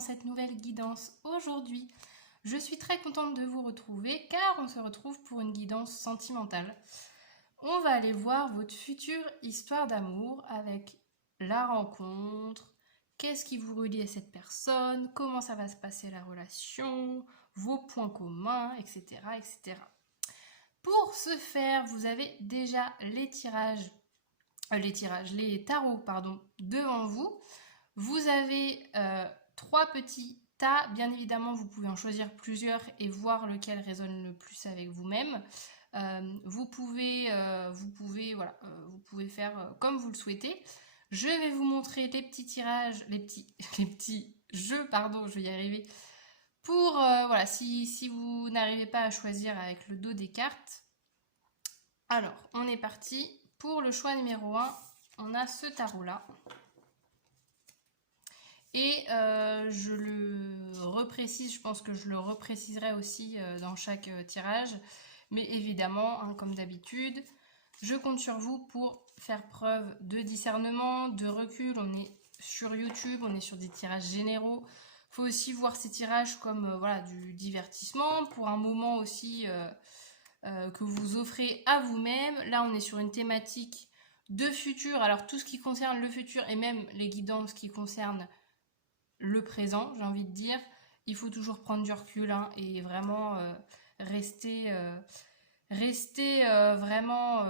dans cette nouvelle guidance aujourd'hui. Je suis très contente de vous retrouver car on se retrouve pour une guidance sentimentale. On va aller voir votre future histoire d'amour avec la rencontre, qu'est-ce qui vous relie à cette personne, comment ça va se passer la relation, vos points communs, etc. etc. Pour ce faire, vous avez déjà les tarots, devant vous. Vous avez 3 petits tas. Bien évidemment, vous pouvez en choisir plusieurs et voir lequel résonne le plus avec vous-même. Vous pouvez faire comme vous le souhaitez. Je vais vous montrer les petits tirages, les petits jeux, je vais y arriver. Pour, si vous n'arrivez pas à choisir avec le dos des cartes. Alors, on est parti. Pour le choix numéro 1, on a ce tarot-là. Et je le reprécise, je pense que je le repréciserai aussi dans chaque tirage. Mais évidemment, comme d'habitude, je compte sur vous pour faire preuve de discernement, de recul. On est sur YouTube, on est sur des tirages généraux. Il faut aussi voir ces tirages comme du divertissement, pour un moment aussi que vous offrez à vous-même. Là, on est sur une thématique de futur. Alors, tout ce qui concerne le futur et même les guidances qui concernent le présent, j'ai envie de dire, il faut toujours prendre du recul et vraiment rester vraiment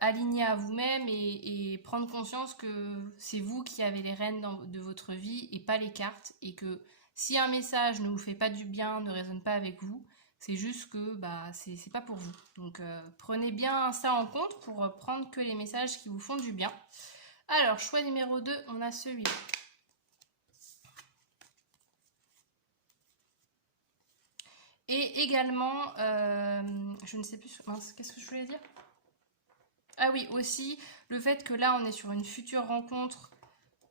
aligné à vous-même et prendre conscience que c'est vous qui avez les rênes de votre vie et pas les cartes, et que si un message ne vous fait pas du bien, ne résonne pas avec vous, c'est juste que c'est pas pour vous. Donc prenez bien ça en compte pour prendre que les messages qui vous font du bien. Alors, choix numéro 2, on a celui-là. Et également, je ne sais plus, qu'est-ce que je voulais dire? Ah oui, aussi, le fait que là, on est sur une future rencontre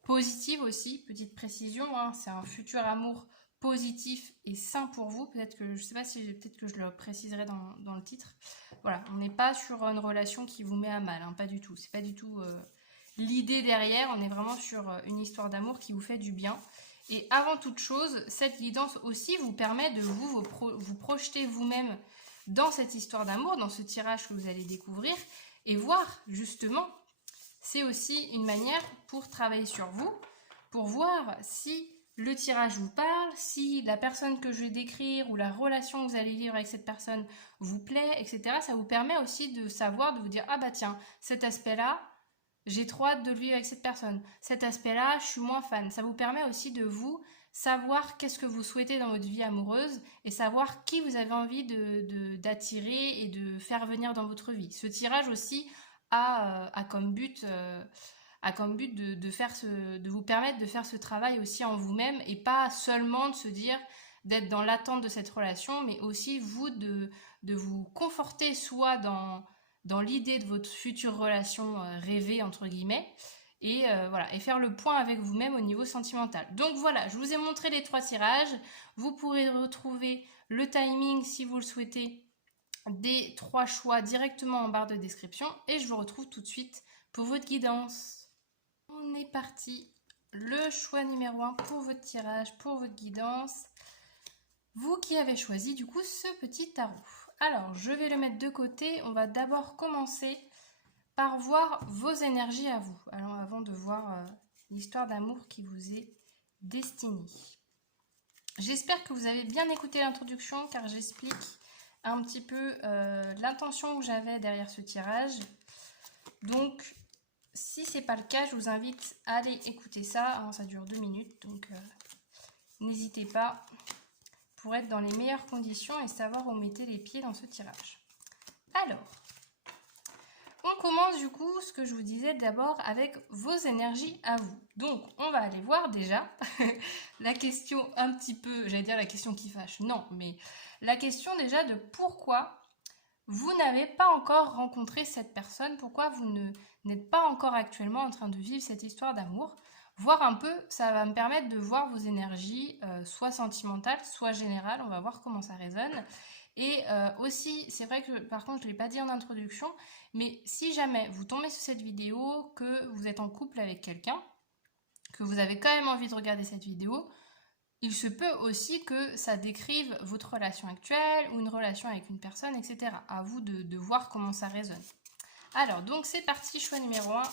positive aussi, petite précision, c'est un futur amour positif et sain pour vous. Peut-être que, je sais pas si, peut-être que je le préciserai dans le titre. Voilà, on n'est pas sur une relation qui vous met à mal, pas du tout. C'est pas du tout l'idée derrière, on est vraiment sur une histoire d'amour qui vous fait du bien. Et avant toute chose, cette guidance aussi vous permet de vous projeter vous-même dans cette histoire d'amour, dans ce tirage que vous allez découvrir, et voir justement, c'est aussi une manière pour travailler sur vous, pour voir si le tirage vous parle, si la personne que je vais décrire ou la relation que vous allez vivre avec cette personne vous plaît, etc. Ça vous permet aussi de savoir, de vous dire, ah bah tiens, cet aspect-là, j'ai trop hâte de le vivre avec cette personne. Cet aspect-là, je suis moins fan. Ça vous permet aussi de vous savoir qu'est-ce que vous souhaitez dans votre vie amoureuse et savoir qui vous avez envie d'attirer et de faire venir dans votre vie. Ce tirage aussi a comme but, de vous permettre de faire ce travail aussi en vous-même et pas seulement de se dire d'être dans l'attente de cette relation, mais aussi vous de vous conforter soit dans l'idée de votre future relation rêvée, entre guillemets, et faire le point avec vous-même au niveau sentimental. Donc voilà, je vous ai montré les 3 tirages. Vous pourrez retrouver le timing, si vous le souhaitez, des 3 choix directement en barre de description, et je vous retrouve tout de suite pour votre guidance. On est parti. Le choix numéro 1 pour votre tirage, pour votre guidance. Vous qui avez choisi du coup ce petit tarot. Alors, je vais le mettre de côté. On va d'abord commencer par voir vos énergies à vous. Alors, avant de voir l'histoire d'amour qui vous est destinée. J'espère que vous avez bien écouté l'introduction, car j'explique un petit peu l'intention que j'avais derrière ce tirage. Donc, si ce n'est pas le cas, je vous invite à aller écouter ça. Ça dure 2 minutes, donc n'hésitez pas, pour être dans les meilleures conditions et savoir où mettez les pieds dans ce tirage. Alors, on commence du coup, ce que je vous disais d'abord, avec vos énergies à vous. Donc, on va aller voir déjà la question un petit peu, j'allais dire la question qui fâche, non, mais la question déjà de pourquoi vous n'avez pas encore rencontré cette personne, pourquoi vous n'êtes pas encore actuellement en train de vivre cette histoire d'amour. Voir un peu, ça va me permettre de voir vos énergies, soit sentimentales, soit générales, on va voir comment ça résonne. Et aussi, c'est vrai que par contre je ne l'ai pas dit en introduction, mais si jamais vous tombez sur cette vidéo, que vous êtes en couple avec quelqu'un, que vous avez quand même envie de regarder cette vidéo, il se peut aussi que ça décrive votre relation actuelle ou une relation avec une personne, etc. À vous de voir comment ça résonne. Alors, donc c'est parti, choix numéro 1.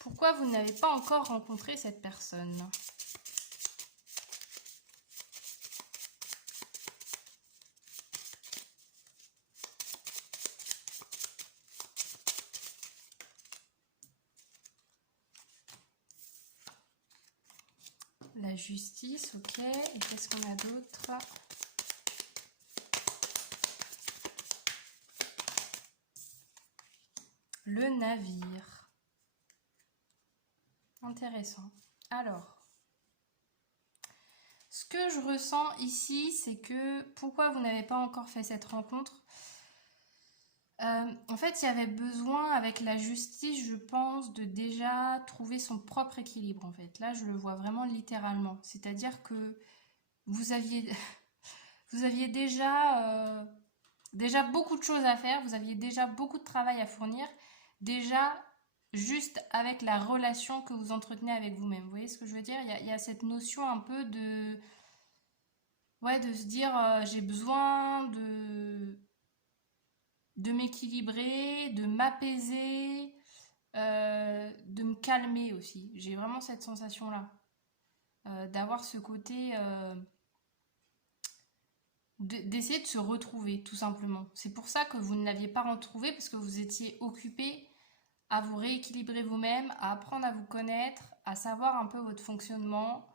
Pourquoi vous n'avez pas encore rencontré cette personne? La justice, ok. Et qu'est-ce qu'on a d'autre? Le navire. Intéressant. Alors, ce que je ressens ici, c'est que pourquoi vous n'avez pas encore fait cette rencontre? En fait, il y avait besoin avec la justice, je pense, de déjà trouver son propre équilibre. En fait, là, je le vois vraiment littéralement. C'est-à-dire que vous aviez, vous aviez déjà beaucoup de choses à faire, vous aviez déjà beaucoup de travail à fournir, déjà juste avec la relation que vous entretenez avec vous-même. Vous voyez ce que je veux dire? Il y a cette notion un peu de, ouais, de se dire j'ai besoin de m'équilibrer, de m'apaiser, de me calmer aussi. J'ai vraiment cette sensation-là, d'avoir ce côté, d'essayer de se retrouver, tout simplement. C'est pour ça que vous ne l'aviez pas retrouvé, parce que vous étiez occupé à vous rééquilibrer vous-même, à apprendre à vous connaître, à savoir un peu votre fonctionnement,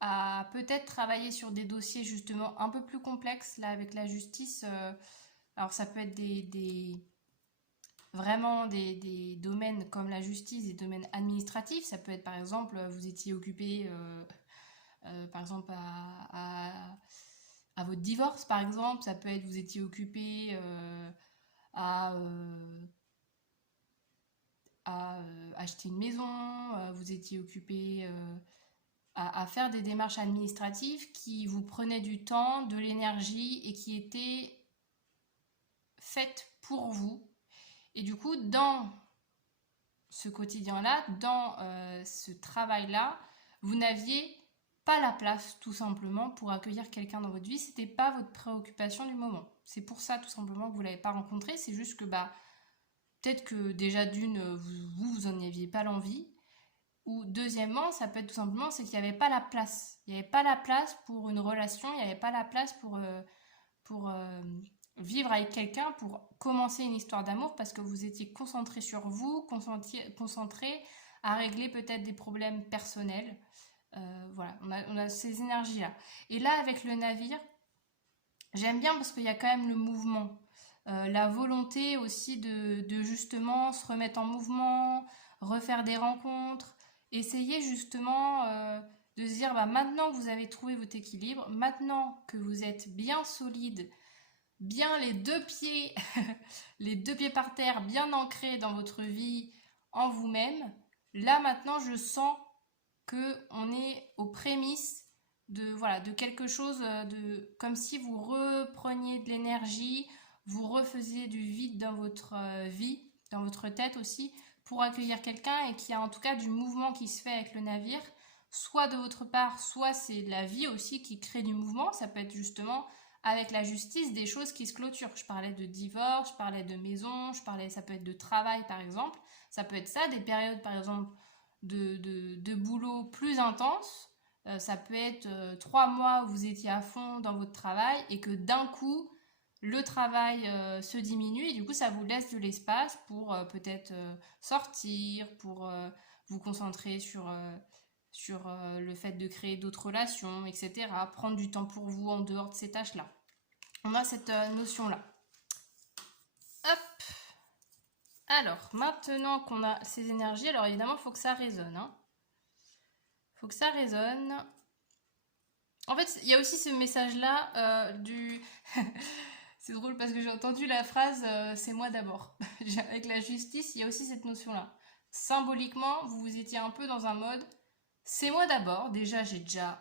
à peut-être travailler sur des dossiers justement un peu plus complexes, là avec la justice. Alors ça peut être vraiment des domaines comme la justice, des domaines administratifs. Ça peut être par exemple, vous étiez occupé par exemple à votre divorce par exemple. Ça peut être vous étiez occupé à, euh, à acheter une maison, vous étiez occupé à faire des démarches administratives qui vous prenaient du temps, de l'énergie et qui étaient faites pour vous. Et du coup, dans ce quotidien-là, dans ce travail-là, vous n'aviez pas la place tout simplement pour accueillir quelqu'un dans votre vie. C'était pas votre préoccupation du moment. C'est pour ça tout simplement que vous l'avez pas rencontré. C'est juste que bah peut-être que déjà d'une vous en aviez pas l'envie. Ou deuxièmement, ça peut être tout simplement c'est qu'il n'y avait pas la place. Il n'y avait pas la place pour une relation. Il n'y avait pas la place pour vivre avec quelqu'un, pour commencer une histoire d'amour parce que vous étiez concentré sur vous, concentré à régler peut-être des problèmes personnels. Voilà, on a ces énergies-là. Et là, avec le navire, j'aime bien parce qu'il y a quand même le mouvement. La volonté aussi de justement se remettre en mouvement, refaire des rencontres, essayer justement de se dire bah, maintenant que vous avez trouvé votre équilibre, maintenant que vous êtes bien solide, bien les deux pieds, les deux pieds par terre, bien ancrés dans votre vie, en vous-même, là maintenant je sens que on est aux prémices de voilà de quelque chose de comme si vous repreniez de l'énergie, vous refaisiez du vide dans votre vie, dans votre tête aussi, pour accueillir quelqu'un et qu'il y a en tout cas du mouvement qui se fait avec le navire, soit de votre part, soit c'est la vie aussi qui crée du mouvement. Ça peut être justement avec la justice des choses qui se clôturent. Je parlais de divorce, je parlais de maison, ça peut être de travail par exemple. Ça peut être ça, des périodes par exemple de boulot plus intense. Ça peut être 3 mois où vous étiez à fond dans votre travail et que d'un coup, le travail se diminue et du coup, ça vous laisse de l'espace pour peut-être sortir, pour vous concentrer sur le fait de créer d'autres relations, etc. Prendre du temps pour vous en dehors de ces tâches-là. On a cette notion-là. Hop. Alors, maintenant qu'on a ces énergies, alors évidemment, il faut que ça résonne. Hein. Faut que ça résonne. En fait, il y a aussi ce message-là du... C'est drôle parce que j'ai entendu la phrase c'est moi d'abord. Avec la justice, il y a aussi cette notion-là. Symboliquement, vous vous étiez un peu dans un mode c'est moi d'abord. Déjà, j'ai déjà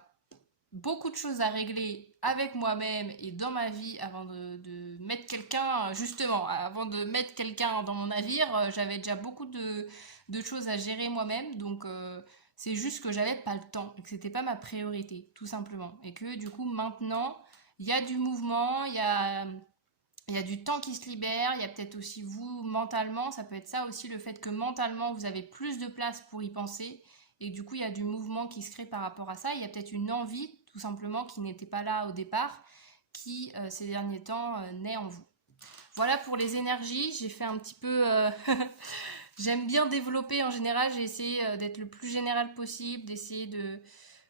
beaucoup de choses à régler avec moi-même et dans ma vie avant de mettre quelqu'un, justement, avant de mettre quelqu'un dans mon navire, j'avais déjà beaucoup de choses à gérer moi-même. Donc, C'est juste que j'avais pas le temps et que c'était pas ma priorité, tout simplement. Et que du coup, maintenant, il y a du mouvement, il y a du temps qui se libère, il y a peut-être aussi vous, mentalement, ça peut être ça aussi, le fait que mentalement, vous avez plus de place pour y penser, et du coup, il y a du mouvement qui se crée par rapport à ça. Il y a peut-être une envie, tout simplement, qui n'était pas là au départ, qui, ces derniers temps, naît en vous. Voilà pour les énergies, j'ai fait un petit peu... J'aime bien développer en général, j'ai essayé d'être le plus général possible, d'essayer de...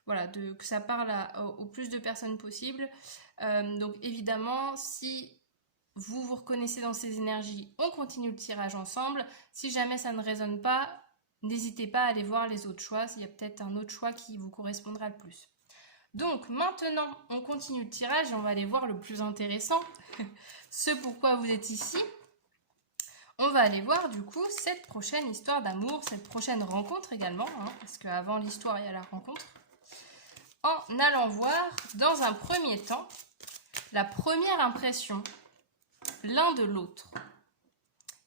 Voilà, que ça parle au plus de personnes possible. Donc évidemment, si vous vous reconnaissez dans ces énergies, on continue le tirage ensemble. Si jamais ça ne résonne pas, n'hésitez pas à aller voir les autres choix. Il y a peut-être un autre choix qui vous correspondra le plus. Donc maintenant, on continue le tirage et on va aller voir le plus intéressant, ce pourquoi vous êtes ici. On va aller voir du coup cette prochaine histoire d'amour, cette prochaine rencontre également, parce qu'avant l'histoire, il y a la rencontre. En allant voir, dans un premier temps, la première impression l'un de l'autre.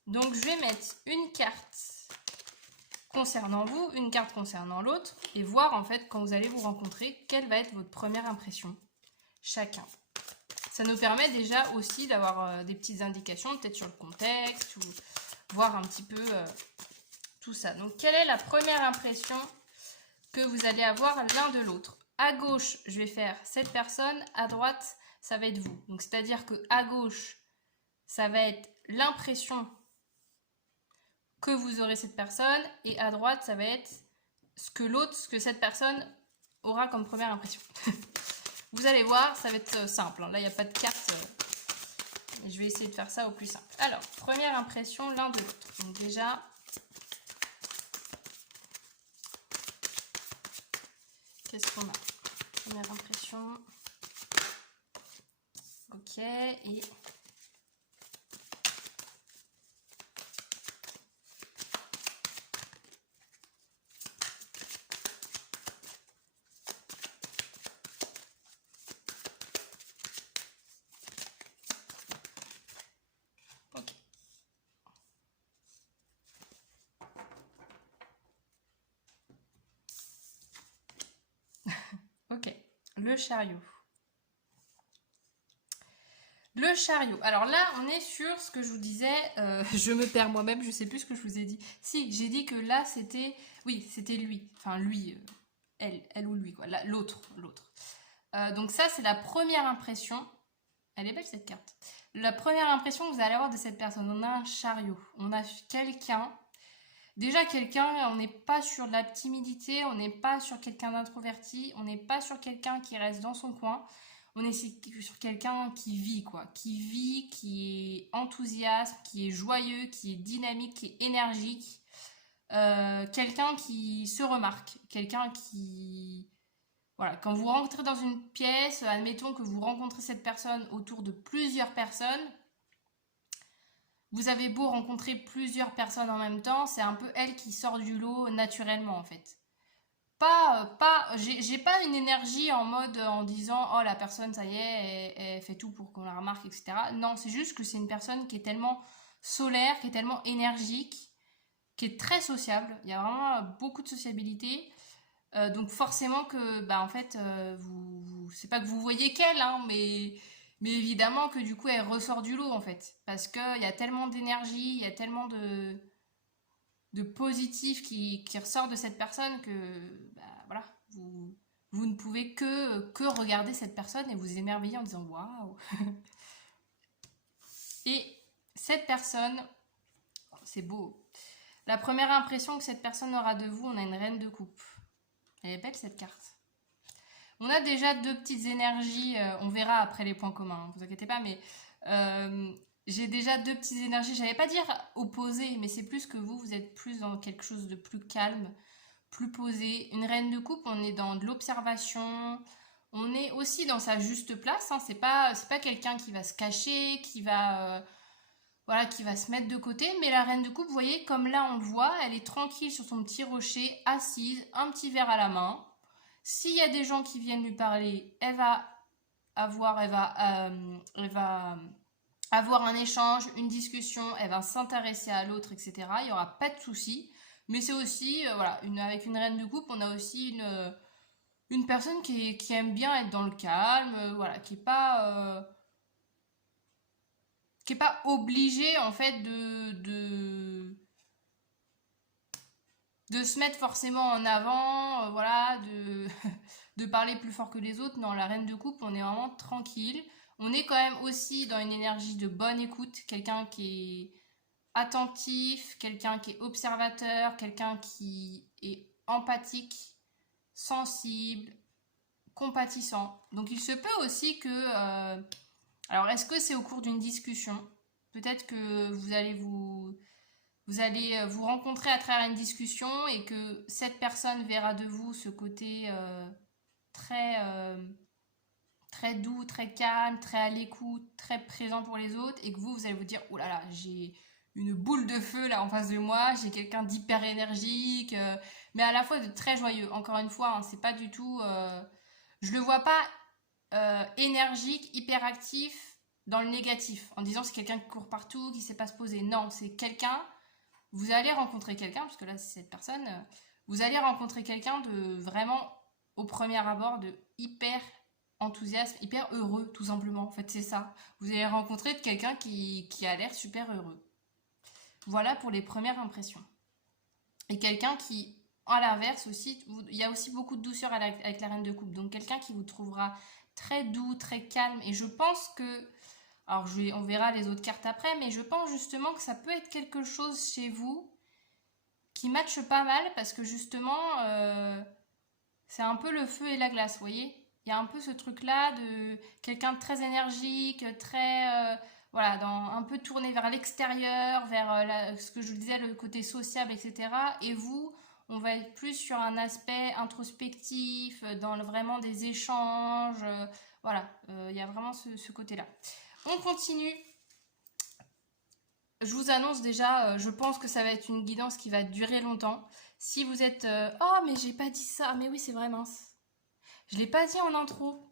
Donc je vais mettre une carte concernant vous, une carte concernant l'autre, et voir en fait quand vous allez vous rencontrer, quelle va être votre première impression, chacun. Ça nous permet déjà aussi d'avoir des petites indications, peut-être sur le contexte, ou voir un petit peu tout ça. Donc quelle est la première impression que vous allez avoir l'un de l'autre? À gauche, je vais faire cette personne, à droite, ça va être vous. Donc c'est-à-dire que à gauche, ça va être l'impression que vous aurez cette personne, et à droite, ça va être ce que cette personne aura comme première impression. Vous allez voir, ça va être simple. Là, il n'y a pas de carte. Je vais essayer de faire ça au plus simple. Alors, première impression l'un de l'autre. Donc déjà, qu'est-ce qu'on a? Première impression. Ok, et... Ok, le chariot. Le chariot. Alors là, on est sur ce que je vous disais. Je me perds moi-même, je sais plus ce que je vous ai dit. Si, j'ai dit que là, c'était... Oui, c'était lui. Enfin, lui. Elle ou lui, quoi. L'autre. Donc ça, c'est la première impression. Elle est belle, cette carte. La première impression que vous allez avoir de cette personne. On a un chariot. On a quelqu'un... Déjà, quelqu'un, on n'est pas sur de la timidité, on n'est pas sur quelqu'un d'introverti, on n'est pas sur quelqu'un qui reste dans son coin, on est sur quelqu'un qui vit, quoi. Qui vit, qui est enthousiaste, qui est joyeux, qui est dynamique, qui est énergique. Quelqu'un qui se remarque, quelqu'un qui... Voilà, quand vous rentrez dans une pièce, admettons que vous rencontrez cette personne autour de plusieurs personnes, vous avez beau rencontrer plusieurs personnes en même temps, c'est un peu elle qui sort du lot naturellement en fait. J'ai pas une énergie en mode en disant oh la personne ça y est, elle fait tout pour qu'on la remarque, etc. Non, c'est juste que c'est une personne qui est tellement solaire, qui est tellement énergique, qui est très sociable. Il y a vraiment beaucoup de sociabilité. Donc forcément que bah en fait c'est pas que vous voyez qu'elle hein, mais évidemment que du coup elle ressort du lot en fait parce que il y a tellement d'énergie, il y a tellement de positif qui ressort de cette personne que bah, voilà, vous ne pouvez que regarder cette personne et vous émerveiller en disant waouh. Et cette personne, c'est beau. La première impression que cette personne aura de vous, on a une reine de coupe. Elle est belle cette carte. On a déjà deux petites énergies, on verra après les points communs, ne vous inquiétez pas, mais j'ai déjà deux petites énergies, j'allais pas dire opposées, mais c'est plus que vous êtes plus dans quelque chose de plus calme, plus posé. Une reine de coupe, on est dans de l'observation, on est aussi dans sa juste place, hein. C'est pas quelqu'un qui va se cacher, voilà, qui va se mettre de côté, mais la reine de coupe, vous voyez, comme là on le voit, elle est tranquille sur son petit rocher, assise, un petit verre à la main. S'il y a des gens qui viennent lui parler, elle va avoir un échange, une discussion, elle va s'intéresser à l'autre, etc. Il n'y aura pas de souci. Mais c'est aussi, voilà, avec une reine de coupe, on a aussi une personne qui aime bien être dans le calme, voilà, qui est pas obligée en fait de se mettre forcément en avant, voilà, de parler plus fort que les autres. Non, la reine de coupe, on est vraiment tranquille. On est quand même aussi dans une énergie de bonne écoute, quelqu'un qui est attentif, quelqu'un qui est observateur, quelqu'un qui est empathique, sensible, compatissant. Donc il se peut aussi que... alors est-ce que c'est au cours d'une discussion? Peut-être que vous allez vous rencontrer à travers une discussion et que cette personne verra de vous ce côté très, très doux, très calme, très à l'écoute, très présent pour les autres et que vous allez vous dire, oh là là, j'ai une boule de feu là en face de moi, j'ai quelqu'un d'hyper énergique, mais à la fois de très joyeux. Encore une fois, hein, c'est pas du tout... je le vois pas énergique, hyperactif dans le négatif, en disant c'est quelqu'un qui court partout, qui sait pas se poser. Non, c'est quelqu'un, vous allez rencontrer quelqu'un, parce que là c'est cette personne, vous allez rencontrer quelqu'un de vraiment, au premier abord, de hyper enthousiaste, hyper heureux, tout simplement. En fait, c'est ça. Vous allez rencontrer quelqu'un qui a l'air super heureux. Voilà pour les premières impressions. Et quelqu'un qui, à l'inverse aussi, il y a aussi beaucoup de douceur avec la reine de coupe. Donc quelqu'un qui vous trouvera très doux, très calme. Et je pense que, alors on verra les autres cartes après, mais je pense justement que ça peut être quelque chose chez vous qui matche pas mal parce que justement, c'est un peu le feu et la glace, vous voyez? Il y a un peu ce truc-là de quelqu'un de très énergique, très, voilà, un peu tourné vers l'extérieur, vers ce que je vous disais, le côté sociable, etc. Et vous, on va être plus sur un aspect introspectif, dans vraiment des échanges. Voilà, il y a vraiment ce côté-là. On continue. Je vous annonce déjà, je pense que ça va être une guidance qui va durer longtemps. Si vous êtes oh, mais j'ai pas dit ça, mais oui, c'est vrai, mince. Je l'ai pas dit en intro.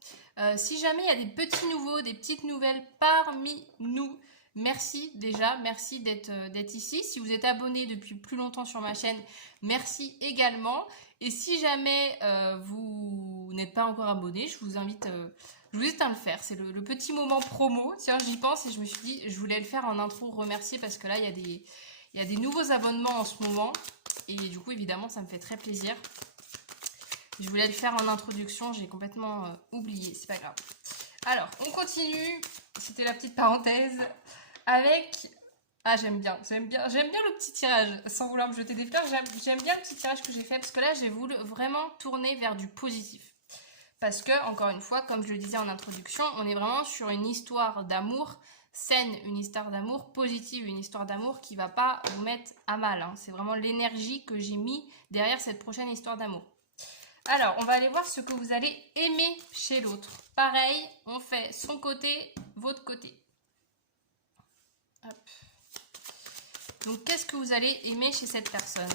Si jamais il y a des petits nouveaux, des petites nouvelles parmi nous, merci déjà, merci d'être ici. Si vous êtes abonné depuis plus longtemps sur ma chaîne, merci également. Et si jamais vous n'êtes pas encore abonné, je vous invite à le faire. C'est le petit moment promo. Tiens, j'y pense et je me suis dit, je voulais le faire en intro, remercier parce que là, il y a des nouveaux abonnements en ce moment. Et du coup, évidemment, ça me fait très plaisir. Je voulais le faire en introduction, j'ai complètement oublié, c'est pas grave. Alors, on continue, c'était la petite parenthèse, avec... Ah, j'aime bien le petit tirage, sans vouloir me jeter des fleurs, j'aime bien le petit tirage que j'ai fait, parce que là, j'ai voulu vraiment tourner vers du positif. Parce que, encore une fois, comme je le disais en introduction, on est vraiment sur une histoire d'amour saine, une histoire d'amour positive, une histoire d'amour qui va pas vous mettre à mal. Hein. C'est vraiment l'énergie que j'ai mis derrière cette prochaine histoire d'amour. Alors, on va aller voir ce que vous allez aimer chez l'autre. Pareil, on fait son côté, votre côté. Hop. Donc, qu'est-ce que vous allez aimer chez cette personne?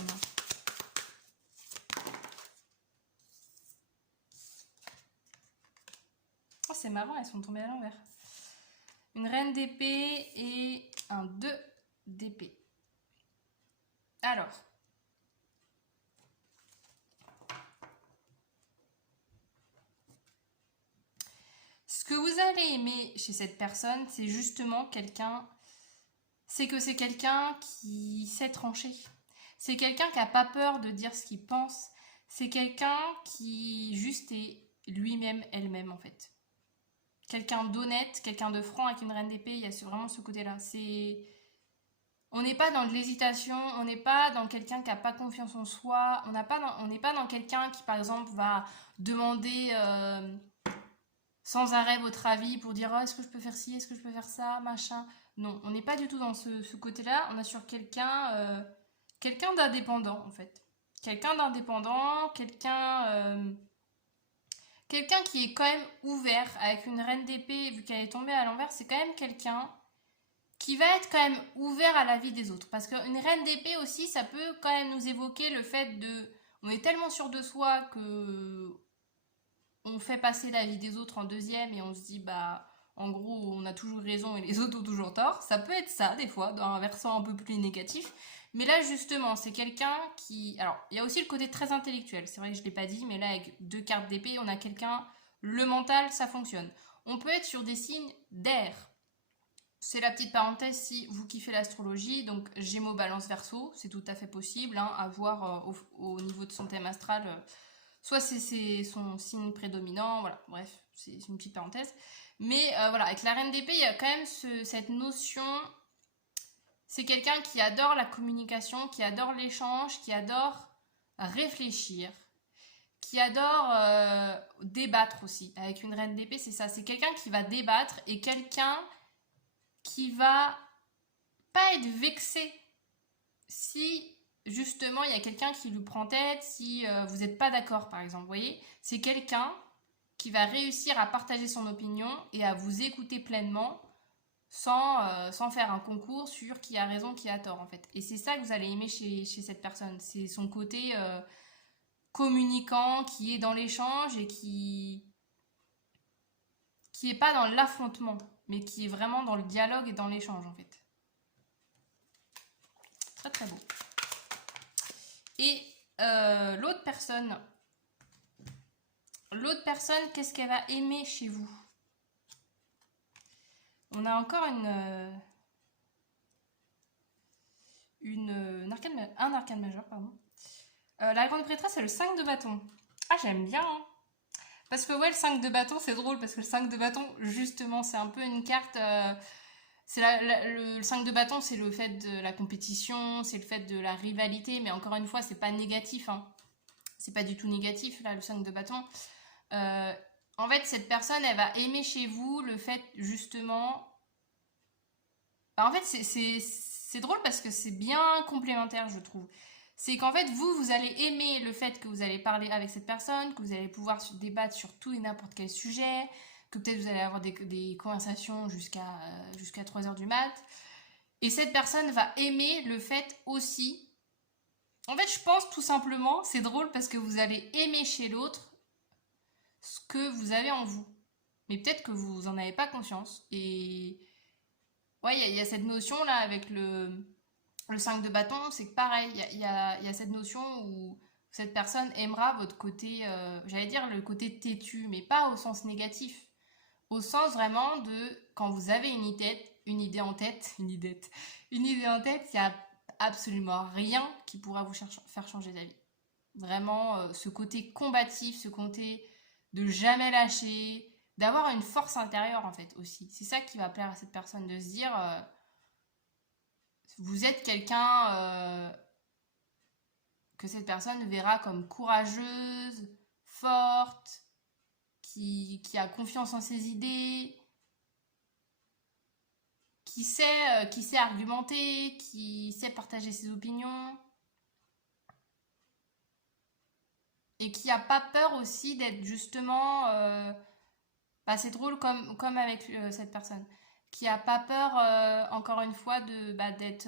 Oh, c'est marrant, elles sont tombées à l'envers. Une reine d'épée et un 2 d'épée. Alors... ce que vous allez aimer chez cette personne, c'est justement quelqu'un... c'est que c'est quelqu'un qui sait trancher. C'est quelqu'un qui n'a pas peur de dire ce qu'il pense. C'est quelqu'un qui juste est lui-même, elle-même en fait. Quelqu'un d'honnête, quelqu'un de franc avec une reine d'épée, il y a vraiment ce côté-là. On n'est pas dans de l'hésitation, on n'est pas dans quelqu'un qui n'a pas confiance en soi, on n'est pas dans quelqu'un qui par exemple va demander sans arrêt votre avis pour dire oh, est-ce que je peux faire ci, est-ce que je peux faire ça, machin. Non, on n'est pas du tout dans ce côté-là, on a sur quelqu'un d'indépendant en fait. Quelqu'un d'indépendant, quelqu'un qui est quand même ouvert avec une reine d'épée, vu qu'elle est tombée à l'envers, c'est quand même quelqu'un qui va être quand même ouvert à la vie des autres. Parce qu'une reine d'épée aussi, ça peut quand même nous évoquer le fait de... on est tellement sûr de soi que on fait passer la vie des autres en deuxième et on se dit, bah, en gros, on a toujours raison et les autres ont toujours tort. Ça peut être ça, des fois, dans un versant un peu plus négatif. Mais là, justement, c'est quelqu'un qui... Alors, il y a aussi le côté très intellectuel. C'est vrai que je ne l'ai pas dit, mais là, avec 2 cartes d'épée, on a quelqu'un... Le mental, ça fonctionne. On peut être sur des signes d'air. C'est la petite parenthèse si vous kiffez l'astrologie. Donc, Gémeaux, Balance, Verseau, c'est tout à fait possible, hein, à voir au niveau de son thème astral. Soit c'est son signe prédominant, voilà, bref, c'est une petite parenthèse. Mais voilà, avec la reine d'épée, il y a quand même cette notion, c'est quelqu'un qui adore la communication, qui adore l'échange, qui adore réfléchir, qui adore débattre aussi. Avec une reine d'épée, c'est ça, c'est quelqu'un qui va débattre et quelqu'un qui va pas être vexé si justement il y a quelqu'un qui lui prend tête, si vous n'êtes pas d'accord par exemple, vous voyez, c'est quelqu'un qui va réussir à partager son opinion et à vous écouter pleinement sans faire un concours sur qui a raison, qui a tort en fait. Et c'est ça que vous allez aimer chez cette personne, c'est son côté communicant, qui est dans l'échange et qui est pas dans l'affrontement, mais qui est vraiment dans le dialogue et dans l'échange en fait. Très très beau. Et l'autre personne, qu'est-ce qu'elle va aimer chez vous? On a encore un arcane majeur, pardon. La grande prêtresse, c'est le 5 de bâton. Ah, j'aime bien, hein. Parce que ouais, le 5 de bâton, c'est drôle, parce que le 5 de bâton, justement, c'est un peu une carte... c'est le 5 de bâton, c'est le fait de la compétition, c'est le fait de la rivalité, mais encore une fois, c'est pas négatif, hein. C'est pas du tout négatif, là, le 5 de bâton. Euh, En fait, cette personne, elle va aimer chez vous le fait, justement... En fait, c'est drôle parce que c'est bien complémentaire, je trouve. C'est qu'en fait, vous allez aimer le fait que vous allez parler avec cette personne, que vous allez pouvoir débattre sur tout et n'importe quel sujet, que peut-être vous allez avoir des conversations jusqu'à 3 heures du mat. Et cette personne va aimer le fait aussi. En fait, je pense tout simplement, c'est drôle parce que vous allez aimer chez l'autre ce que vous avez en vous. Mais peut-être que vous en avez pas conscience. Et ouais, il y a cette notion là avec le 5 de bâton, c'est que pareil, il y a cette notion où cette personne aimera votre côté, j'allais dire le côté têtu, mais pas au sens négatif. Au sens vraiment de quand vous avez une idée en tête, une idée en tête, il n'y a absolument rien qui pourra vous faire changer d'avis. Vraiment, ce côté combatif, ce côté de jamais lâcher, d'avoir une force intérieure en fait aussi. C'est ça qui va plaire à cette personne, de se dire, vous êtes quelqu'un que cette personne verra comme courageuse, forte, qui a confiance en ses idées, qui sait argumenter, qui sait partager ses opinions et qui a pas peur aussi d'être justement, bah, c'est drôle comme avec cette personne, qui a pas peur encore une fois d'être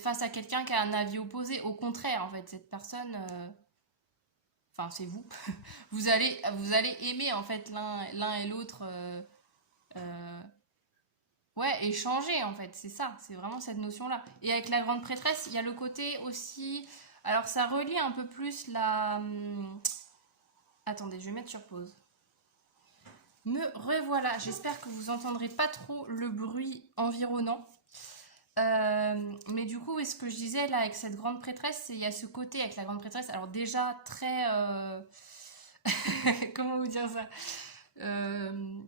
face à quelqu'un qui a un avis opposé. Au contraire, en fait, cette personne, enfin c'est vous, vous allez aimer en fait l'un et l'autre. Euh, Ouais, échanger en fait, c'est ça, c'est vraiment cette notion-là. Et avec la grande prêtresse, il y a le côté aussi. Alors ça relie un peu plus la. Attendez, je vais mettre sur pause. Me revoilà, j'espère que vous entendrez pas trop le bruit environnant. Mais du coup, ce que je disais là avec cette grande prêtresse, il y a ce côté avec la grande prêtresse, alors déjà très. Comment vous dire ça? Euh,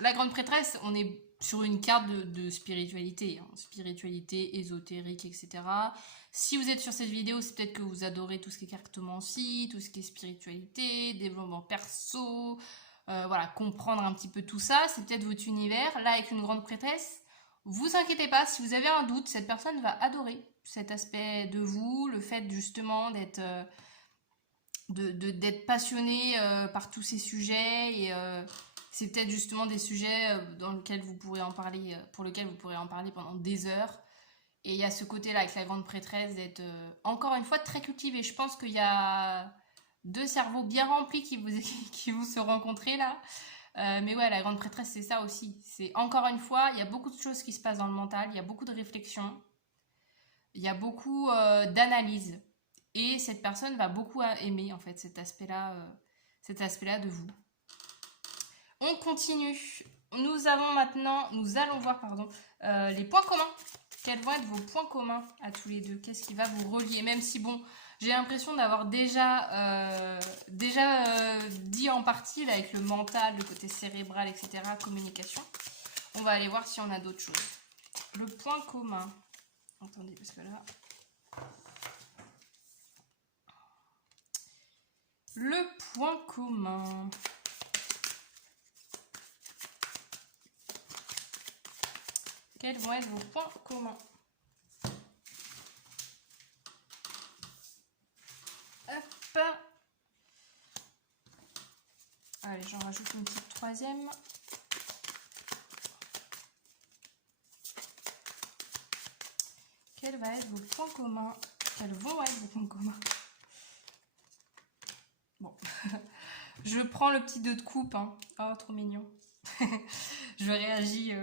La grande prêtresse, on est sur une carte de spiritualité, hein, spiritualité, ésotérique, etc. Si vous êtes sur cette vidéo, c'est peut-être que vous adorez tout ce qui est cartomancie, tout ce qui est spiritualité, développement perso, voilà, comprendre un petit peu tout ça, c'est peut-être votre univers. Là, avec une grande prêtresse, vous inquiétez pas, si vous avez un doute, cette personne va adorer cet aspect de vous, le fait justement d'être passionné par tous ces sujets et c'est peut-être justement des sujets dans lesquels vous pourrez en parler, pour lesquels vous pourrez en parler pendant des heures. Et il y a ce côté-là avec la grande prêtresse d'être encore une fois très cultivé. Je pense qu'il y a deux cerveaux bien remplis qui vont se rencontrer là. Mais ouais, la grande prêtresse, c'est ça aussi. C'est encore une fois, il y a beaucoup de choses qui se passent dans le mental, il y a beaucoup de réflexions. il y a beaucoup d'analyse. Et cette personne va beaucoup aimer en fait cet aspect-là de vous. On continue. Nous allons voir les points communs. Quels vont être vos points communs à tous les deux? Qu'est-ce qui va vous relier? Même si bon, j'ai l'impression d'avoir déjà dit en partie là, avec le mental, le côté cérébral, etc., communication. On va aller voir si on a d'autres choses. Le point commun. Attendez, parce que là... Le point commun. Quels vont être vos points communs? Hop. Allez, j'en rajoute une petite troisième. Quels vont être vos points communs? Quels vont être vos points communs? Bon. Je prends le petit 2 de coupe. Hein. Oh, trop mignon. Je réagis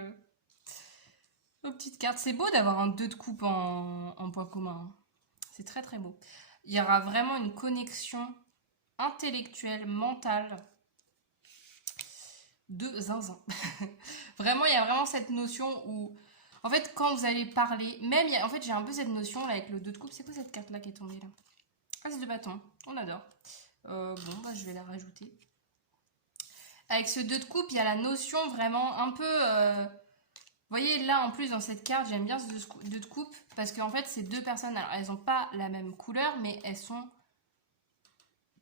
aux petites cartes. C'est beau d'avoir un 2 de coupe en point commun. Hein. C'est très très beau. Il y aura vraiment une connexion intellectuelle, mentale de zinzin. Vraiment, il y a vraiment cette notion où... En fait, quand vous allez parler... Même, en fait, j'ai un peu cette notion là avec le 2 de coupe. C'est quoi cette carte-là qui est tombée là? As de bâton. On adore. Bon, bah, je vais la rajouter. Avec ce 2 de coupe, il y a la notion vraiment un peu... Vous voyez, là, en plus, dans cette carte, j'aime bien ce 2 de coupe. Parce qu'en fait, ces deux personnes, alors, elles n'ont pas la même couleur, mais elles sont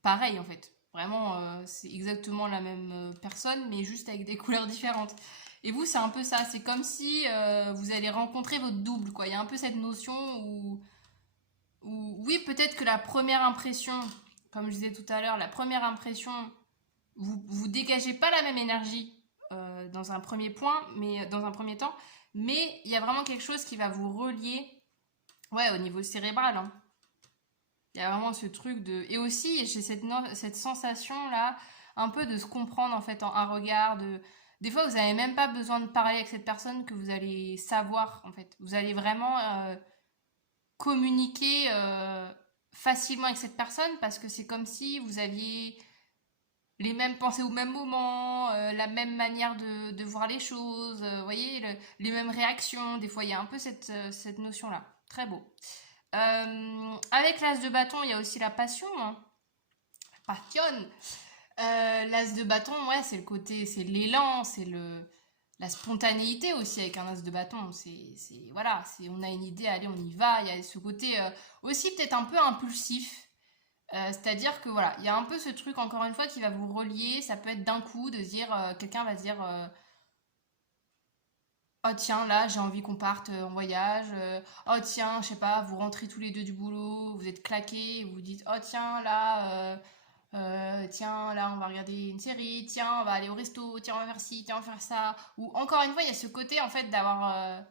pareilles, en fait. Vraiment, c'est exactement la même personne, mais juste avec des couleurs différentes. Et vous, c'est un peu ça. C'est comme si vous allez rencontrer votre double, quoi. Il y a un peu cette notion où oui, peut-être que la première impression, comme je disais tout à l'heure, la première impression, vous dégagez pas la même énergie dans un premier point, mais dans un premier temps, mais il y a vraiment quelque chose qui va vous relier, ouais, au niveau cérébral. Hein. Il y a vraiment ce truc de... Et aussi, j'ai cette sensation-là, un peu de se comprendre en fait en un regard. Des fois, vous n'avez même pas besoin de parler avec cette personne que vous allez savoir en fait. Vous allez vraiment communiquer facilement avec cette personne parce que c'est comme si vous aviez les mêmes pensées au même moment, la même manière de voir les choses, vous voyez, les mêmes réactions. Des fois, il y a un peu cette notion-là. Très beau. Avec l'as de bâton, il y a aussi la passion. Hein. La passion. L'as de bâton, ouais, c'est le côté, c'est l'élan, c'est la spontanéité aussi avec un as de bâton. Voilà, on a une idée, allez, on y va. Il y a ce côté aussi peut-être un peu impulsif. C'est-à-dire que voilà, il y a un peu ce truc, encore une fois, qui va vous relier. Ça peut être d'un coup de se dire, quelqu'un va se dire... oh tiens, là j'ai envie qu'on parte en voyage. Oh tiens, je sais pas, vous rentrez tous les deux du boulot, vous êtes claqués, vous vous dites oh tiens là on va regarder une série, tiens on va aller au resto, tiens on va faire ci, tiens on va faire ça. Ou encore une fois il y a ce côté en fait d'avoir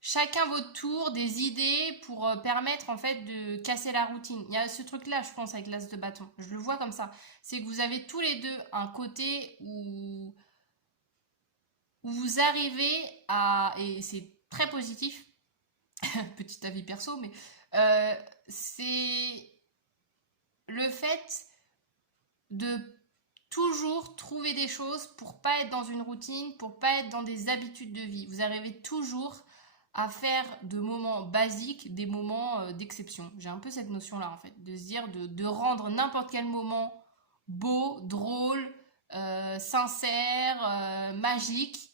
chacun votre tour des idées pour permettre en fait de casser la routine. Il y a ce truc là je pense avec l'as de bâton, je le vois comme ça. C'est que vous avez tous les deux un côté où vous arrivez à, et c'est très positif, petit avis perso, mais c'est le fait de toujours trouver des choses pour pas être dans une routine, pour pas être dans des habitudes de vie. Vous arrivez toujours à faire de moments basiques des moments d'exception. J'ai un peu cette notion-là en fait, de se dire de rendre n'importe quel moment beau, drôle, sincère, magique,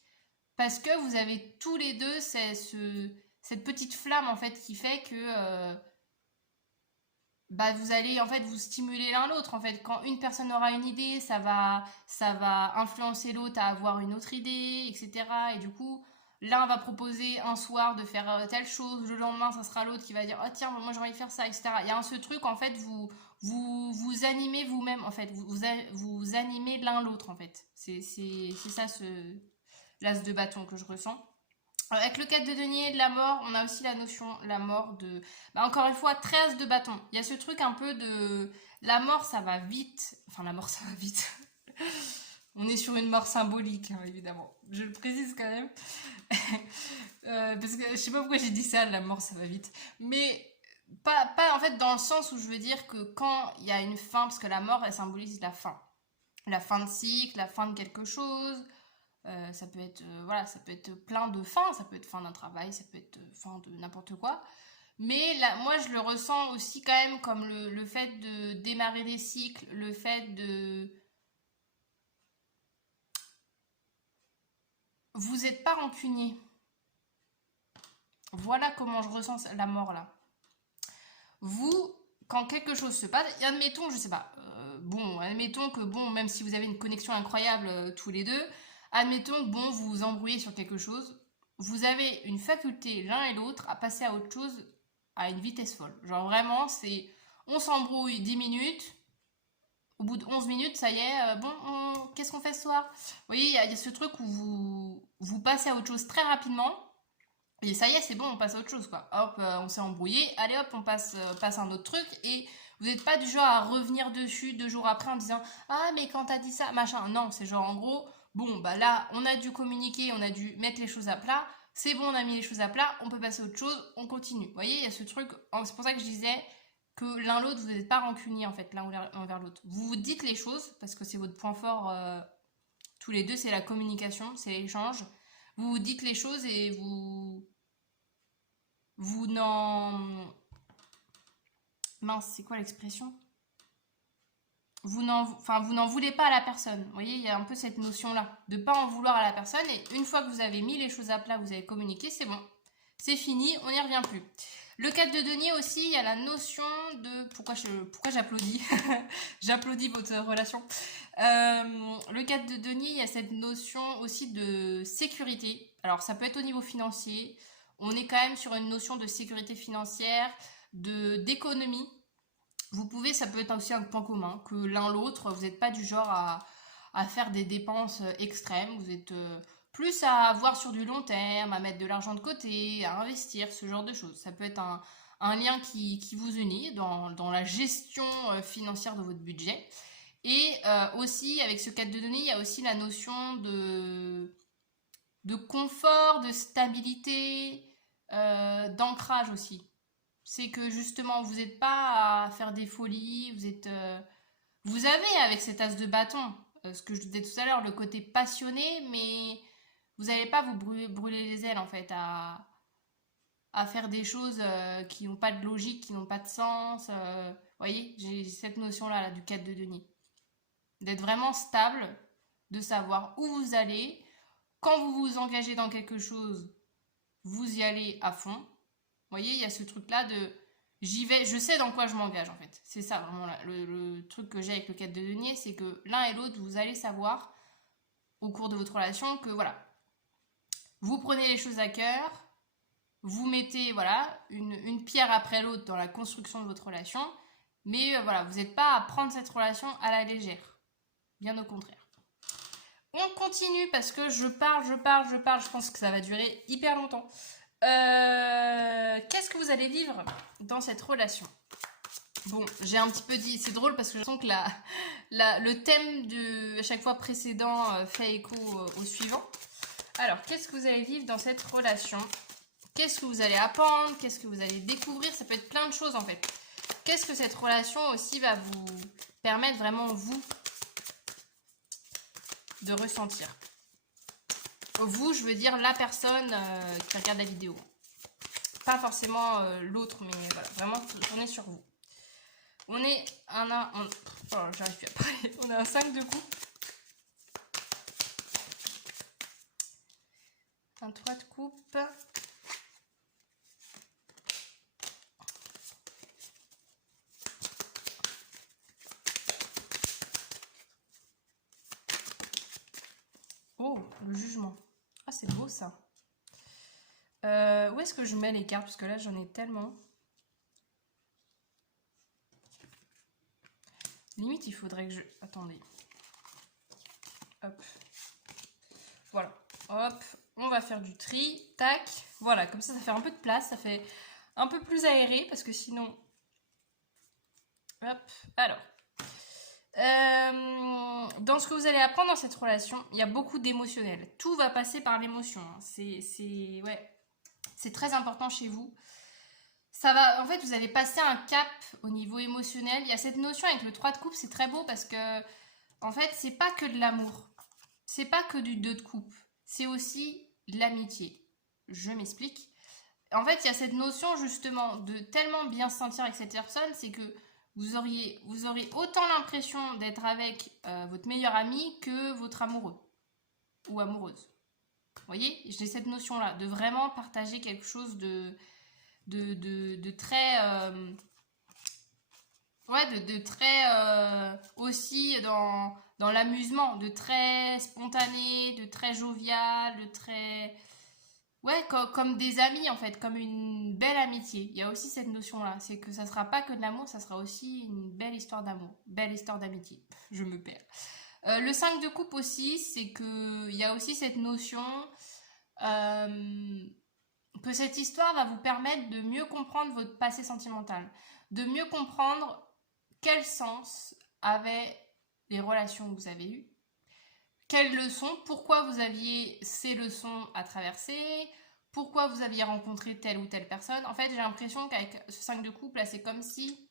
parce que vous avez tous les deux cette petite flamme en fait qui fait que bah, vous allez en fait vous stimuler l'un l'autre. En fait, quand une personne aura une idée, ça va influencer l'autre à avoir une autre idée, etc. Et du coup, l'un va proposer un soir de faire telle chose, le lendemain, ça sera l'autre qui va dire oh tiens, moi j'ai envie de faire ça, etc. Il y a ce truc en fait, vous animez vous-même en fait, vous animez l'un l'autre en fait. C'est ça l'as de bâton que je ressens. Avec le 4 de denier, la mort, on a aussi la notion, la mort de... Bah, encore une fois, 13 de bâton. Il y a ce truc un peu de... La mort, ça va vite. Enfin, la mort, ça va vite. On est sur une mort symbolique, hein, évidemment. Je le précise quand même. Parce que je sais pas pourquoi j'ai dit ça, la mort ça va vite. Mais pas en fait dans le sens où je veux dire que quand il y a une fin, parce que la mort elle symbolise la fin. La fin de cycle, la fin de quelque chose. Ça peut être voilà, ça peut être plein de fins, ça peut être fin d'un travail, ça peut être fin de n'importe quoi. Mais là, moi je le ressens aussi quand même comme le fait de démarrer des cycles, le fait de... Vous n'êtes pas rancunier. Voilà comment je ressens la mort là. Vous, quand quelque chose se passe, et admettons, je sais pas, bon, admettons que bon, même si vous avez une connexion incroyable tous les deux, admettons que bon, vous vous embrouillez sur quelque chose, vous avez une faculté l'un et l'autre à passer à autre chose à une vitesse folle. Genre vraiment, c'est, on s'embrouille 10 minutes, au bout de 11 minutes, ça y est, bon, qu'est-ce qu'on fait ce soir? Vous voyez, il y a ce truc où vous passez à autre chose très rapidement. Et ça y est, c'est bon, on passe à autre chose, quoi. Hop, on s'est embrouillé, allez hop, on passe à un autre truc, et vous n'êtes pas du genre à revenir dessus 2 jours après en disant ah, mais quand t'as dit ça, machin. Non, c'est genre en gros, bon, bah là, on a dû communiquer, on a dû mettre les choses à plat, c'est bon, on a mis les choses à plat, on peut passer à autre chose, on continue. Vous voyez, il y a ce truc, c'est pour ça que je disais que l'un l'autre, vous n'êtes pas rancunier en fait, l'un envers l'autre. Vous vous dites les choses, parce que c'est votre point fort tous les deux, c'est la communication, c'est l'échange. Vous vous dites les choses et vous n'en... Mince, c'est quoi l'expression? Vous n'en voulez pas à la personne. Vous voyez, il y a un peu cette notion-là, de ne pas en vouloir à la personne. Et une fois que vous avez mis les choses à plat, vous avez communiqué, c'est bon. C'est fini, on n'y revient plus. Le 4 de denier aussi, il y a la notion de... Pourquoi j'applaudis? J'applaudis votre relation. Le 4 de denier, il y a cette notion aussi de sécurité. Alors, ça peut être au niveau financier. On est quand même sur une notion de sécurité financière, d'économie. Vous pouvez, ça peut être aussi un point commun, que l'un l'autre, vous n'êtes pas du genre à faire des dépenses extrêmes. Vous êtes plus à voir sur du long terme, à mettre de l'argent de côté, à investir, ce genre de choses. Ça peut être un lien qui vous unit dans la gestion financière de votre budget. Et aussi, avec ce 4 de denier, il y a aussi la notion de confort, de stabilité, d'ancrage aussi. C'est que justement, vous n'êtes pas à faire des folies, vous avez avec cet as de bâton, ce que je disais tout à l'heure, le côté passionné, mais vous n'allez pas vous brûler les ailes en fait à faire des choses qui n'ont pas de logique, qui n'ont pas de sens. Vous voyez, j'ai cette notion-là là, du 4 de denier. D'être vraiment stable, de savoir où vous allez. Quand vous vous engagez dans quelque chose, vous y allez à fond. Vous voyez, il y a ce truc-là de j'y vais, je sais dans quoi je m'engage en fait. C'est ça vraiment le truc que j'ai avec le 4 de denier, c'est que l'un et l'autre, vous allez savoir au cours de votre relation que voilà, vous prenez les choses à cœur, vous mettez voilà une pierre après l'autre dans la construction de votre relation, mais voilà, vous n'êtes pas à prendre cette relation à la légère. Bien au contraire. On continue parce que je parle, je pense que ça va durer hyper longtemps. Qu'est-ce que vous allez vivre dans cette relation? Bon, j'ai un petit peu dit, c'est drôle parce que je sens que le thème de à chaque fois précédent fait écho au suivant. Alors, qu'est-ce que vous allez vivre dans cette relation? Qu'est-ce que vous allez apprendre? Qu'est-ce que vous allez découvrir? Ça peut être plein de choses en fait. Qu'est-ce que cette relation aussi va vous permettre vraiment, vous, de ressentir? Vous, je veux dire la personne qui regarde la vidéo. Pas forcément l'autre, mais voilà, vraiment tourner sur vous. On est oh, j'arrive plus à parler. On a un 5 de coupe. Un 3 de coupe. Oh, le jugement. Ah, c'est beau ça. Où est-ce que je mets les cartes? Parce que là, j'en ai tellement. Limite, il faudrait que je... Attendez. Hop. Voilà. Hop. On va faire du tri. Tac. Voilà. Comme ça fait un peu de place. Ça fait un peu plus aéré. Parce que sinon... Hop. Alors. Dans ce que vous allez apprendre dans cette relation, il y a beaucoup d'émotionnel. Tout va passer par l'émotion, hein. Ouais, c'est très important chez vous. Ça va, en fait, vous allez passer un cap au niveau émotionnel. Il y a cette notion avec le 3 de coupe, c'est très beau parce que, en fait, c'est pas que de l'amour. C'est pas que du 2 de coupe. C'est aussi de l'amitié. Je m'explique. En fait, il y a cette notion justement de tellement bien se sentir avec cette personne, c'est que vous aurez autant l'impression d'être avec votre meilleur ami que votre amoureux ou amoureuse. Vous voyez, j'ai cette notion-là, de vraiment partager quelque chose de très... ouais, de très aussi dans l'amusement, de très spontané, de très jovial, de très... Ouais, comme des amis en fait, comme une belle amitié. Il y a aussi cette notion-là, c'est que ça sera pas que de l'amour, ça sera aussi une belle histoire d'amour, belle histoire d'amitié. Je me perds. Le 5 de coupe aussi, c'est que il y a aussi cette notion euh, que cette histoire va vous permettre de mieux comprendre votre passé sentimental, de mieux comprendre quel sens avaient les relations que vous avez eues, quelles leçons, pourquoi vous aviez ces leçons à traverser, pourquoi vous aviez rencontré telle ou telle personne. En fait, j'ai l'impression qu'avec ce 5 de couple, là, c'est comme si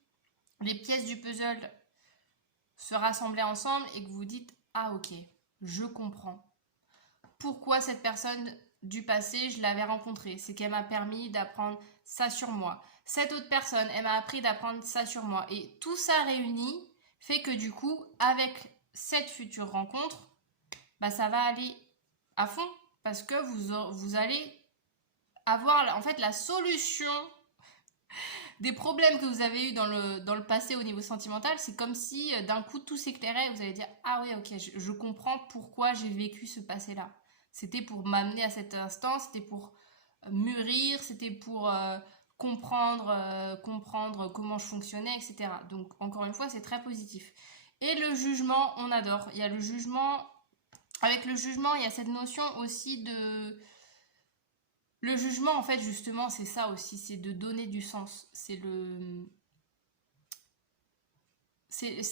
les pièces du puzzle se rassemblaient ensemble et que vous dites, ah ok, je comprends. Pourquoi cette personne du passé, je l'avais rencontrée? C'est qu'elle m'a permis d'apprendre ça sur moi. Cette autre personne, elle m'a appris d'apprendre ça sur moi. Et tout ça réuni fait que du coup, avec cette future rencontre, bah, ça va aller à fond parce que vous allez avoir en fait la solution des problèmes que vous avez eu dans le passé au niveau sentimental. C'est comme si d'un coup tout s'éclairait et vous allez dire ah oui ok je comprends pourquoi j'ai vécu ce passé là. C'était pour m'amener à cet instant, c'était pour mûrir, c'était pour comprendre comment je fonctionnais, etc. Donc encore une fois c'est très positif. Et le jugement on adore. Il y a le jugement. Avec le jugement, il y a cette notion aussi de... Le jugement, en fait, justement, c'est ça aussi, c'est de donner du sens. C'est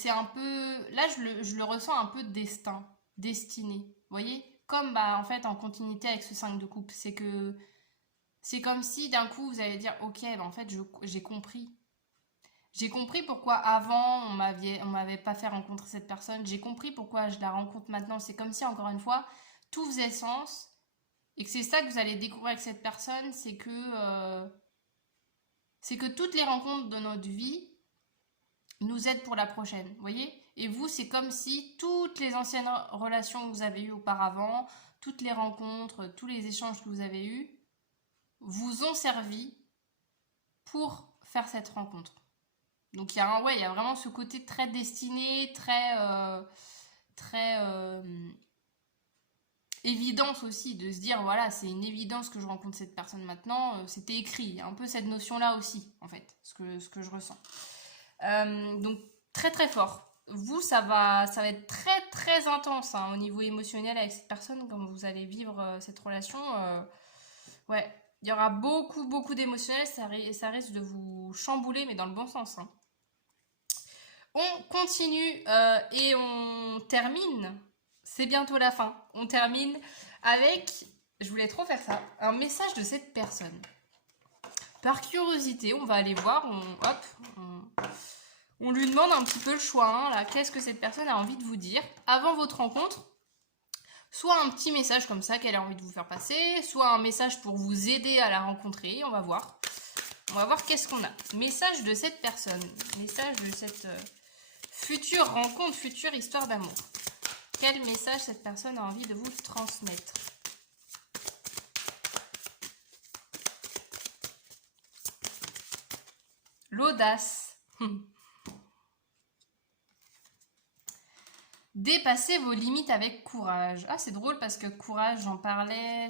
un peu... Là, je le ressens un peu destin, destiné. Vous voyez? Comme, bah, en fait, en continuité avec ce 5 de coupe. C'est que... C'est comme si, d'un coup, vous allez dire, ok, bah, en fait, j'ai compris. J'ai compris pourquoi avant, on m'avait pas fait rencontrer cette personne. J'ai compris pourquoi je la rencontre maintenant. C'est comme si, encore une fois, tout faisait sens. Et que c'est ça que vous allez découvrir avec cette personne, c'est que toutes les rencontres de notre vie nous aident pour la prochaine, vous voyez? Et vous, c'est comme si toutes les anciennes relations que vous avez eues auparavant, toutes les rencontres, tous les échanges que vous avez eus, vous ont servi pour faire cette rencontre. Donc il y a vraiment ce côté très destiné, très évidence aussi, de se dire voilà, c'est une évidence que je rencontre cette personne maintenant, c'était écrit, un peu cette notion-là aussi, en fait, ce que je ressens. Donc très très fort. Vous, ça va être très très intense hein, au niveau émotionnel avec cette personne, quand vous allez vivre cette relation. Ouais, il y aura beaucoup beaucoup d'émotionnel, ça risque de vous chambouler, mais dans le bon sens, hein. On continue et on termine. C'est bientôt la fin. On termine avec, je voulais trop faire ça, un message de cette personne. Par curiosité, on va aller voir, on lui demande un petit peu le choix. Hein, là, qu'est-ce que cette personne a envie de vous dire avant votre rencontre? Soit un petit message comme ça qu'elle a envie de vous faire passer, soit un message pour vous aider à la rencontrer. On va voir. On va voir qu'est-ce qu'on a. Message de cette personne. Message de cette future rencontre, future histoire d'amour. Quel message cette personne a envie de vous transmettre? L'audace. Dépassez vos limites avec courage. Ah, c'est drôle parce que courage, j'en parlais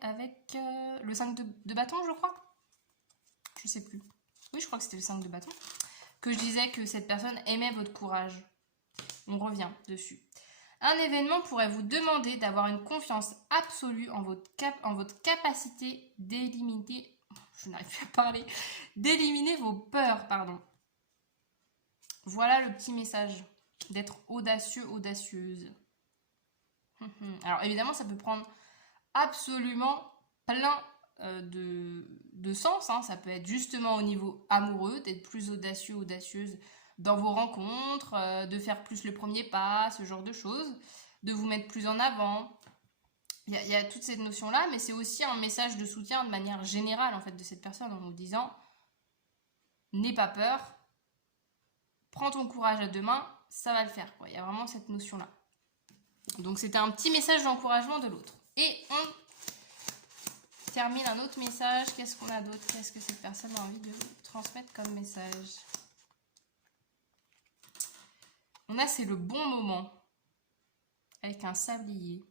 avec le 5 de bâton, je crois. Je sais plus. Oui, je crois que c'était le 5 de bâton. Que je disais que cette personne aimait votre courage. On revient dessus. Un événement pourrait vous demander d'avoir une confiance absolue en votre capacité d'éliminer... Je n'arrive plus à parler. D'éliminer vos peurs, pardon. Voilà le petit message d'être audacieux, audacieuse. Alors évidemment, ça peut prendre absolument plein de sens. Hein. Ça peut être justement au niveau amoureux, d'être plus audacieux, audacieuse dans vos rencontres, de faire plus le premier pas, ce genre de choses, de vous mettre plus en avant. Il y a toutes ces notions-là, mais c'est aussi un message de soutien de manière générale en fait de cette personne en vous disant n'aie pas peur, prends ton courage à deux mains, ça va le faire. Quoi. Il y a vraiment cette notion-là. Donc c'était un petit message d'encouragement de l'autre. Et on termine un autre message. Qu'est-ce qu'on a d'autre? Qu'est-ce que cette personne a envie de vous transmettre comme message? On a c'est le bon moment avec un sablier.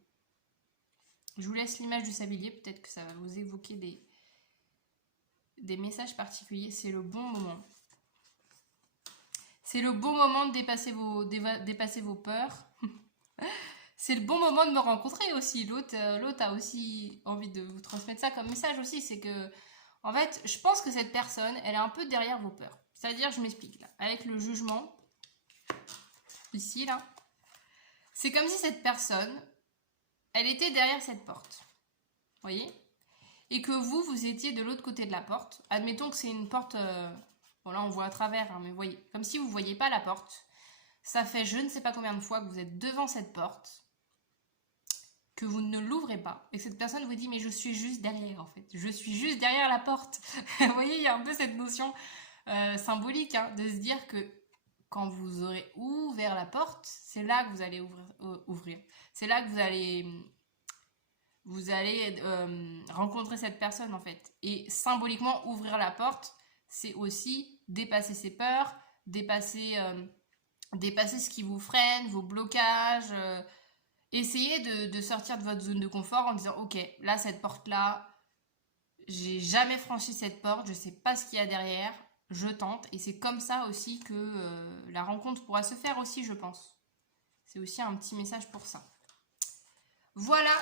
Je vous laisse l'image du sablier, peut-être que ça va vous évoquer des messages particuliers. C'est le bon moment. C'est le bon moment de dépasser vos peurs. C'est le bon moment de me rencontrer aussi. L'autre a aussi envie de vous transmettre ça comme message aussi. C'est que, en fait, je pense que cette personne, elle est un peu derrière vos peurs. C'est-à-dire, je m'explique là. Avec le jugement, ici, là, c'est comme si cette personne, elle était derrière cette porte. Vous voyez? Et que vous étiez de l'autre côté de la porte. Admettons que c'est une porte... bon, là, on voit à travers, hein, mais vous voyez. Comme si vous ne voyez pas la porte. Ça fait je ne sais pas combien de fois que vous êtes devant cette porte, que vous ne l'ouvrez pas, et que cette personne vous dit mais je suis juste derrière en fait, je suis juste derrière la porte. Vous voyez, il y a un peu cette notion symbolique hein, de se dire que quand vous aurez ouvert la porte, c'est là que vous allez ouvrir. C'est là que vous allez rencontrer cette personne en fait. Et symboliquement, ouvrir la porte, c'est aussi dépasser ses peurs, dépasser ce qui vous freine, vos blocages. Essayez de sortir de votre zone de confort en disant ok, là cette porte là, j'ai jamais franchi cette porte, je sais pas ce qu'il y a derrière, je tente. Et c'est comme ça aussi que la rencontre pourra se faire aussi, je pense. C'est aussi un petit message pour ça. Voilà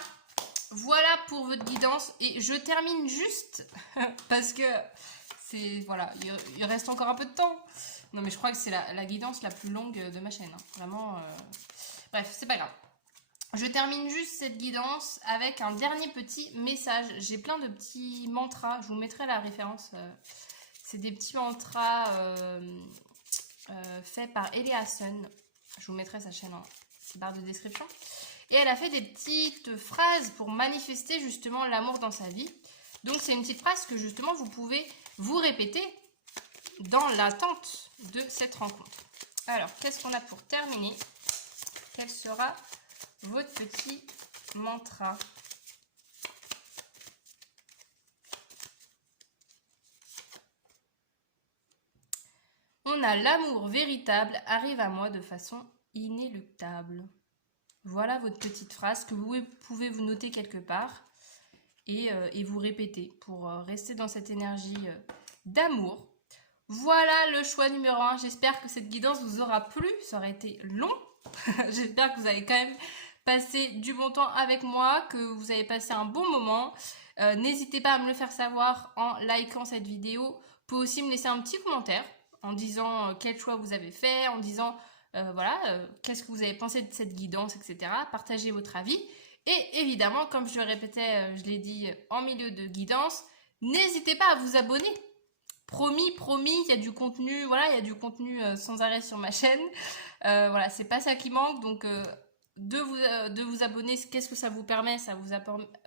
pour votre guidance. Et je termine juste parce que c'est voilà, il reste encore un peu de temps. Non mais je crois que c'est la guidance la plus longue de ma chaîne. Hein. Vraiment. Bref, c'est pas grave. Je termine juste cette guidance avec un dernier petit message. J'ai plein de petits mantras. Je vous mettrai la référence. C'est des petits mantras faits par Elia Sun. Je vous mettrai sa chaîne en barre de description. Et elle a fait des petites phrases pour manifester justement l'amour dans sa vie. Donc c'est une petite phrase que justement vous pouvez vous répéter dans l'attente de cette rencontre. Alors, qu'est-ce qu'on a pour terminer? Quel sera votre petit mantra? On a l'amour véritable arrive à moi de façon inéluctable. Voilà votre petite phrase que vous pouvez vous noter quelque part et vous répéter pour rester dans cette énergie d'amour. Voilà le choix numéro 1. J'espère que cette guidance vous aura plu. Ça aurait été long. J'espère que vous avez quand même passé du bon temps avec moi, que vous avez passé un bon moment. N'hésitez pas à me le faire savoir en likant cette vidéo. Vous pouvez aussi me laisser un petit commentaire en disant quel choix vous avez fait, en disant qu'est-ce que vous avez pensé de cette guidance, etc. Partagez votre avis. Et évidemment, comme je le répétais, je l'ai dit en milieu de guidance, n'hésitez pas à vous abonner. Promis, il y a du contenu, voilà, il y a du contenu sans arrêt sur ma chaîne. Voilà, c'est pas ça qui manque, donc de vous abonner, qu'est-ce que ça vous permet? Ça vous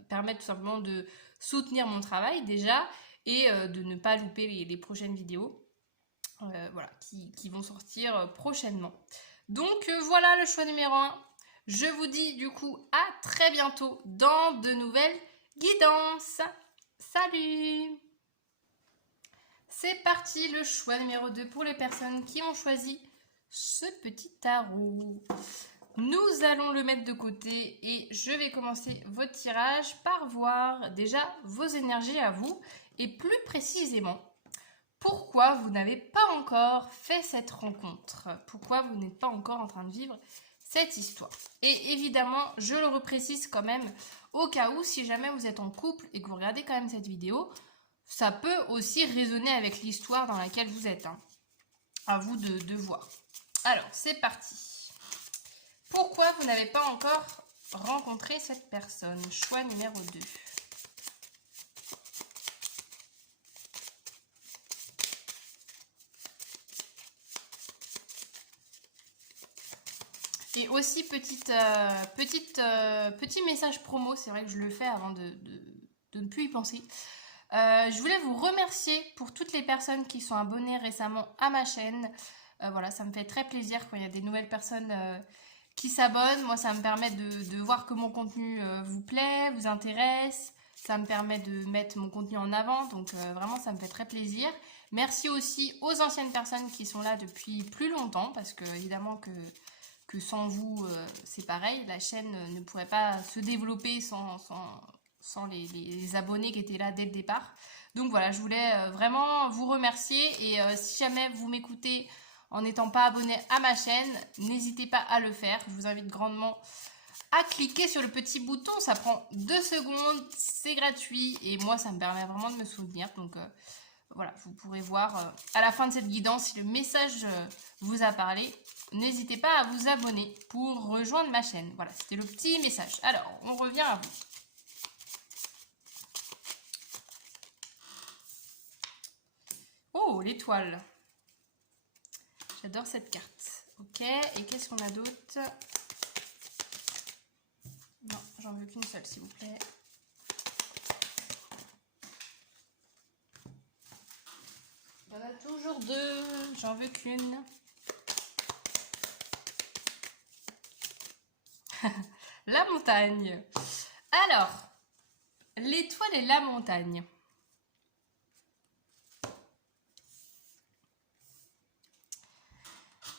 permet tout simplement de soutenir mon travail déjà et de ne pas louper les prochaines vidéos voilà, qui vont sortir prochainement. Donc voilà le choix numéro 1. Je vous dis du coup à très bientôt dans de nouvelles guidances. Salut! C'est parti, le choix numéro 2 pour les personnes qui ont choisi ce petit tarot. Nous allons le mettre de côté et je vais commencer votre tirage par voir déjà vos énergies à vous et plus précisément pourquoi vous n'avez pas encore fait cette rencontre, pourquoi vous n'êtes pas encore en train de vivre cette histoire. Et évidemment, je le reprécise quand même au cas où si jamais vous êtes en couple et que vous regardez quand même cette vidéo, ça peut aussi résonner avec l'histoire dans laquelle vous êtes. Hein. À vous de voir. Alors, c'est parti. Pourquoi vous n'avez pas encore rencontré cette personne? Choix numéro 2. Et aussi, petit message promo, c'est vrai que je le fais avant de ne plus y penser. Je voulais vous remercier pour toutes les personnes qui sont abonnées récemment à ma chaîne. Voilà, ça me fait très plaisir quand il y a des nouvelles personnes qui s'abonnent. Moi, ça me permet de voir que mon contenu vous plaît, vous intéresse. Ça me permet de mettre mon contenu en avant. Donc, vraiment, ça me fait très plaisir. Merci aussi aux anciennes personnes qui sont là depuis plus longtemps. Parce que, évidemment, que sans vous, c'est pareil. La chaîne ne pourrait pas se développer sans les abonnés qui étaient là dès le départ. Donc voilà, je voulais vraiment vous remercier. Et si jamais vous m'écoutez en n'étant pas abonné à ma chaîne, n'hésitez pas à le faire. Je vous invite grandement à cliquer sur le petit bouton. Ça prend 2 secondes, c'est gratuit. Et moi, ça me permet vraiment de me souvenir. Donc voilà, vous pourrez voir à la fin de cette guidance si le message vous a parlé. N'hésitez pas à vous abonner pour rejoindre ma chaîne. Voilà, c'était le petit message. Alors, on revient à vous. Oh, l'étoile. J'adore cette carte. Ok, et qu'est-ce qu'on a d'autre? Non, j'en veux qu'une seule, s'il vous plaît. Il y en a toujours 2, j'en veux qu'une. La montagne. Alors, l'étoile et la montagne.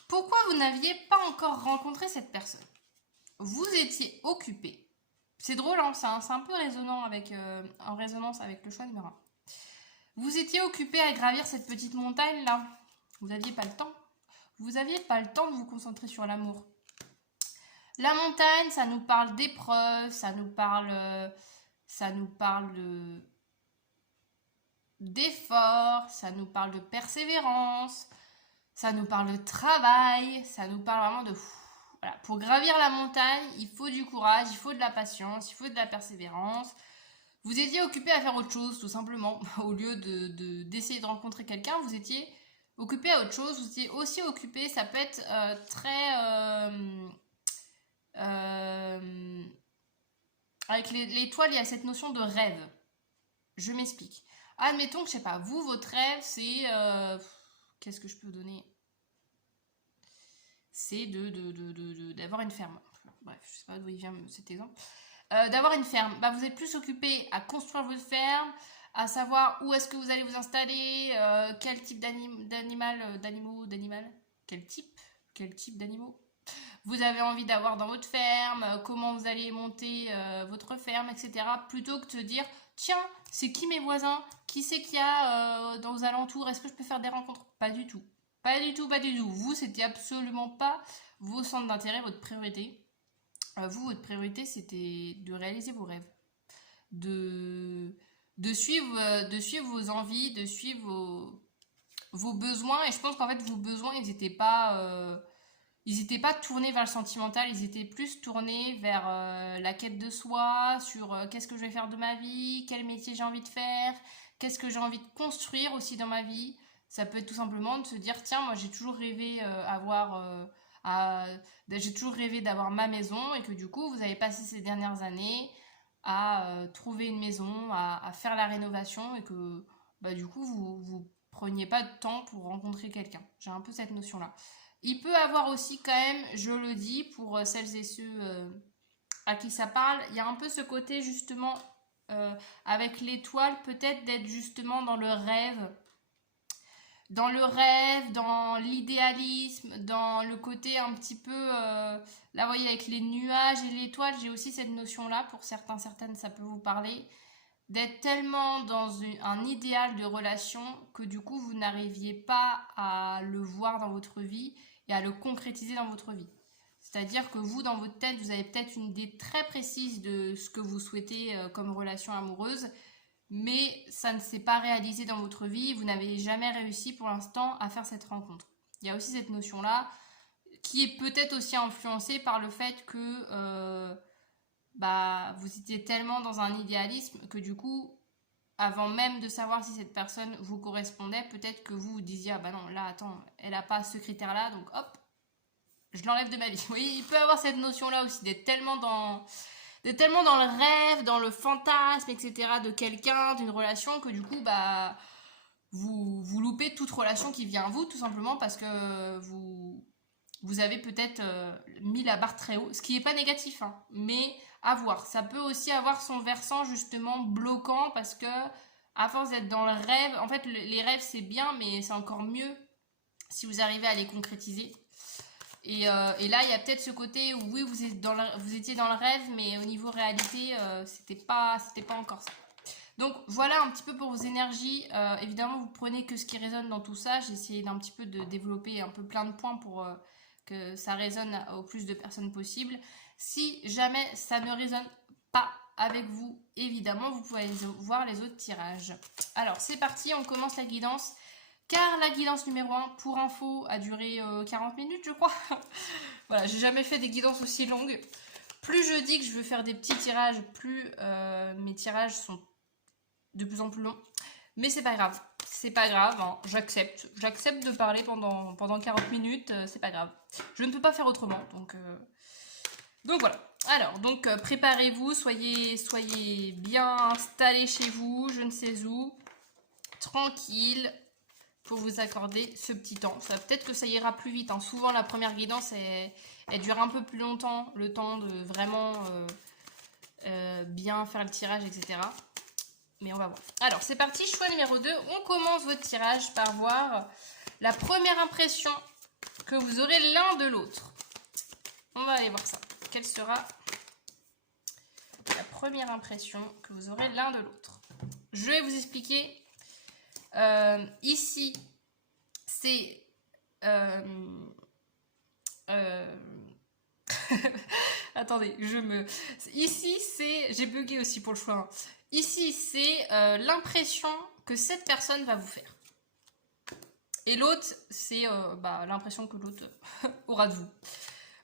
Pourquoi vous n'aviez pas encore rencontré cette personne? Vous étiez occupé. C'est drôle, hein, c'est un peu résonnant en résonance avec le choix numéro 1. Vous étiez occupé à gravir cette petite montagne là. Vous n'aviez pas le temps. Vous n'aviez pas le temps de vous concentrer sur l'amour. La montagne, ça nous parle d'épreuves, ça nous parle d'efforts, ça nous parle de persévérance, ça nous parle de travail, ça nous parle vraiment de... Voilà. Pour gravir la montagne, il faut du courage, il faut de la patience, il faut de la persévérance. Vous étiez occupé à faire autre chose, tout simplement. Au lieu d'essayer de rencontrer quelqu'un, vous étiez occupé à autre chose. Vous étiez aussi occupé, ça peut être avec l'étoile, il y a cette notion de rêve. Je m'explique. Admettons que, je sais pas, vous, votre rêve, c'est... qu'est-ce que je peux vous donner? C'est d'avoir une ferme. Bref, je sais pas d'où il vient cet exemple. D'avoir une ferme. Bah, vous êtes plus occupé à construire votre ferme, à savoir où est-ce que vous allez vous installer, quel type d'animaux, quel type d'animaux vous avez envie d'avoir dans votre ferme, comment vous allez monter votre ferme, etc. Plutôt que de dire, tiens, c'est qui mes voisins? Qui c'est qu'il y a dans vos alentours? Est-ce que je peux faire des rencontres? Pas du tout. Pas du tout, pas du tout. Vous, c'était absolument pas vos centres d'intérêt, votre priorité. Vous, votre priorité, c'était de réaliser vos rêves. De suivre vos envies, de suivre vos besoins. Et je pense qu'en fait, vos besoins, ils n'étaient pas tournés vers le sentimental, ils étaient plus tournés vers la quête de soi, sur qu'est-ce que je vais faire de ma vie, quel métier j'ai envie de faire, qu'est-ce que j'ai envie de construire aussi dans ma vie. Ça peut être tout simplement de se dire, tiens, moi j'ai toujours rêvé j'ai toujours rêvé d'avoir ma maison, et que du coup vous avez passé ces dernières années à trouver une maison, à faire la rénovation, et que bah, du coup vous preniez pas de temps pour rencontrer quelqu'un. J'ai un peu cette notion-là. Il peut avoir aussi quand même, je le dis, pour celles et ceux à qui ça parle, il y a un peu ce côté justement avec l'étoile, peut-être d'être justement dans l'idéalisme, dans le côté un petit peu, là vous voyez avec les nuages et l'étoile, j'ai aussi cette notion-là, pour certaines ça peut vous parler, d'être tellement dans un idéal de relation que du coup vous n'arriviez pas à le voir dans votre vie et à le concrétiser dans votre vie. C'est-à-dire que vous, dans votre tête, vous avez peut-être une idée très précise de ce que vous souhaitez comme relation amoureuse, mais ça ne s'est pas réalisé dans votre vie, vous n'avez jamais réussi pour l'instant à faire cette rencontre. Il y a aussi cette notion-là, qui est peut-être aussi influencé par le fait que bah, vous étiez tellement dans un idéalisme que du coup, avant même de savoir si cette personne vous correspondait, peut-être que vous vous disiez, ah bah non, là, attends, elle n'a pas ce critère-là, donc hop, je l'enlève de ma vie. Oui, il peut avoir cette notion-là aussi, d'être tellement dans le rêve, dans le fantasme, etc. de quelqu'un, d'une relation, que du coup, bah, vous loupez toute relation qui vient à vous, tout simplement parce que vous avez peut-être mis la barre très haut, ce qui n'est pas négatif, hein, mais à voir. Ça peut aussi avoir son versant justement bloquant parce que à force d'être dans le rêve, en fait les rêves c'est bien, mais c'est encore mieux si vous arrivez à les concrétiser. Et là, il y a peut-être ce côté où oui, vous étiez dans le rêve, mais au niveau réalité, c'était pas encore ça. Donc voilà un petit peu pour vos énergies. Évidemment, vous prenez que ce qui résonne dans tout ça. J'ai essayé d'un petit peu de développer un peu plein de points pour que ça résonne au plus de personnes possible. Si jamais ça ne résonne pas avec vous, évidemment, vous pouvez aller voir les autres tirages. Alors, c'est parti, on commence la guidance. Car la guidance numéro 1, pour info, a duré 40 minutes, je crois. Voilà, j'ai jamais fait des guidances aussi longues. Plus je dis que je veux faire des petits tirages, plus mes tirages sont de plus en plus longs. Mais c'est pas grave. C'est pas grave, hein, j'accepte. J'accepte de parler pendant 40 minutes, c'est pas grave. Je ne peux pas faire autrement, donc voilà. Alors, donc préparez-vous, soyez bien installés chez vous, je ne sais où, tranquille, pour vous accorder ce petit temps. Peut-être que ça ira plus vite, hein. Souvent, la première guidance, elle dure un peu plus longtemps, le temps de vraiment bien faire le tirage, etc. Mais on va voir. Alors, c'est parti, choix numéro 2. On commence votre tirage par voir la première impression que vous aurez l'un de l'autre. On va aller voir ça. Quelle sera la première impression que vous aurez l'un de l'autre? Je vais vous expliquer. Ici, c'est... Attendez, Ici, c'est... J'ai bugué aussi pour le choix. Hein. Ici, c'est l'impression que cette personne va vous faire. Et l'autre, c'est l'impression que l'autre aura de vous.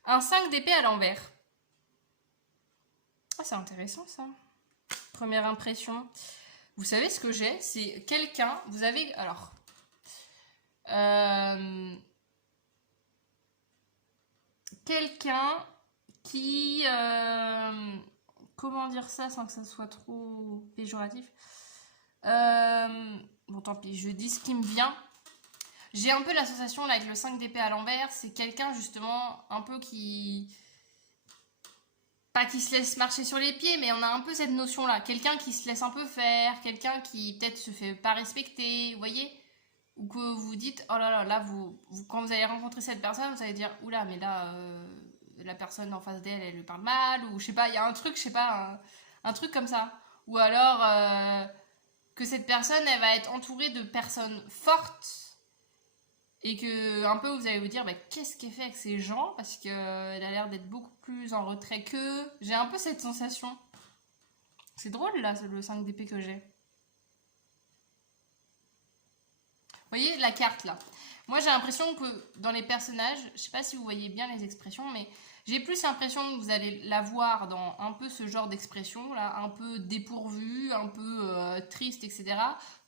Un 5 d'épée à l'envers. Ah, c'est intéressant, ça. Première impression. Vous savez ce que j'ai? C'est quelqu'un... Vous avez... Alors... quelqu'un qui... comment dire ça sans que ça soit trop péjoratif? Bon, tant pis, je dis ce qui me vient. J'ai un peu la sensation là avec le 5 d'épée à l'envers, c'est quelqu'un justement un peu qui... Pas qui se laisse marcher sur les pieds, mais on a un peu cette notion-là. Quelqu'un qui se laisse un peu faire, quelqu'un qui peut-être se fait pas respecter, vous voyez? Ou que vous dites, oh là là, là, quand vous allez rencontrer cette personne, vous allez dire, oula, mais là, la personne en face d'elle, elle lui parle mal, ou je sais pas, il y a un truc, je sais pas, un truc comme ça. Ou alors, que cette personne, elle va être entourée de personnes fortes, et que un peu vous allez vous dire bah, qu'est-ce qu'elle fait avec ces gens parce qu'elle a l'air d'être beaucoup plus en retrait qu'eux. J'ai un peu cette sensation. C'est drôle là le 5 d'épée que j'ai. Vous voyez la carte là. Moi j'ai l'impression que dans les personnages, je sais pas si vous voyez bien les expressions, mais j'ai plus l'impression que vous allez la voir dans un peu ce genre d'expression là, un peu dépourvu, un peu triste, etc.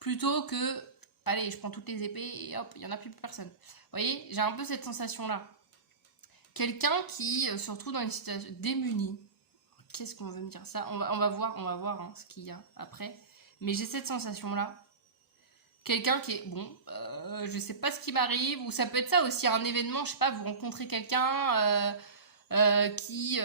Plutôt que allez, je prends toutes les épées et hop, il n'y en a plus personne. Vous voyez, j'ai un peu cette sensation-là. Quelqu'un qui se retrouve dans une situation démunie. Qu'est-ce qu'on veut me dire ça? On va voir hein, ce qu'il y a après. Mais j'ai cette sensation-là. Quelqu'un qui est, bon, je sais pas ce qui m'arrive, ou ça peut être ça aussi, un événement, je sais pas, vous rencontrez quelqu'un qui...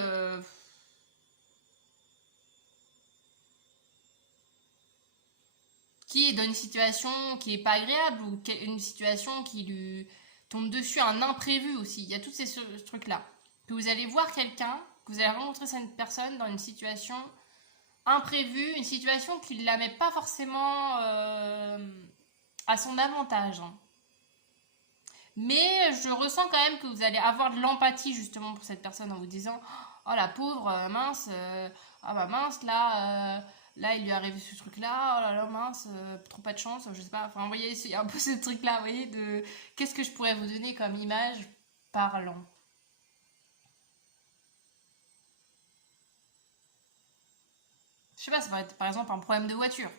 qui est dans une situation qui n'est pas agréable ou une situation qui lui tombe dessus, un imprévu aussi. Il y a tous ces trucs-là. Que vous allez voir quelqu'un, que vous allez rencontrer cette personne dans une situation imprévue, une situation qui ne la met pas forcément à son avantage. Hein. Mais je ressens quand même que vous allez avoir de l'empathie justement pour cette personne en vous disant « Oh la pauvre, mince, ah bah mince, là... Là, il lui est arrivé ce truc-là, oh là là, mince, trop pas de chance, je sais pas. Enfin, vous voyez, il y a un peu ce truc-là, vous voyez, de qu'est-ce que je pourrais vous donner comme image parlant. sais pas, ça va être par exemple un problème de voiture.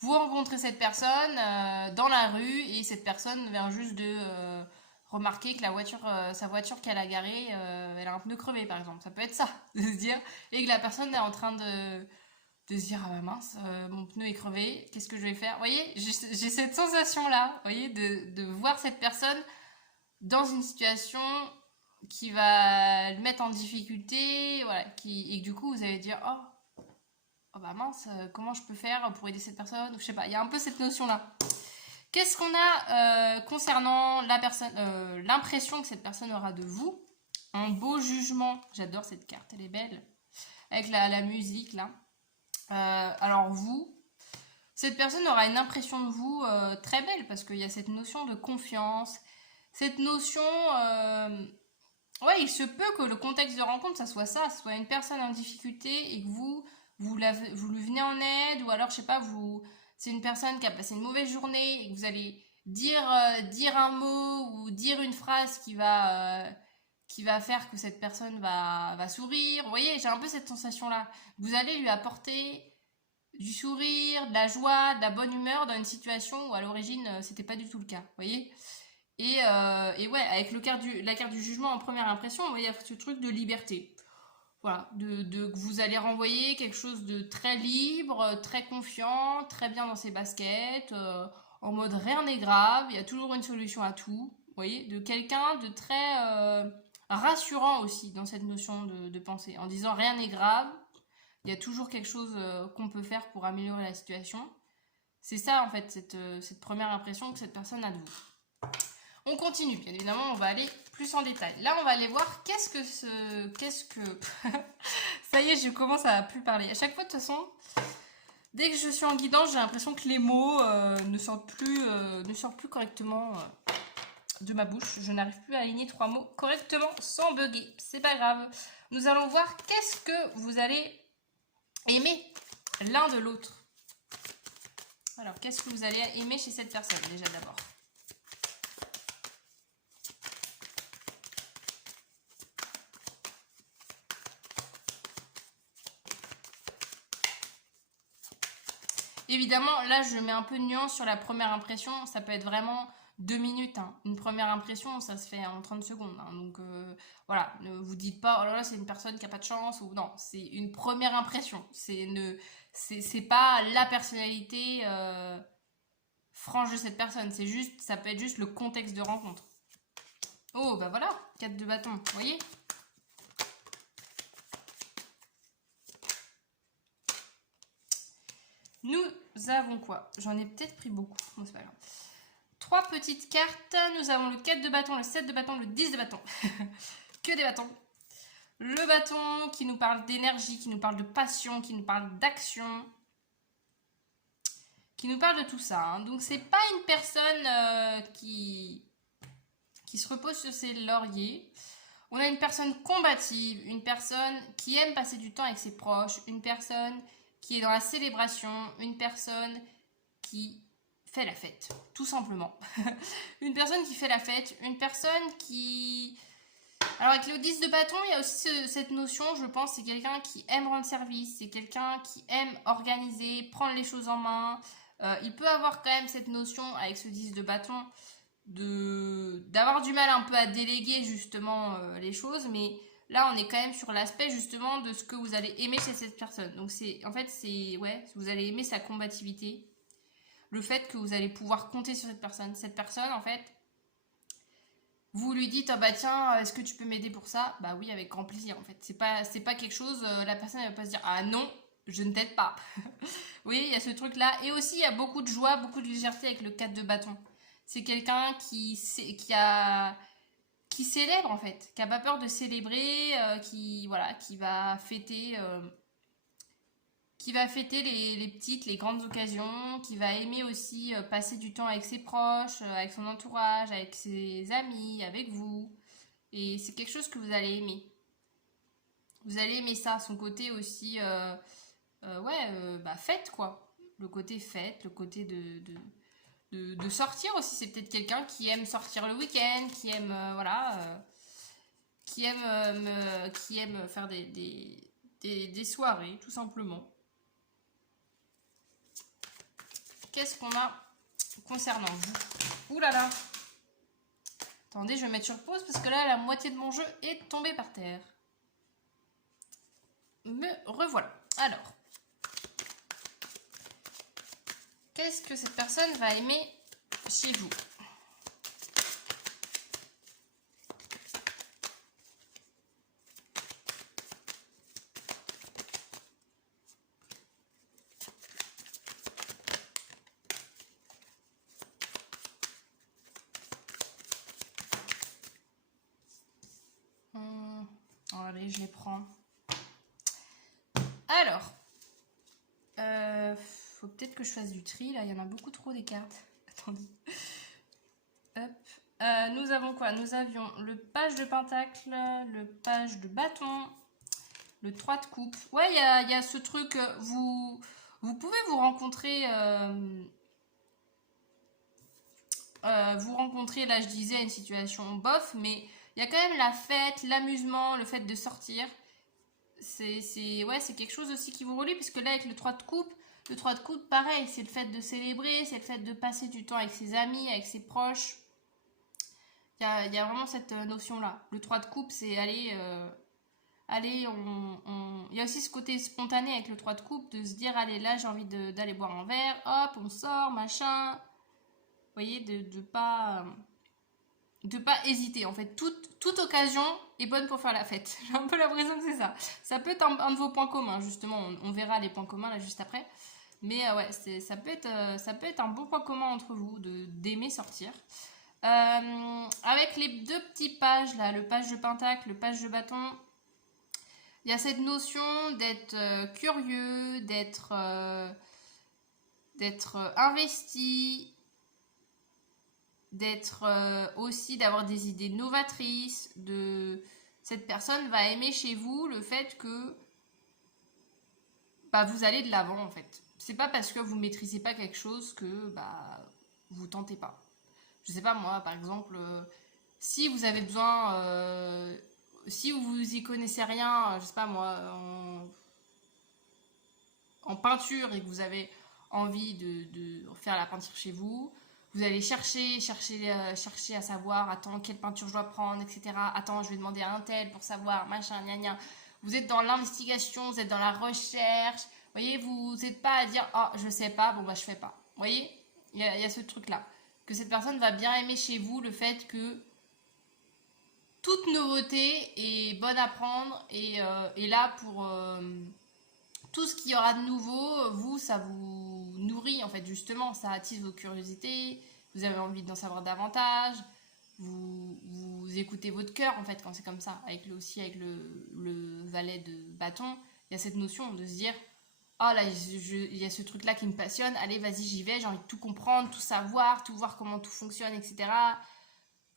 Vous rencontrez cette personne dans la rue et cette personne vient juste de remarquer que sa voiture qu'elle a garée, elle a un pneu crevé par exemple. Ça peut être ça, de se dire, et que la personne est en train de se dire ah bah mince, mon pneu est crevé, qu'est-ce que je vais faire? Vous voyez, j'ai cette sensation-là, vous voyez, de voir cette personne dans une situation qui va le mettre en difficulté, voilà, et que du coup vous allez dire oh bah mince, comment je peux faire pour aider cette personne? Ou je sais pas, il y a un peu cette notion-là. Qu'est-ce qu'on a concernant la personne, l'impression que cette personne aura de vous? Un beau jugement. J'adore cette carte, elle est belle. Avec la musique là. Alors vous, cette personne aura une impression de vous très belle parce qu'il y a cette notion de confiance, cette notion, ouais, il se peut que le contexte de rencontre ça soit soit une personne en difficulté et que vous lui venez en aide ou alors je sais pas, c'est une personne qui a passé une mauvaise journée et que vous allez dire un mot ou dire une phrase qui va faire que cette personne va sourire. Vous voyez, j'ai un peu cette sensation-là. Vous allez lui apporter du sourire, de la joie, de la bonne humeur dans une situation où à l'origine c'était pas du tout le cas. Vous voyez, et ouais, avec la carte du jugement en première impression, vous voyez, il y a ce truc de liberté. Voilà, que vous allez renvoyer quelque chose de très libre, très confiant, très bien dans ses baskets, en mode rien n'est grave, il y a toujours une solution à tout. Vous voyez, de quelqu'un de très rassurant aussi dans cette notion de pensée, en disant rien n'est grave, il y a toujours quelque chose qu'on peut faire pour améliorer la situation. C'est ça en fait, cette première impression que cette personne a de vous. On continue, bien évidemment, on va aller plus en détail. Là, on va aller voir qu'est-ce que... Ça y est, je commence à plus parler. À chaque fois, de toute façon, dès que je suis en guidance, j'ai l'impression que les mots ne sortent plus correctement de ma bouche. Je n'arrive plus à aligner 3 mots correctement sans bugger. C'est pas grave. Nous allons voir qu'est-ce que vous allez aimer l'un de l'autre. Alors, qu'est-ce que vous allez aimer chez cette personne, déjà d'abord? Évidemment, là, je mets un peu de nuance sur la première impression. Ça peut être vraiment 2 minutes. Hein. Une première impression, ça se fait en 30 secondes. Hein. Donc, voilà, ne vous dites pas, oh là là, c'est une personne qui n'a pas de chance. Ou non, c'est une première impression. C'est pas la personnalité franche de cette personne. C'est juste, ça peut être juste le contexte de rencontre. Oh, bah voilà, 4 de bâton, vous voyez? Nous avons quoi? J'en ai peut-être pris beaucoup. Bon, c'est pas grave. 3 petites cartes. Nous avons le 4 de bâton, le 7 de bâton, le 10 de bâton. Que des bâtons. Le bâton qui nous parle d'énergie, qui nous parle de passion, qui nous parle d'action, qui nous parle de tout ça. Hein. Donc c'est pas une personne qui se repose sur ses lauriers. On a une personne combative, une personne qui aime passer du temps avec ses proches, une personne qui est dans la célébration, une personne qui fait la fête, tout simplement. Une personne qui fait la fête, une personne qui... Alors avec le 10 de bâton, il y a aussi cette notion, je pense, c'est quelqu'un qui aime rendre service, c'est quelqu'un qui aime organiser, prendre les choses en main. Il peut avoir quand même cette notion avec ce 10 de bâton d'avoir du mal un peu à déléguer justement les choses, mais là on est quand même sur l'aspect justement de ce que vous allez aimer chez cette personne. Donc ouais, vous allez aimer sa combativité, le fait que vous allez pouvoir compter sur cette personne. Cette personne en fait, vous lui dites ah bah tiens, est-ce que tu peux m'aider pour ça? Bah oui, avec grand plaisir en fait. C'est pas quelque chose, la personne elle va pas se dire ah non, je ne t'aide pas. Oui, il y a ce truc là, et aussi il y a beaucoup de joie, beaucoup de légèreté avec le 4 de bâton. C'est quelqu'un qui célèbre en fait, qui a pas peur de célébrer, qui va fêter les petites, les grandes occasions, qui va aimer aussi passer du temps avec ses proches, avec son entourage, avec ses amis, avec vous. Et c'est quelque chose que vous allez aimer. Vous allez aimer ça, son côté aussi, fête quoi. Le côté fête, le côté de sortir aussi. C'est peut-être quelqu'un qui aime sortir le week-end, qui aime, qui aime faire des soirées, tout simplement. qu'est-ce qu'on a concernant vous? Ouh là là. Attendez, je vais mettre sur pause parce que là, la moitié de mon jeu est tombée par terre. Me revoilà. Alors, qu'est-ce que cette personne va aimer chez vous? Allez, je les prends. Alors, faut peut-être que je fasse du tri. Là, il y en a beaucoup trop des cartes. Attendez. Hop. Nous avons quoi? Nous avions le page de pentacle, le page de bâton, le 3 de coupe. Ouais, il y a ce truc. Vous pouvez vous rencontrer. Vous rencontrez, là je disais, une situation bof, mais il y a quand même la fête, l'amusement, le fait de sortir. Ouais, c'est quelque chose aussi qui vous relie, puisque là avec le 3 de coupe, pareil, c'est le fait de célébrer, c'est le fait de passer du temps avec ses amis, avec ses proches. Il y a vraiment cette notion-là. Le 3 de coupe, c'est aller, il y a aussi ce côté spontané avec le 3 de coupe, de se dire, allez, là j'ai envie d'aller boire un verre, hop, on sort, machin. Vous voyez, de pas hésiter. En fait, toute occasion est bonne pour faire la fête. J'ai un peu l'impression que c'est ça. Ça peut être un de vos points communs, justement. On verra les points communs là juste après. Mais ouais, ça peut être un bon point commun entre vous d'aimer sortir. Avec les deux petits pages là, le page de pentacle, le page de bâton, il y a cette notion d'être curieux, d'être investi, d'être aussi, d'avoir des idées novatrices. Cette personne va aimer chez vous le fait que bah, vous allez de l'avant en fait. C'est pas parce que vous maîtrisez pas quelque chose que bah, vous tentez pas. Je sais pas moi, par exemple, si vous avez besoin, si vous y connaissez rien, je sais pas moi, en peinture et que vous avez envie de faire la peinture chez vous, vous allez chercher à savoir, attends, quelle peinture je dois prendre, etc. Attends, je vais demander à un tel pour savoir, machin, gna gna. Vous êtes dans l'investigation, vous êtes dans la recherche. Vous voyez, vous n'êtes pas à dire, oh, je sais pas, bon, bah, je fais pas. Vous voyez, il y a ce truc-là. Que cette personne va bien aimer chez vous le fait que toute nouveauté est bonne à prendre et est là pour tout ce qu'il y aura de nouveau, vous, ça vous nourrit en fait, justement, ça attise vos curiosités, vous avez envie d'en savoir davantage, vous écoutez votre cœur en fait quand c'est comme ça, aussi avec le valet de bâton, il y a cette notion de se dire, oh là, il y a ce truc là qui me passionne, allez vas-y j'y vais, j'ai envie de tout comprendre, tout savoir, tout voir comment tout fonctionne, etc.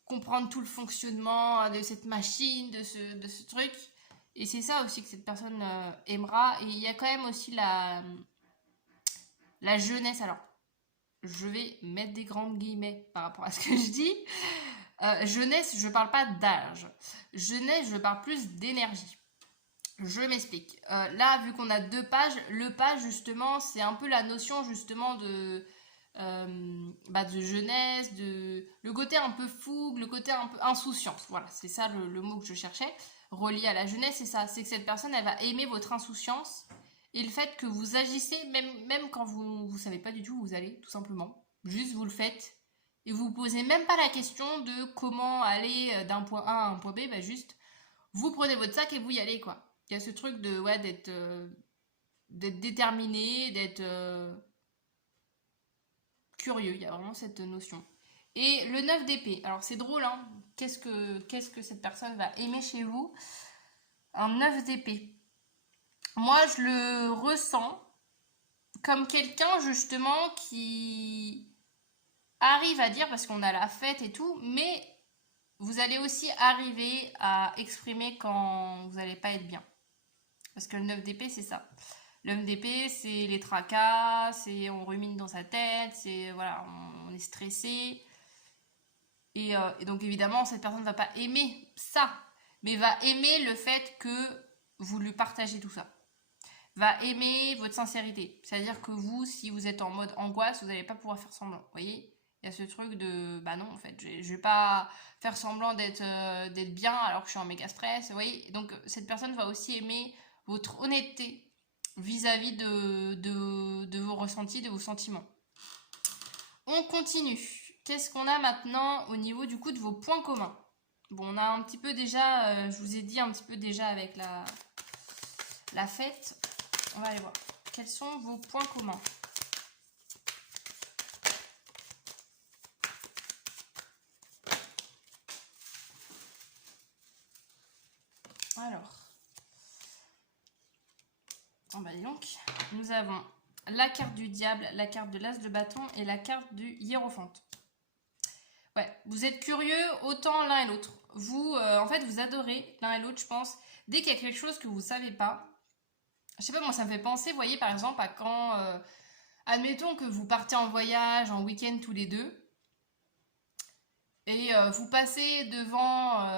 Comprendre tout le fonctionnement de cette machine, de ce truc. Et c'est ça aussi que cette personne aimera. Et il y a quand même aussi la jeunesse. Alors, je vais mettre des grandes guillemets par rapport à ce que je dis. Jeunesse, je parle pas d'âge. Jeunesse, je parle plus d'énergie. Je m'explique. Là, vu qu'on a deux pages, le page, justement, c'est un peu la notion, justement, de jeunesse, le côté un peu fougue, le côté un peu insouciance. Voilà, c'est ça le mot que je cherchais. Relié à la jeunesse, c'est ça. C'est que cette personne, elle va aimer votre insouciance et le fait que vous agissez, même quand vous savez pas du tout où vous allez, tout simplement. Juste, vous le faites. Et vous vous posez même pas la question de comment aller d'un point A à un point B, bah juste, vous prenez votre sac et vous y allez, quoi. Il y a ce truc de, ouais, d'être déterminé, d'être curieux. Il y a vraiment cette notion. Et le 9 d'épée. Alors, c'est drôle, hein. Qu'est-ce que cette personne va aimer chez vous? Un 9 d'épée. Moi, je le ressens comme quelqu'un, justement, qui arrive à dire, parce qu'on a la fête et tout, mais vous allez aussi arriver à exprimer quand vous n'allez pas être bien. Parce que le 9 d'épée, c'est ça. Le 9 d'épée, c'est les tracas, c'est on rumine dans sa tête, c'est voilà, on est stressé. Et donc évidemment, cette personne ne va pas aimer ça, mais va aimer le fait que vous lui partagez tout ça. va aimer votre sincérité. C'est-à-dire que vous, si vous êtes en mode angoisse, vous n'allez pas pouvoir faire semblant. Vous voyez? Il y a ce truc de, bah non, en fait, je vais pas faire semblant d'être bien alors que je suis en méga stress. Vous voyez? Donc, cette personne va aussi aimer votre honnêteté vis-à-vis de vos ressentis, de vos sentiments. On continue. Qu'est-ce qu'on a maintenant au niveau du coup de vos points communs? Bon, on a un petit peu déjà, je vous ai dit un petit peu déjà avec la fête. On va aller voir. Quels sont vos points communs? Alors, bah dis donc, nous avons la carte du diable, la carte de l'as de bâton et la carte du hiérophante. Ouais, vous êtes curieux autant l'un et l'autre. Vous, en fait, vous adorez l'un et l'autre, je pense. Dès qu'il y a quelque chose que vous savez pas, je sais pas, moi, ça me fait penser, vous voyez, par exemple, à quand, admettons que vous partez en voyage, en week-end tous les deux, et vous passez devant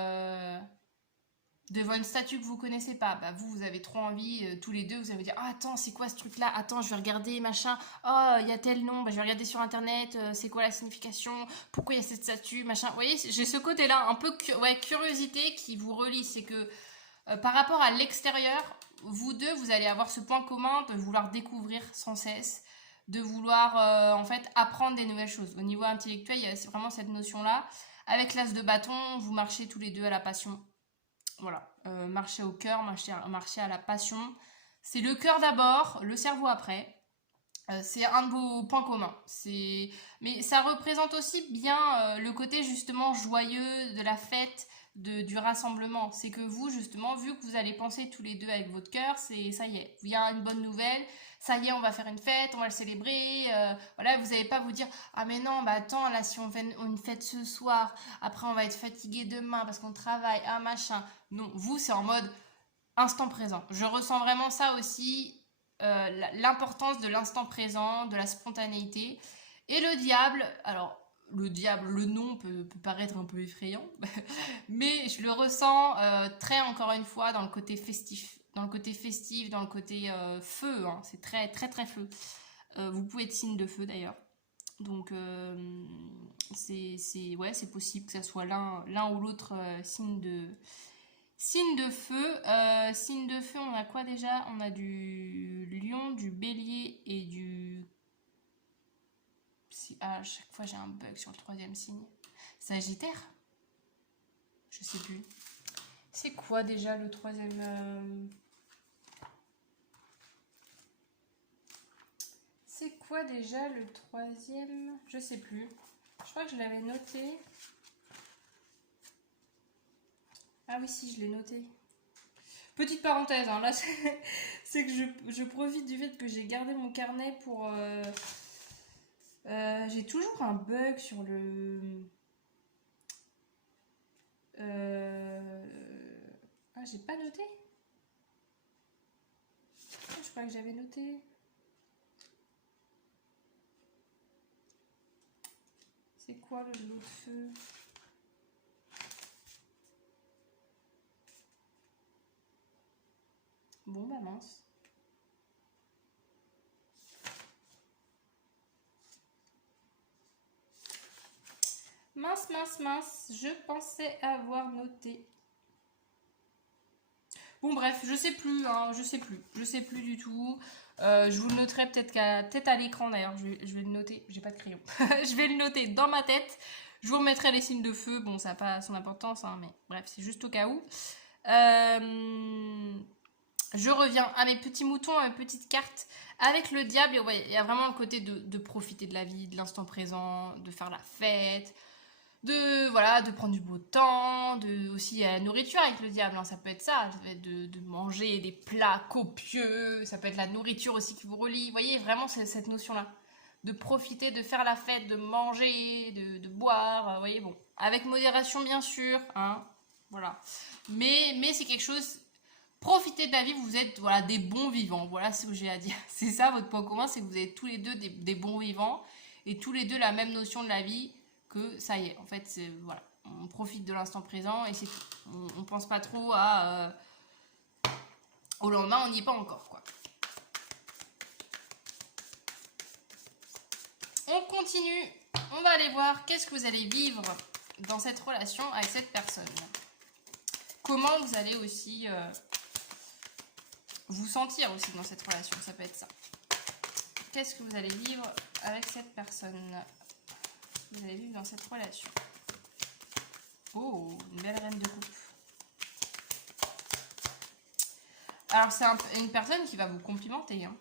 une statue que vous connaissez pas, bah vous avez trop envie, tous les deux, vous allez vous dire ah, attends, c'est quoi ce truc-là? Attends, je vais regarder, machin. Oh, il y a tel nom, bah, je vais regarder sur internet, c'est quoi la signification? Pourquoi il y a cette statue, machin. Vous voyez, j'ai ce côté-là, un peu ouais, curiosité qui vous relie. C'est que par rapport à l'extérieur, vous deux, vous allez avoir ce point commun de vouloir découvrir sans cesse, de vouloir en fait apprendre des nouvelles choses. Au niveau intellectuel, il y a vraiment cette notion-là. Avec l'as de bâton, vous marchez tous les deux à la passion. Voilà, marcher au cœur, marcher à la passion. C'est le cœur d'abord, le cerveau après. C'est un de vos points communs. Mais ça représente aussi bien le côté justement joyeux de la fête, du rassemblement. C'est que vous, justement, vu que vous allez penser tous les deux avec votre cœur, c'est ça y est, il y a une bonne nouvelle, ça y est, on va faire une fête, on va le célébrer. Voilà, vous n'allez pas vous dire ah mais non, bah attends, là si on fait une fête ce soir, après on va être fatigué demain parce qu'on travaille, ah machin. Non, vous c'est en mode instant présent. Je ressens vraiment ça aussi, l'importance de l'instant présent, de la spontanéité. Et le diable, alors le diable, le nom peut paraître un peu effrayant, mais je le ressens très encore une fois dans le côté festif. Dans le côté festif, dans le côté feu, hein. C'est très très très feu. Vous pouvez être signe de feu d'ailleurs. Donc ouais, c'est possible que ça soit l'un ou l'autre signe de feu. Signe de feu, on a quoi déjà? On a du lion, du bélier et du... à chaque fois j'ai un bug sur le troisième signe. Sagittaire? Je sais plus. C'est quoi déjà le troisième C'est quoi déjà le troisième? Je sais plus. Je crois que je l'avais noté. Ah oui, si, je l'ai noté. Petite parenthèse, hein, là, c'est que je profite du fait que j'ai gardé mon carnet pour... j'ai toujours un bug sur le... Ah, j'ai pas noté. Je crois que j'avais noté. C'est quoi le lot de feu? Bon, bah mince. Mince, mince, mince. Je pensais avoir noté. Bon, bref, je sais plus, hein, je sais plus. Je sais plus du tout. Je vous le noterai peut-être à l'écran d'ailleurs. Je vais le noter. J'ai pas de crayon. Je vais le noter dans ma tête. Je vous remettrai les signes de feu. Bon, ça n'a pas son importance, hein, mais bref, c'est juste au cas où. Je reviens à mes petits moutons, à mes petites cartes avec le diable. Et ouais, il y a vraiment le côté de profiter de la vie, de l'instant présent, de faire la fête, de prendre du beau temps, aussi la nourriture avec le diable, hein, ça peut être ça, ça peut être de manger des plats copieux, ça peut être la nourriture aussi qui vous relie. Vous voyez, vraiment cette notion-là. De profiter, de faire la fête, de manger, de boire, vous voyez, bon. Avec modération, bien sûr, hein, voilà. Mais c'est quelque chose... Profitez de la vie, vous êtes voilà, des bons vivants. Voilà ce que j'ai à dire. C'est ça votre point commun, c'est que vous êtes tous les deux des bons vivants et tous les deux la même notion de la vie que ça y est. En fait, voilà, on profite de l'instant présent et c'est tout. On pense pas trop au lendemain, on n'y est pas encore, quoi. On continue. On va aller voir qu'est-ce que vous allez vivre dans cette relation avec cette personne. Comment vous allez aussi vous sentir aussi dans cette relation. Ça peut être ça. Qu'est-ce que vous allez vivre avec cette personne? Vous allez vivre dans cette relation. Oh, une belle reine de coupe. Alors, c'est une personne qui va vous complimenter. Hein.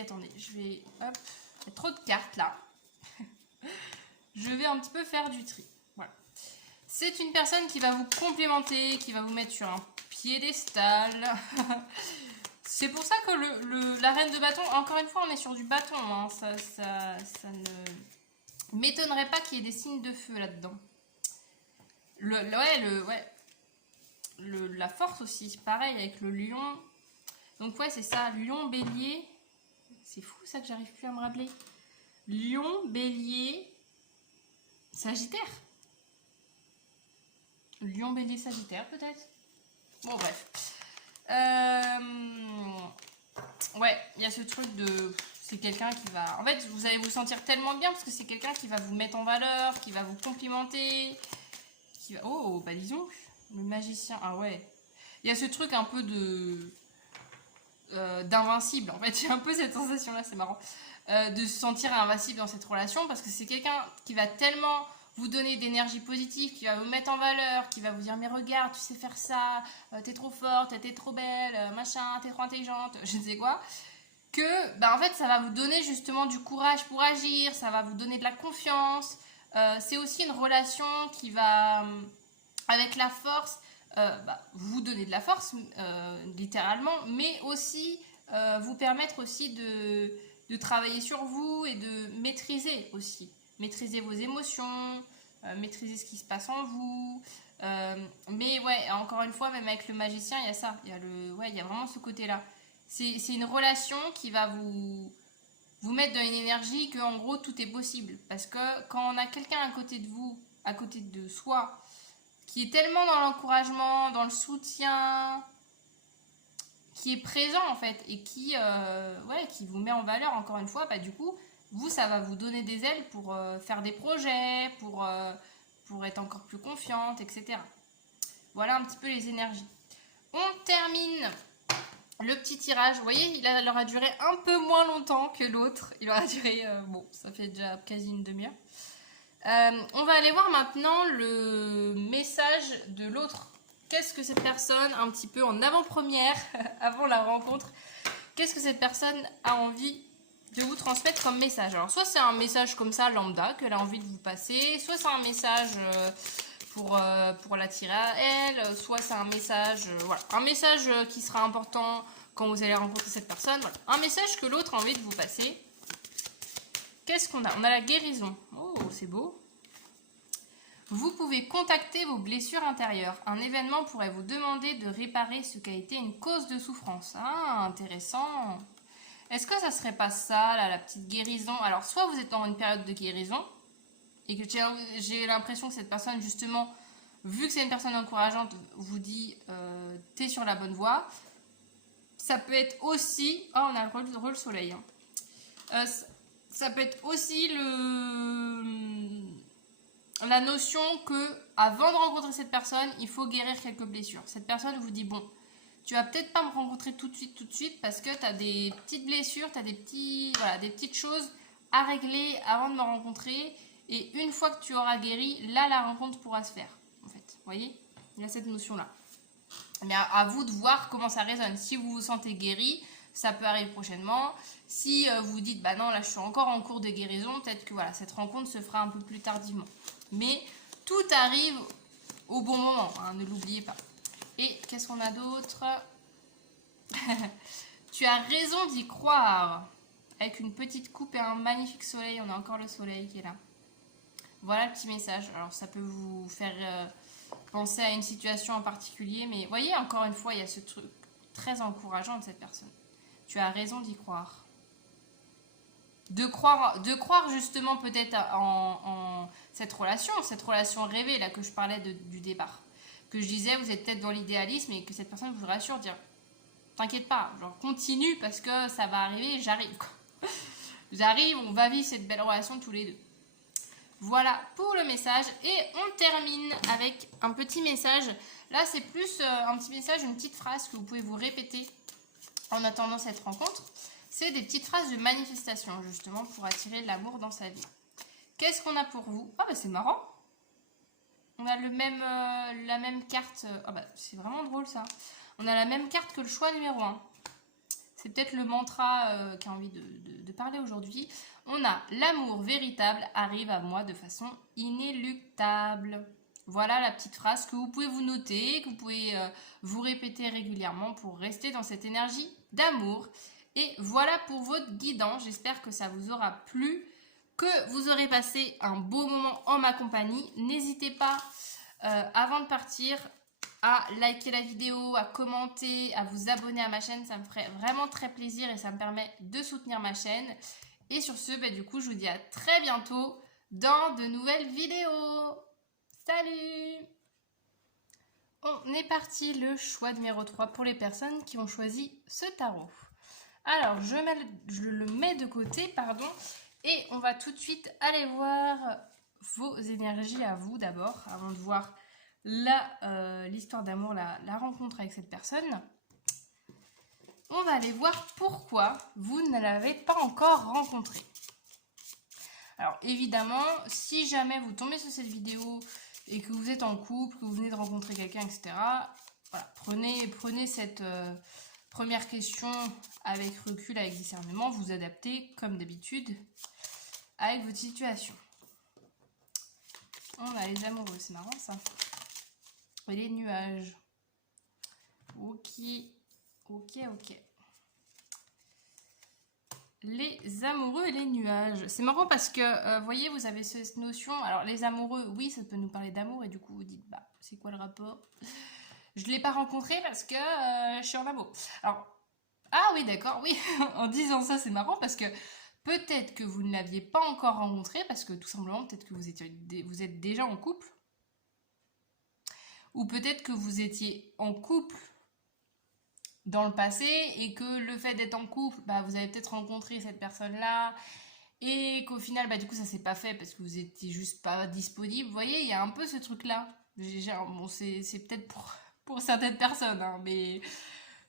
Attendez, je vais, hop, il y a trop de cartes là. Je vais un petit peu faire du tri. Voilà. C'est une personne qui va vous complimenter, qui va vous mettre sur un piédestal. C'est pour ça que la reine de bâton, encore une fois, on est sur du bâton. Hein. Ça ne m'étonnerait pas qu'il y ait des signes de feu là-dedans. La force aussi, pareil avec le lion. Donc ouais, c'est ça, lion, bélier. C'est fou ça que j'arrive plus à me rappeler. Lion, bélier, sagittaire. Lion, bélier, sagittaire peut-être. Bon bref. Ouais, il y a ce truc de... C'est quelqu'un qui va... En fait, vous allez vous sentir tellement bien parce que c'est quelqu'un qui va vous mettre en valeur, qui va vous complimenter. Qui va... Oh, bah disons, le magicien. Ah ouais. Il y a ce truc un peu de... d'invincible. En fait, j'ai un peu cette sensation-là, c'est marrant. De se sentir invincible dans cette relation parce que c'est quelqu'un qui va tellement vous donner d'énergie positive, qui va vous mettre en valeur, qui va vous dire mais regarde, tu sais faire ça, t'es trop forte, t'es trop belle, machin, t'es trop intelligente, je ne sais quoi, que bah, en fait ça va vous donner justement du courage pour agir, ça va vous donner de la confiance. C'est aussi une relation qui va avec la force vous donner de la force littéralement, mais aussi vous permettre aussi de travailler sur vous et de maîtriser aussi. Maîtriser vos émotions, maîtriser ce qui se passe en vous. Mais ouais, encore une fois, même avec le magicien, il y a ça. Il y a vraiment ce côté-là. C'est une relation qui va vous mettre dans une énergie que, en gros, tout est possible. Parce que quand on a quelqu'un à côté de vous, à côté de soi, qui est tellement dans l'encouragement, dans le soutien, qui est présent en fait, et qui vous met en valeur, encore une fois, bah du coup, vous, ça va vous donner des ailes pour faire des projets, pour être encore plus confiante, etc. Voilà un petit peu les énergies. On termine le petit tirage. Vous voyez, il aura duré un peu moins longtemps que l'autre. Il aura duré, ça fait déjà quasi une demi-heure. On va aller voir maintenant le message de l'autre. Qu'est-ce que cette personne, un petit peu en avant-première, avant la rencontre, qu'est-ce que cette personne a envie de vous transmettre comme message? Alors, soit c'est un message comme ça, lambda, qu'elle a envie de vous passer, soit c'est un message pour l'attirer à elle, soit c'est un message, un message qui sera important quand vous allez rencontrer cette personne. Voilà. Un message que l'autre a envie de vous passer. Qu'est-ce qu'on a? On a la guérison. Oh, c'est beau. Vous pouvez contacter vos blessures intérieures. Un événement pourrait vous demander de réparer ce qui a été une cause de souffrance. Ah, intéressant. Est-ce que ça serait pas ça, là, la petite guérison? Alors, soit vous êtes dans une période de guérison, et que j'ai l'impression que cette personne, justement, vu que c'est une personne encourageante, vous dit t'es sur la bonne voie. Ça peut être aussi... Ah, on a le rôle soleil. Hein. Ça peut être aussi la notion que avant de rencontrer cette personne, il faut guérir quelques blessures. Cette personne vous dit bon, tu vas peut-être pas me rencontrer tout de suite parce que tu as des petites blessures, tu as des petites choses à régler avant de me rencontrer, et une fois que tu auras guéri, là la rencontre pourra se faire. En fait, vous voyez, il y a cette notion là. Mais à vous de voir comment ça résonne. Si vous vous sentez guéri, ça peut arriver prochainement. Si vous dites bah non, là je suis encore en cours de guérison, peut-être que cette rencontre se fera un peu plus tardivement. Mais tout arrive au bon moment, hein, ne l'oubliez pas. Et qu'est-ce qu'on a d'autre? Tu as raison d'y croire. Avec une petite coupe et un magnifique soleil, on a encore le soleil qui est là. Voilà le petit message. Alors ça peut vous faire penser à une situation en particulier, mais voyez, encore une fois, il y a ce truc très encourageant de cette personne. Tu as raison d'y croire. De croire justement peut-être en cette relation rêvée là que je parlais du départ. Que je disais, vous êtes peut-être dans l'idéalisme et que cette personne vous rassure, dire t'inquiète pas, genre continue parce que ça va arriver, j'arrive quoi. arrive, on va vivre cette belle relation tous les deux. Voilà pour le message. Et on termine avec un petit message. Là, c'est plus un petit message, une petite phrase que vous pouvez vous répéter en attendant cette rencontre. C'est des petites phrases de manifestation, justement, pour attirer l'amour dans sa vie. Qu'est-ce qu'on a pour vous? Ah bah c'est marrant. On a la même carte. Ah bah c'est vraiment drôle ça. On a la même carte que le choix numéro 1. C'est peut-être le mantra qui a envie de parler aujourd'hui. On a l'amour véritable arrive à moi de façon inéluctable. Voilà la petite phrase que vous pouvez vous noter, que vous pouvez vous répéter régulièrement pour rester dans cette énergie d'amour. Et voilà pour votre guidance. J'espère que ça vous aura plu, que vous aurez passé un beau moment en ma compagnie. N'hésitez pas, avant de partir, à liker la vidéo, à commenter, à vous abonner à ma chaîne. Ça me ferait vraiment très plaisir et ça me permet de soutenir ma chaîne. Et sur ce, bah, du coup, je vous dis à très bientôt dans de nouvelles vidéos. Salut! On est parti, le choix numéro 3 pour les personnes qui ont choisi ce tarot. Alors, je le mets de côté, pardon, et on va tout de suite aller voir vos énergies à vous d'abord, avant de voir l'histoire d'amour, la rencontre avec cette personne. On va aller voir pourquoi vous ne l'avez pas encore rencontré. Alors, évidemment, si jamais vous tombez sur cette vidéo et que vous êtes en couple, que vous venez de rencontrer quelqu'un, etc., voilà, prenez cette première question avec recul, avec discernement, vous adaptez comme d'habitude avec votre situation. On a les amoureux, c'est marrant ça. Et les nuages. Ok. Les amoureux et les nuages. C'est marrant parce que, vous voyez, vous avez cette notion. Alors, les amoureux, oui, ça peut nous parler d'amour. Et du coup, vous dites, bah, c'est quoi le rapport? Je ne l'ai pas rencontré parce que je suis en amour. Alors, ah oui, d'accord, oui. En disant ça, c'est marrant parce que peut-être que vous ne l'aviez pas encore rencontré parce que tout simplement, peut-être que vous êtes déjà en couple. Ou peut-être que vous étiez en couple dans le passé et que le fait d'être en couple, bah, vous avez peut-être rencontré cette personne-là et qu'au final, bah, du coup, ça s'est pas fait parce que vous étiez juste pas disponible. Vous voyez, il y a un peu ce truc-là. Bon, c'est peut-être pour certaines personnes, hein, mais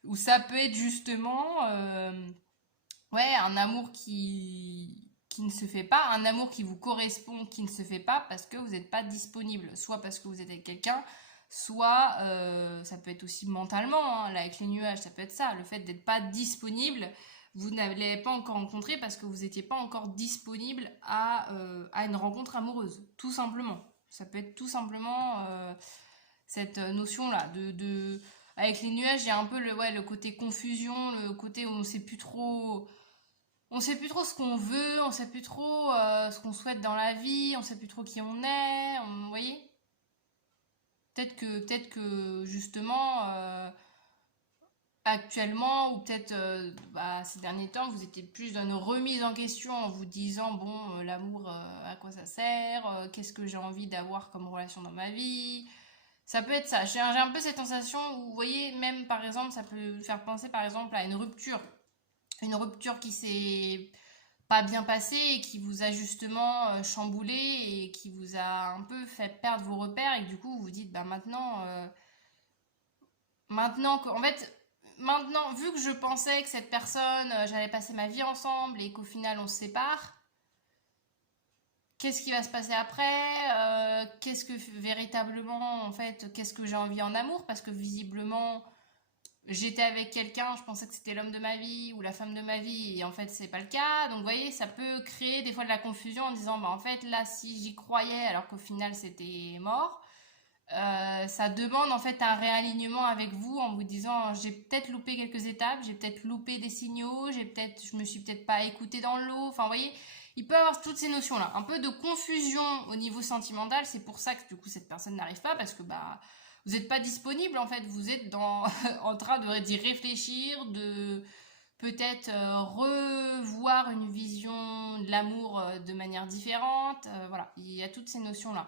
où ça peut être justement ouais, un amour qui ne se fait pas, un amour qui vous correspond, qui ne se fait pas parce que vous n'êtes pas disponible, soit parce que vous êtes avec quelqu'un, soit ça peut être aussi mentalement, hein, là avec les nuages, ça peut être ça, le fait d'être pas disponible, vous ne l'avez pas encore rencontré parce que vous n'étiez pas encore disponible à une rencontre amoureuse, tout simplement. Ça peut être tout simplement cette notion-là avec les nuages, il y a un peu le côté confusion, le côté où on sait plus trop ce qu'on veut, on sait plus trop ce qu'on souhaite dans la vie, on sait plus trop qui on est, vous voyez? Peut-être que justement, actuellement, ou peut-être bah, ces derniers temps, vous étiez plus dans une remise en question en vous disant, bon, l'amour, à quoi ça sert? Qu'est-ce que j'ai envie d'avoir comme relation dans ma vie? Ça peut être ça. J'ai un peu cette sensation où, vous voyez, même par exemple, ça peut faire penser par exemple à une rupture. Une rupture qui s'est pas bien passée et qui vous a justement chamboulé et qui vous a un peu fait perdre vos repères et que du coup vous vous dites, bah en fait, maintenant, vu que je pensais que cette personne, j'allais passer ma vie ensemble et qu'au final on se sépare, qu'est-ce qui va se passer après? Qu'est-ce que véritablement, en fait, qu'est-ce que j'ai envie en amour? Parce que visiblement, j'étais avec quelqu'un, je pensais que c'était l'homme de ma vie ou la femme de ma vie, et en fait, c'est pas le cas. Donc, vous voyez, ça peut créer des fois de la confusion en disant, bah, en fait, là, si j'y croyais, alors qu'au final, c'était mort. Ça demande en fait un réalignement avec vous en vous disant j'ai peut-être loupé quelques étapes, j'ai peut-être loupé des signaux, je me suis peut-être pas écoutée dans l'eau. Enfin, vous voyez, il peut y avoir toutes ces notions-là, un peu de confusion au niveau sentimental. C'est pour ça que du coup cette personne n'arrive pas parce que bah vous n'êtes pas disponible en fait, vous êtes en train d'y réfléchir, de peut-être revoir une vision de l'amour de manière différente. Voilà, il y a toutes ces notions-là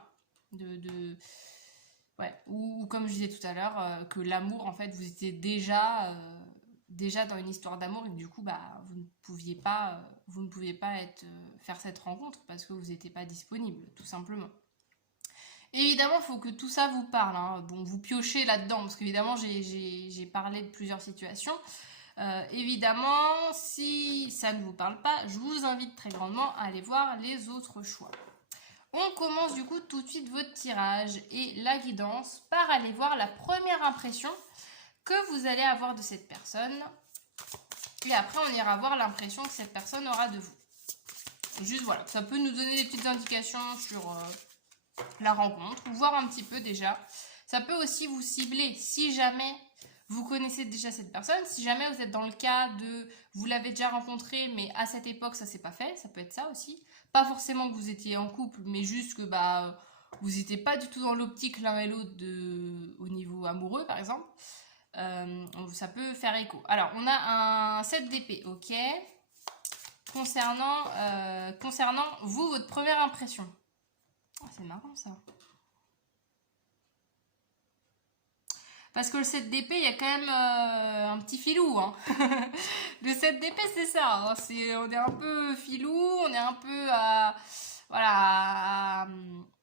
ouais, ou comme je disais tout à l'heure, que l'amour, en fait, vous étiez déjà déjà dans une histoire d'amour et que du coup, bah, vous ne pouviez pas faire cette rencontre parce que vous n'étiez pas disponible, tout simplement. Évidemment, il faut que tout ça vous parle, hein. Bon, vous piochez là-dedans, parce qu'évidemment, j'ai parlé de plusieurs situations. Évidemment, si ça ne vous parle pas, je vous invite très grandement à aller voir les autres choix. On commence du coup tout de suite votre tirage et la guidance par aller voir la première impression que vous allez avoir de cette personne. Et après, on ira voir l'impression que cette personne aura de vous. Juste voilà, ça peut nous donner des petites indications sur la rencontre, ou voir un petit peu déjà. Ça peut aussi vous cibler si jamais vous connaissez déjà cette personne, si jamais vous êtes dans le cas de vous l'avez déjà rencontré mais à cette époque ça s'est pas fait, ça peut être ça aussi. Pas forcément que vous étiez en couple, mais juste que bah vous n'étiez pas du tout dans l'optique l'un et l'autre au niveau amoureux par exemple. Ça peut faire écho. Alors on a un 7 d'épée, ok. Concernant vous, votre première impression. Oh, c'est marrant ça. Parce que le 7 d'épée, il y a quand même un petit filou. Hein. Le 7 d'épée, c'est ça. Hein. On est un peu filou, on est un peu voilà,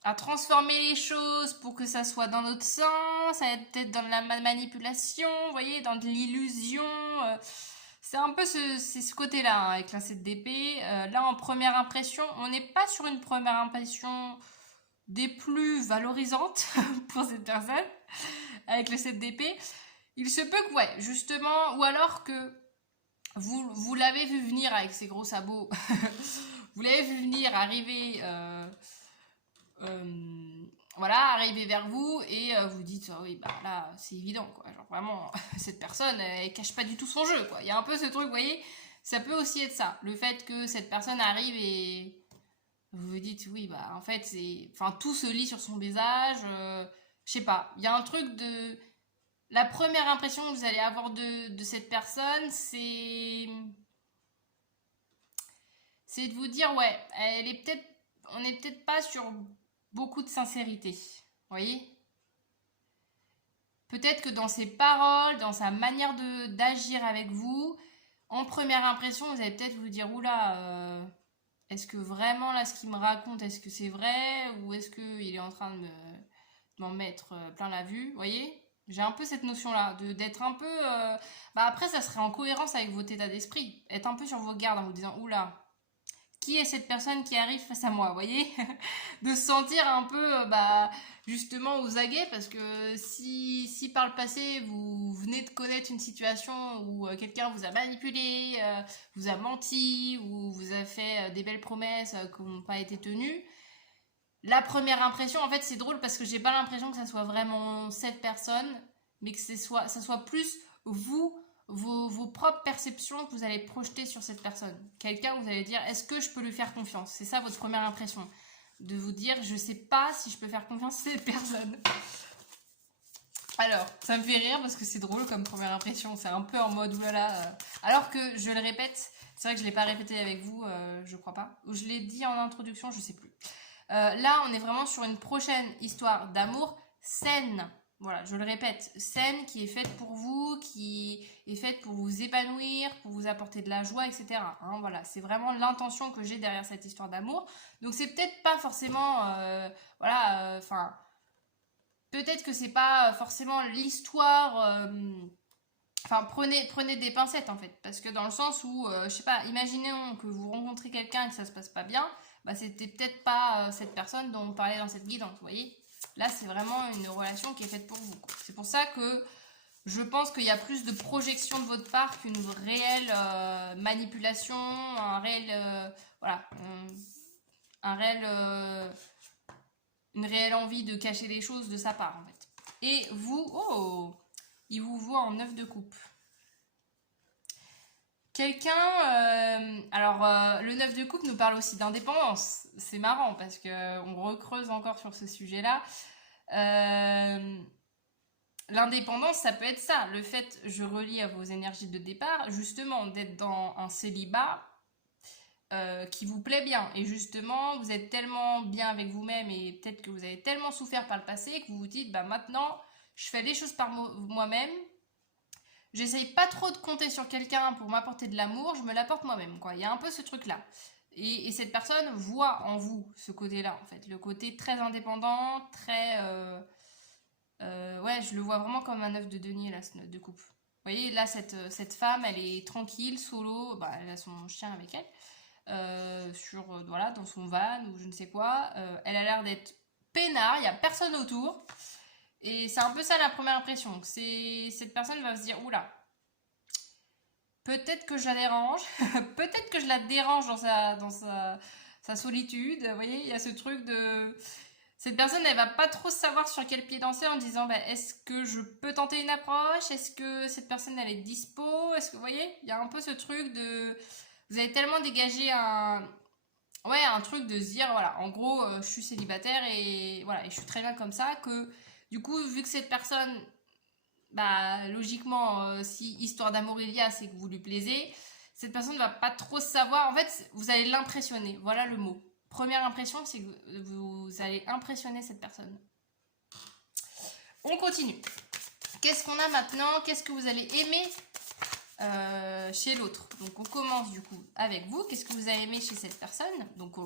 à transformer les choses pour que ça soit dans notre sens, ça va être peut-être dans de la manipulation, vous voyez, dans de l'illusion. C'est un peu c'est ce côté-là hein, avec la 7 d'épée. Là, en première impression, on n'est pas sur une première impression des plus valorisantes pour cette personne avec le 7 d'épée. Il se peut que, ouais, justement, ou alors que vous l'avez vu venir avec ses gros sabots, vous l'avez vu venir arriver, voilà, arriver vers vous et vous dites, oh oui, bah là, c'est évident, quoi. Genre vraiment, cette personne, elle cache pas du tout son jeu, quoi. Il y a un peu ce truc, vous voyez, ça peut aussi être ça. Le fait que cette personne arrive et vous vous dites, oui, bah en fait, enfin, tout se lit sur son visage. Je sais pas, il y a un truc de. La première impression que vous allez avoir de cette personne, c'est de vous dire, ouais, on n'est peut-être pas sur beaucoup de sincérité. Vous voyez? Peut-être que dans ses paroles, dans sa manière d'agir avec vous, en première impression, vous allez peut-être vous dire, oula, est-ce que vraiment là, ce qu'il me raconte, est-ce que c'est vrai ou est-ce qu'il est en train de m'en mettre plein la vue, vous voyez? J'ai un peu cette notion-là, d'être un peu... Bah après, ça serait en cohérence avec votre état d'esprit. Être un peu sur vos gardes en vous disant, oula, qui est cette personne qui arrive face à moi, vous voyez? De se sentir un peu, bah, justement aux aguets, parce que si par le passé, vous venez de connaître une situation où quelqu'un vous a manipulé, vous a menti, ou vous a fait des belles promesses qui n'ont pas été tenues, la première impression, en fait, c'est drôle parce que j'ai pas l'impression que ça soit vraiment cette personne, mais que ça soit plus vous, vos propres perceptions que vous allez projeter sur cette personne. Quelqu'un, vous allez dire, est-ce que je peux lui faire confiance? C'est ça votre première impression. De vous dire, je sais pas si je peux faire confiance à cette personne. Alors, ça me fait rire parce que c'est drôle comme première impression. C'est un peu en mode, oulala. Alors que, je le répète, c'est vrai que je l'ai pas répété avec vous, je crois pas. Ou je l'ai dit en introduction, je sais plus. Là, on est vraiment sur une prochaine histoire d'amour saine. Voilà, je le répète, saine qui est faite pour vous, qui est faite pour vous épanouir, pour vous apporter de la joie, etc. Hein, voilà, c'est vraiment l'intention que j'ai derrière cette histoire d'amour. Donc c'est peut-être pas forcément, voilà, enfin, peut-être que c'est pas forcément l'histoire. Enfin, prenez des pincettes en fait, parce que dans le sens où, je sais pas, imaginons que vous rencontrez quelqu'un et que ça se passe pas bien, bah c'était peut-être pas cette personne dont on parlait dans cette guidance, vous voyez. Là, c'est vraiment une relation qui est faite pour vous. C'est pour ça que je pense qu'il y a plus de projection de votre part qu'une réelle manipulation, un réel, voilà, un réel, une réelle envie de cacher les choses de sa part en fait. Et vous, oh, il vous voit en 9 de coupe. Quelqu'un, le 9 de coupe nous parle aussi d'indépendance. C'est marrant parce que on recreuse encore sur ce sujet-là. L'indépendance, ça peut être ça. Le fait, je relie à vos énergies de départ, justement, d'être dans un célibat qui vous plaît bien. Et justement, vous êtes tellement bien avec vous-même et peut-être que vous avez tellement souffert par le passé que vous vous dites, bah maintenant, je fais les choses par moi-même. j'essaye pas trop de compter sur quelqu'un pour m'apporter de l'amour, je me l'apporte moi-même, quoi. Il y a un peu ce truc-là. Et cette personne voit en vous ce côté-là, en fait. Le côté très indépendant, très... ouais, je le vois vraiment comme un œuf de denier, là, ce note de coupe. Vous voyez, là, cette femme, elle est tranquille, solo, bah, elle a son chien avec elle, voilà, dans son van ou je ne sais quoi. Elle a l'air d'être peinard, il n'y a personne autour. Et c'est un peu ça la première impression. Cette personne va se dire, oula, peut-être que je la dérange, peut-être que je la dérange sa solitude. Vous voyez, il y a ce truc de... Cette personne, elle va pas trop savoir sur quel pied danser en disant, bah, est-ce que je peux tenter une approche? Est-ce que cette personne, elle est dispo? Est-ce que, vous voyez, il y a un peu ce truc de... Vous avez tellement dégagé ouais, un truc de se dire, voilà, en gros, je suis célibataire et voilà, et je suis très bien comme ça, que du coup, vu que cette personne, bah, logiquement, si histoire d'amour il y a, c'est que vous lui plaisez, cette personne ne va pas trop savoir, en fait, vous allez l'impressionner, voilà le mot. Première impression, c'est que vous allez impressionner cette personne. On continue. Qu'est-ce qu'on a maintenant? Qu'est-ce que vous allez aimer chez l'autre? Donc on commence du coup avec vous. Qu'est-ce que vous avez aimé chez cette personne? Donc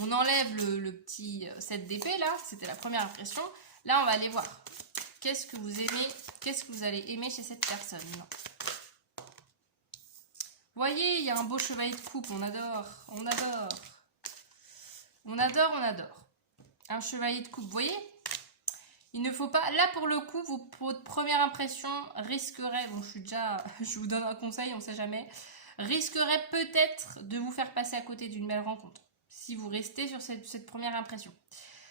on enlève le petit 7 d'épée là, c'était la première impression. Là on va aller voir. Qu'est-ce que vous aimez? Qu'est-ce que vous allez aimer chez cette personne? Vous voyez, il y a un beau chevalier de coupe, on adore, on adore. On adore, on adore. Un chevalier de coupe, vous voyez? Il ne faut pas... Là, pour le coup, votre première impression risquerait... Bon, je vous donne un conseil, on ne sait jamais. Risquerait peut-être de vous faire passer à côté d'une belle rencontre. Si vous restez sur cette première impression.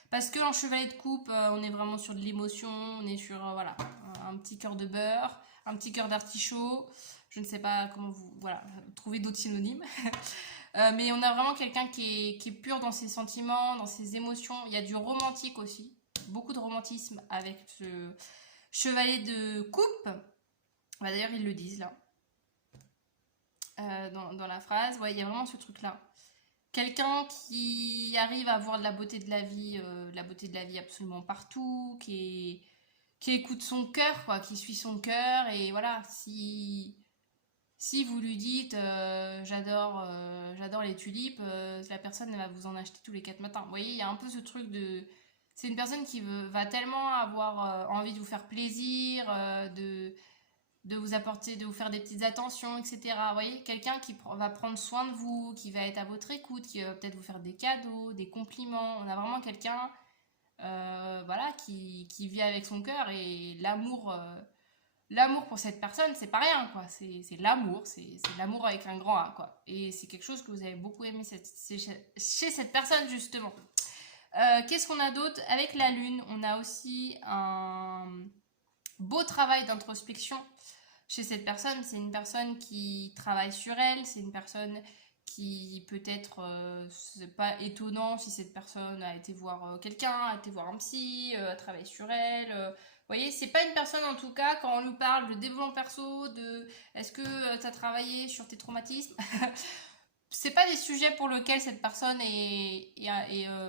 Parce qu'en chevalier de coupe, on est vraiment sur de l'émotion. On est sur, voilà, un petit cœur de beurre, un petit cœur d'artichaut. Je ne sais pas comment vous... Voilà, trouver d'autres synonymes. Mais on a vraiment quelqu'un qui est pur dans ses sentiments, dans ses émotions. Il y a du romantique aussi. Beaucoup de romantisme avec ce chevalier de coupe. Bah, d'ailleurs, ils le disent là. Dans la phrase. Ouais, il y a vraiment ce truc-là. Quelqu'un qui arrive à voir de la beauté de la vie absolument partout, qui écoute son cœur, quoi, qui suit son cœur. Et voilà, si vous lui dites j'adore les tulipes, la personne elle va vous en acheter tous les 4 matins. Vous voyez, il y a un peu ce truc de... C'est une personne qui va tellement avoir envie de vous faire plaisir, de vous apporter, de vous faire des petites attentions, etc. Vous voyez, quelqu'un qui va prendre soin de vous, qui va être à votre écoute, qui va peut-être vous faire des cadeaux, des compliments. On a vraiment quelqu'un voilà, qui vit avec son cœur et l'amour pour cette personne, c'est pas rien, quoi. C'est l'amour, c'est l'amour avec un grand A, quoi. Et c'est quelque chose que vous avez beaucoup aimé chez cette personne, justement. Qu'est-ce qu'on a d'autre? Avec la lune, on a aussi un beau travail d'introspection chez cette personne. C'est une personne qui travaille sur elle, c'est une personne qui peut-être, c'est pas étonnant si cette personne a été voir quelqu'un, a été voir un psy, a travaillé sur elle. Vous voyez, c'est pas une personne en tout cas, quand on nous parle de développement perso, de est-ce que tu as travaillé sur tes traumatismes, c'est pas des sujets pour lesquels cette personne est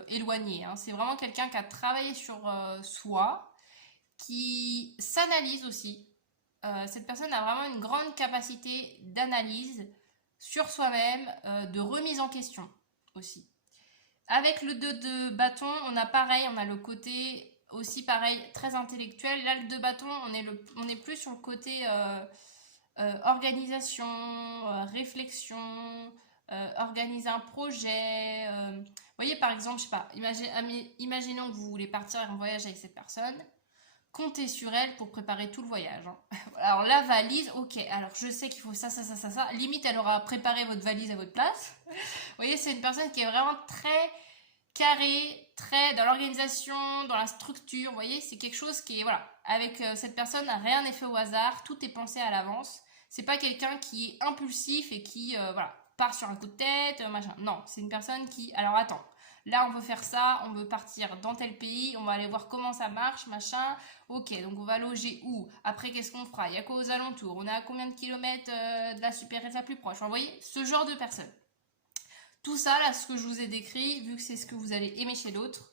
éloignée, hein. C'est vraiment quelqu'un qui a travaillé sur soi, qui s'analyse aussi. Cette personne a vraiment une grande capacité d'analyse sur soi-même, de remise en question aussi. Avec le 2 de bâton, on a pareil, on a le côté aussi pareil, très intellectuel. Là, le 2 bâton, on est plus sur le côté organisation, réflexion, organiser un projet. Vous voyez, par exemple, je sais pas, imaginons que vous voulez partir en voyage avec cette personne. Comptez sur elle pour préparer tout le voyage, hein. Alors la valise, ok, alors je sais qu'il faut ça. Limite, elle aura préparé votre valise à votre place. Vous voyez, c'est une personne qui est vraiment très carrée, très dans l'organisation, dans la structure. Vous voyez, c'est quelque chose qui est, voilà, avec cette personne, rien n'est fait au hasard, tout est pensé à l'avance. C'est pas quelqu'un qui est impulsif et qui, voilà, part sur un coup de tête, machin. Non, c'est une personne qui, alors attends. Là, on veut faire ça, on veut partir dans tel pays, on va aller voir comment ça marche, machin. Ok, donc on va loger où? Après, qu'est-ce qu'on fera? Il y a quoi aux alentours? On est à combien de kilomètres de la supérette la plus proche? Enfin, vous voyez, ce genre de personne. Tout ça, là, ce que je vous ai décrit, vu que c'est ce que vous allez aimer chez l'autre,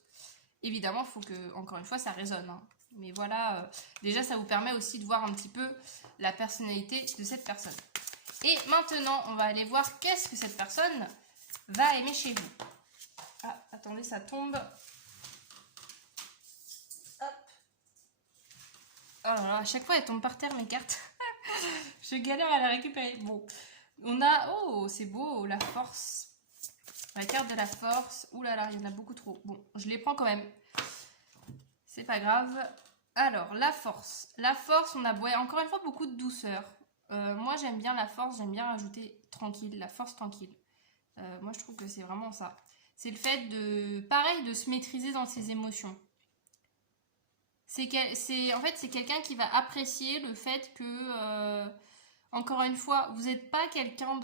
Évidemment, il faut que, encore une fois, ça résonne, hein. Mais voilà, déjà, ça vous permet aussi de voir un petit peu la personnalité de cette personne. Et maintenant, on va aller voir qu'est-ce que cette personne va aimer chez vous. Ah, attendez, ça tombe. Hop. Oh là là, à chaque fois, elles tombent par terre, mes cartes. Je galère à la récupérer. Bon, on a... Oh, c'est beau, la force. La carte de la force. Ouh là là, il y en a beaucoup trop. Bon, je les prends quand même. C'est pas grave. Alors, la force. La force, on a encore une fois beaucoup de douceur. Moi, j'aime bien la force. J'aime bien rajouter tranquille, la force tranquille. Moi, je trouve que c'est vraiment ça. C'est le fait de, pareil, de se maîtriser dans ses émotions. En fait, c'est quelqu'un qui va apprécier le fait que, encore une fois, vous n'êtes pas quelqu'un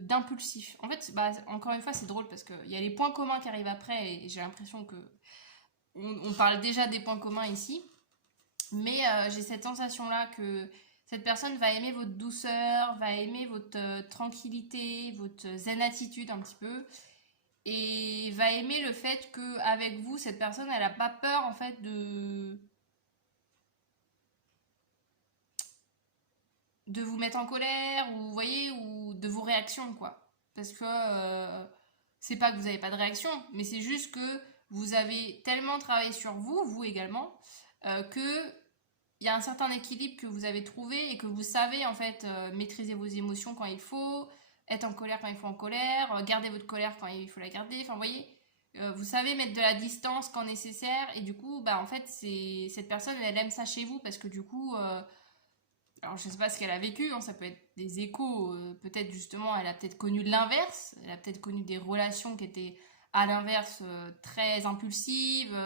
d'impulsif. En fait, bah, encore une fois, c'est drôle parce qu'il y a les points communs qui arrivent après et j'ai l'impression que on parle déjà des points communs ici. Mais j'ai cette sensation-là que cette personne va aimer votre douceur, va aimer votre tranquillité, votre zen attitude un petit peu. Et va aimer le fait qu'avec vous, cette personne, elle n'a pas peur en fait de vous mettre en colère, ou vous voyez, ou de vos réactions, quoi. Parce que c'est pas que vous n'avez pas de réaction, mais c'est juste que vous avez tellement travaillé sur vous, vous également, que il y a un certain équilibre que vous avez trouvé et que vous savez en fait maîtriser vos émotions quand il faut, être en colère quand il faut en colère, garder votre colère quand il faut la garder, enfin vous voyez, vous savez mettre de la distance quand nécessaire et du coup bah en fait c'est cette personne elle aime ça chez vous parce que du coup alors je sais pas ce qu'elle a vécu, hein, ça peut être des échos, peut-être justement elle a peut-être connu l'inverse, elle a peut-être connu des relations qui étaient à l'inverse très impulsives,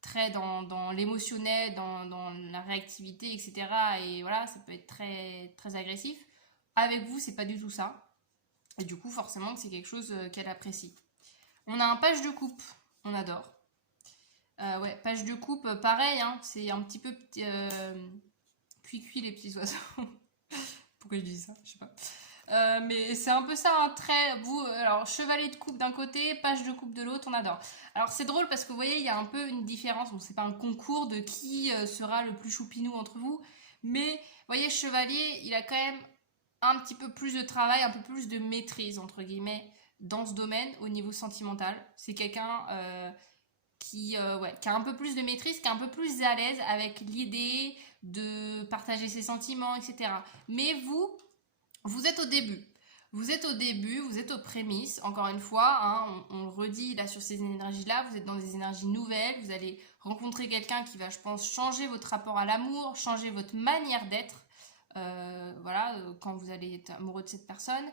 très dans l'émotionnel, dans la réactivité, etc. Et voilà, ça peut être très, très agressif. Avec vous, c'est pas du tout ça. Et du coup, forcément, c'est quelque chose qu'elle apprécie. On a un page de coupe, on adore. Ouais, page de coupe, pareil, hein, c'est un petit peu cuit les petits oiseaux. Pourquoi je dis ça? Je sais pas. Mais c'est un peu ça, un trait. Vous, alors, chevalier de coupe d'un côté, page de coupe de l'autre, on adore. Alors, c'est drôle parce que vous voyez, il y a un peu une différence. Bon, c'est pas un concours de qui sera le plus choupinou entre vous. Mais, vous voyez, chevalier, il a quand même un petit peu plus de travail, un peu plus de maîtrise, entre guillemets, dans ce domaine au niveau sentimental. C'est quelqu'un ouais, qui a un peu plus de maîtrise, qui est un peu plus à l'aise avec l'idée de partager ses sentiments, etc. Mais vous êtes au début. Vous êtes au début, vous êtes aux prémices, encore une fois, hein, on le redit là sur ces énergies-là, vous êtes dans des énergies nouvelles, vous allez rencontrer quelqu'un qui va, je pense, changer votre rapport à l'amour, changer votre manière d'être, voilà, quand vous allez être amoureux de cette personne.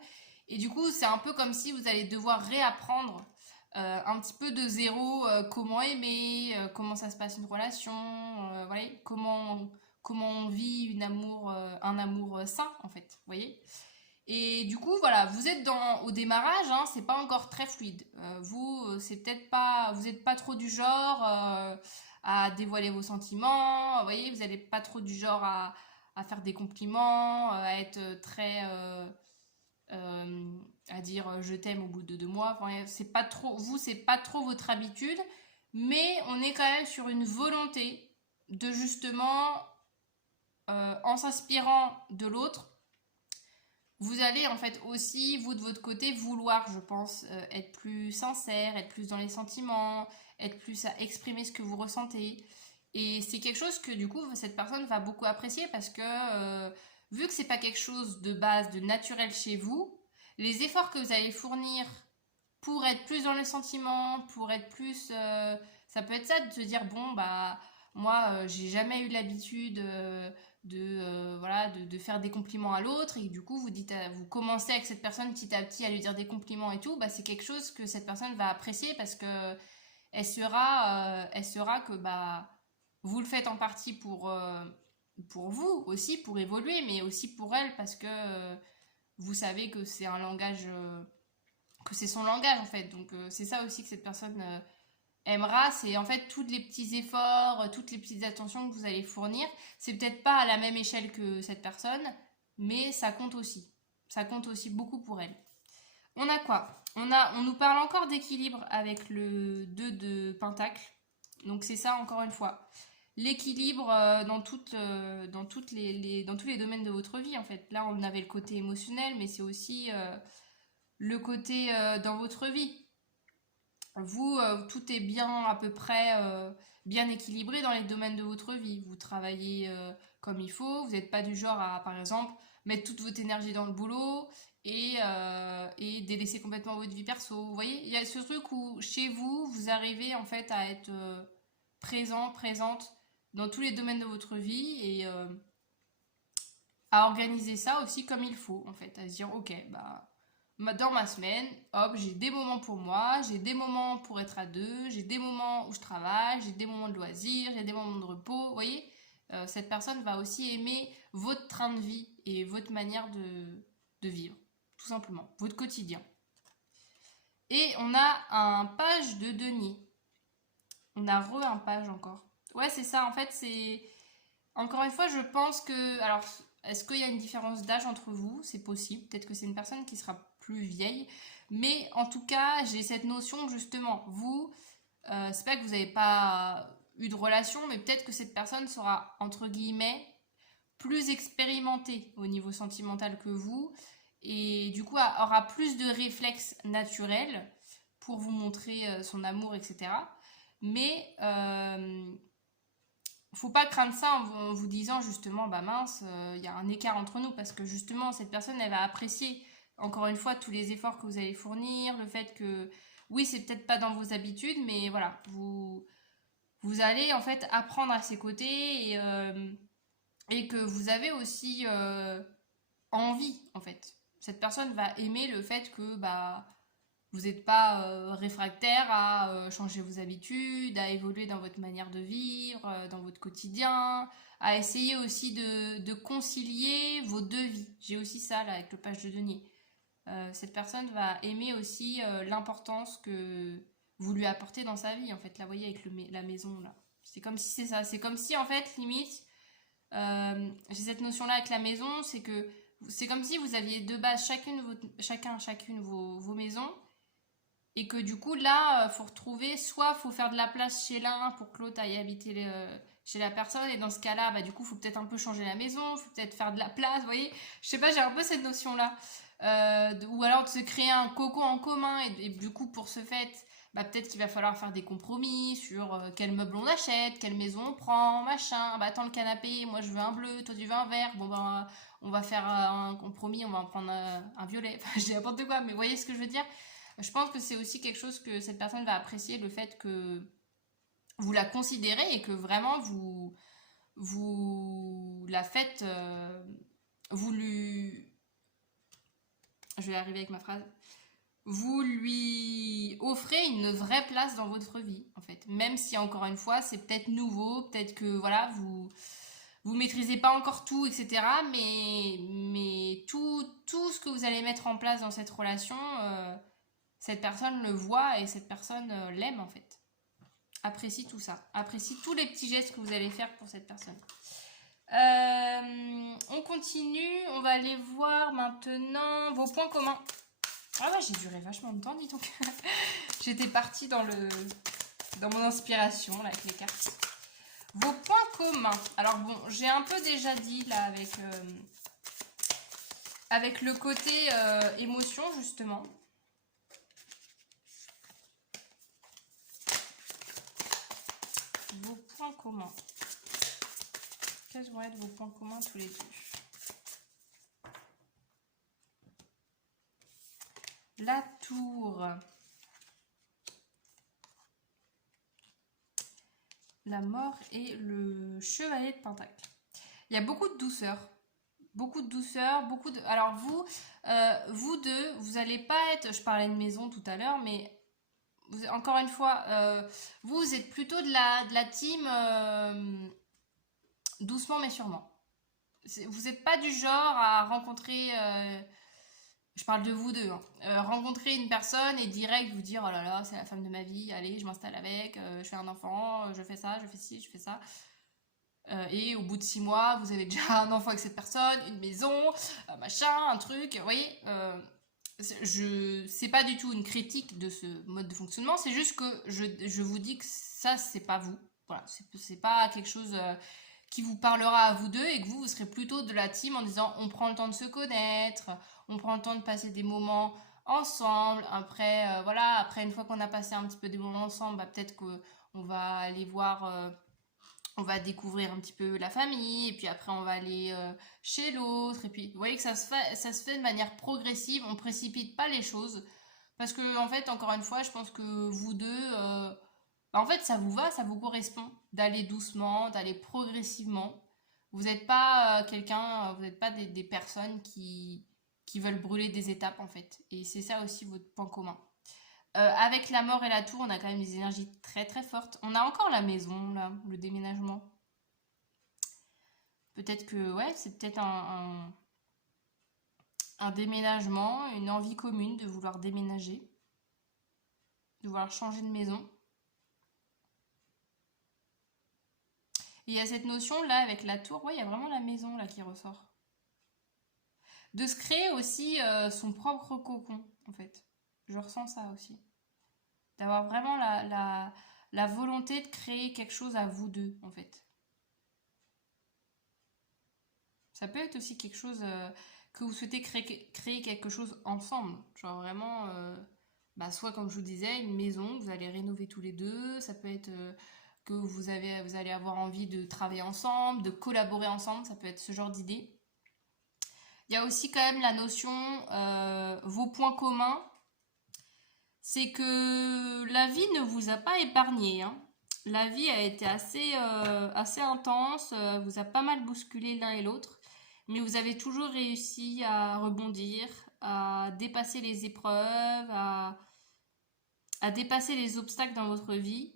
Et du coup, c'est un peu comme si vous allez devoir réapprendre un petit peu de zéro comment aimer, comment ça se passe une relation, voilà, comment on vit un amour sain, en fait, vous voyez. Et du coup, voilà, vous êtes au démarrage, hein, c'est pas encore très fluide. C'est peut-être pas, vous n'êtes pas trop du genre à dévoiler vos sentiments, vous voyez, vous n'êtes pas trop du genre à faire des compliments, à être très, à dire je t'aime au bout de 2 mois. Enfin, c'est pas trop, vous, c'est pas trop votre habitude, mais on est quand même sur une volonté de justement, en s'inspirant de l'autre, vous allez en fait aussi, vous de votre côté, vouloir, je pense, être plus sincère, être plus dans les sentiments, être plus à exprimer ce que vous ressentez. Et c'est quelque chose que du coup, cette personne va beaucoup apprécier parce que vu que c'est pas quelque chose de base, de naturel chez vous, les efforts que vous allez fournir pour être plus dans les sentiments, pour être plus... ça peut être ça de se dire, bon, bah, moi, j'ai jamais eu l'habitude voilà, de faire des compliments à l'autre, et du coup, vous commencez avec cette personne petit à petit à lui dire des compliments et tout, bah, c'est quelque chose que cette personne va apprécier parce que elle saura que bah, vous le faites en partie pour vous aussi, pour évoluer, mais aussi pour elle parce que vous savez que c'est un langage... que c'est son langage en fait. Donc c'est ça aussi que cette personne aimera, c'est en fait tous les petits efforts, toutes les petites attentions que vous allez fournir. C'est peut-être pas à la même échelle que cette personne, mais ça compte aussi. Ça compte aussi beaucoup pour elle. On a quoi? On nous parle encore d'équilibre avec le 2 de Pentacle. Donc c'est ça encore une fois. L'équilibre dans tous les domaines de votre vie en fait. Là on avait le côté émotionnel, mais c'est aussi le côté dans votre vie. Vous, tout est bien à peu près bien équilibré dans les domaines de votre vie. Vous travaillez comme il faut. Vous n'êtes pas du genre à, par exemple, mettre toute votre énergie dans le boulot et délaisser complètement votre vie perso. Vous voyez, il y a ce truc où chez vous, vous arrivez en fait à être présent, présente dans tous les domaines de votre vie et à organiser ça aussi comme il faut en fait. À se dire, ok, bah dans ma semaine, hop, j'ai des moments pour moi, j'ai des moments pour être à deux, j'ai des moments où je travaille, j'ai des moments de loisirs, j'ai des moments de repos. Vous voyez, cette personne va aussi aimer votre train de vie et votre manière de vivre, tout simplement, votre quotidien. Et on a un page de denier. On a un page encore. Ouais, c'est ça, en fait, c'est... Encore une fois, je pense que... Alors, est-ce qu'il y a une différence d'âge entre vous? C'est possible. Peut-être que c'est une personne qui sera plus vieille. Mais en tout cas, j'ai cette notion, justement. Vous, c'est pas que vous n'avez pas eu de relation, mais peut-être que cette personne sera, entre guillemets, plus expérimentée au niveau sentimental que vous. Et du coup, aura plus de réflexes naturels pour vous montrer son amour, etc. Mais faut pas craindre ça en vous disant justement bah mince, il y a un écart entre nous parce que justement cette personne elle va apprécier encore une fois tous les efforts que vous allez fournir, le fait que oui c'est peut-être pas dans vos habitudes mais voilà vous allez en fait apprendre à ses côtés et que vous avez aussi envie en fait. Cette personne va aimer le fait que bah vous n'êtes pas réfractaire à changer vos habitudes, à évoluer dans votre manière de vivre, dans votre quotidien, à essayer aussi de concilier vos deux vies. J'ai aussi ça là avec le page de denier. Cette personne va aimer aussi l'importance que vous lui apportez dans sa vie. En fait, là, vous voyez avec la maison là. C'est comme si c'est ça. C'est comme si en fait, limite, j'ai cette notion là avec la maison, c'est que c'est comme si vous aviez de base chacune vos maisons et que du coup, là, faut retrouver, soit faut faire de la place chez l'un pour que l'autre aille habiter chez la personne. Et dans ce cas-là, bah, du coup, faut peut-être un peu changer la maison, faut peut-être faire de la place, vous voyez. Je sais pas, j'ai un peu cette notion-là. Ou alors de se créer un cocon en commun. Et du coup, pour ce fait, bah, peut-être qu'il va falloir faire des compromis sur quel meuble on achète, quelle maison on prend, machin. Bah, attends, le canapé, moi je veux un bleu, toi tu veux un vert. Bon, bah, on va faire un compromis, on va en prendre un violet. Enfin, je dis n'importe quoi, mais vous voyez ce que je veux dire? Je pense que c'est aussi quelque chose que cette personne va apprécier, le fait que vous la considérez et que vraiment vous la faites, vous lui... Je vais arriver avec ma phrase. Vous lui offrez une vraie place dans votre vie, en fait. Même si, encore une fois, c'est peut-être nouveau, peut-être que, voilà, vous maîtrisez pas encore tout, etc. Mais tout ce que vous allez mettre en place dans cette relation... cette personne le voit et cette personne l'aime en fait. Apprécie tout ça. Apprécie tous les petits gestes que vous allez faire pour cette personne. On continue. On va aller voir maintenant vos points communs. Ah ouais, j'ai duré vachement de temps, dis donc. J'étais partie dans mon inspiration là, avec les cartes. Vos points communs. Alors bon, j'ai un peu déjà dit là avec le côté émotion justement. Vos points communs. Quels vont être vos points communs tous les deux? La tour. La mort et le chevalier de pentacle. Il y a beaucoup de douceur. Beaucoup de douceur, beaucoup de... Alors vous deux, vous n'allez pas être... Je parlais de maison tout à l'heure, mais... Encore une fois, vous êtes plutôt de la team doucement mais sûrement. Vous n'êtes pas du genre à rencontrer, je parle de vous deux, hein, rencontrer une personne et direct vous dire oh là là, c'est la femme de ma vie, allez, je m'installe avec, je fais un enfant, je fais ça, je fais ci, je fais ça. Et au bout de 6 mois, vous avez déjà un enfant avec cette personne, une maison, machin, un truc, vous voyez c'est pas du tout une critique de ce mode de fonctionnement, c'est juste que je vous dis que Ça, c'est pas vous. Voilà, c'est pas quelque chose qui vous parlera à vous deux et que vous serez plutôt de la team en disant on prend le temps de se connaître, on prend le temps de passer des moments ensemble. Après, voilà, après une fois qu'on a passé un petit peu des moments ensemble, bah, peut-être que on va aller voir, on va découvrir un petit peu la famille, et puis après on va aller chez l'autre, et puis vous voyez que ça se fait de manière progressive, on précipite pas les choses, parce que en fait, encore une fois, je pense que vous deux, bah, en fait, ça vous va, ça vous correspond d'aller doucement, d'aller progressivement. Vous n'êtes pas quelqu'un, vous n'êtes pas des personnes qui veulent brûler des étapes en fait, et c'est ça aussi votre point commun. Avec la mort et la tour, on a quand même des énergies très très fortes. On a encore la maison, là, le déménagement. Peut-être que, ouais, c'est peut-être un déménagement, une envie commune de vouloir déménager, de vouloir changer de maison. Et il y a cette notion là avec la tour, ouais, il y a vraiment la maison là qui ressort. De se créer aussi son propre cocon, en fait. Je ressens ça aussi. D'avoir vraiment la volonté de créer quelque chose à vous deux, en fait. Ça peut être aussi quelque chose que vous souhaitez créer quelque chose ensemble. Genre vraiment, bah, soit comme je vous disais, une maison que vous allez rénover tous les deux. Ça peut être que vous allez avoir envie de travailler ensemble, de collaborer ensemble. Ça peut être ce genre d'idée. Il y a aussi quand même la notion, vos points communs. C'est que la vie ne vous a pas épargné, hein. La vie a été assez intense, vous a pas mal bousculé l'un et l'autre, mais vous avez toujours réussi à rebondir, à dépasser les épreuves, à dépasser les obstacles dans votre vie.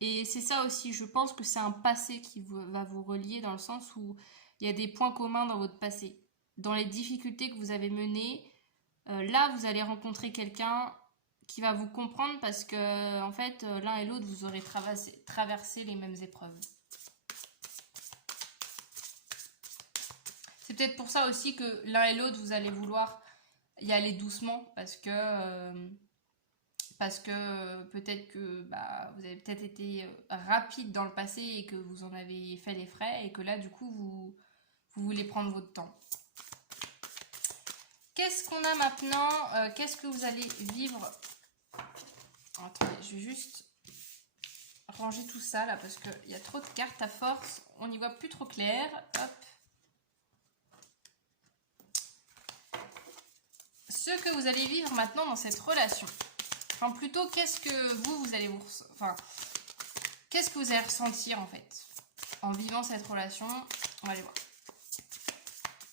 Et c'est ça aussi, je pense que c'est un passé qui va vous relier dans le sens où il y a des points communs dans votre passé. Dans les difficultés que vous avez menées, là vous allez rencontrer quelqu'un qui va vous comprendre parce que en fait l'un et l'autre vous aurez traversé les mêmes épreuves. C'est peut-être pour ça aussi que l'un et l'autre vous allez vouloir y aller doucement parce que peut-être que bah, vous avez peut-être été rapide dans le passé et que vous en avez fait les frais et que là du coup vous voulez prendre votre temps. Qu'est-ce qu'on a maintenant? Qu'est-ce que vous allez vivre? Attendez, je vais juste ranger tout ça là parce qu'il y a trop de cartes à force. On n'y voit plus trop clair. Hop. Ce que vous allez vivre maintenant dans cette relation. Enfin, plutôt, qu'est-ce que vous allez enfin, qu'est-ce que vous allez ressentir en fait en vivant cette relation? On va aller voir.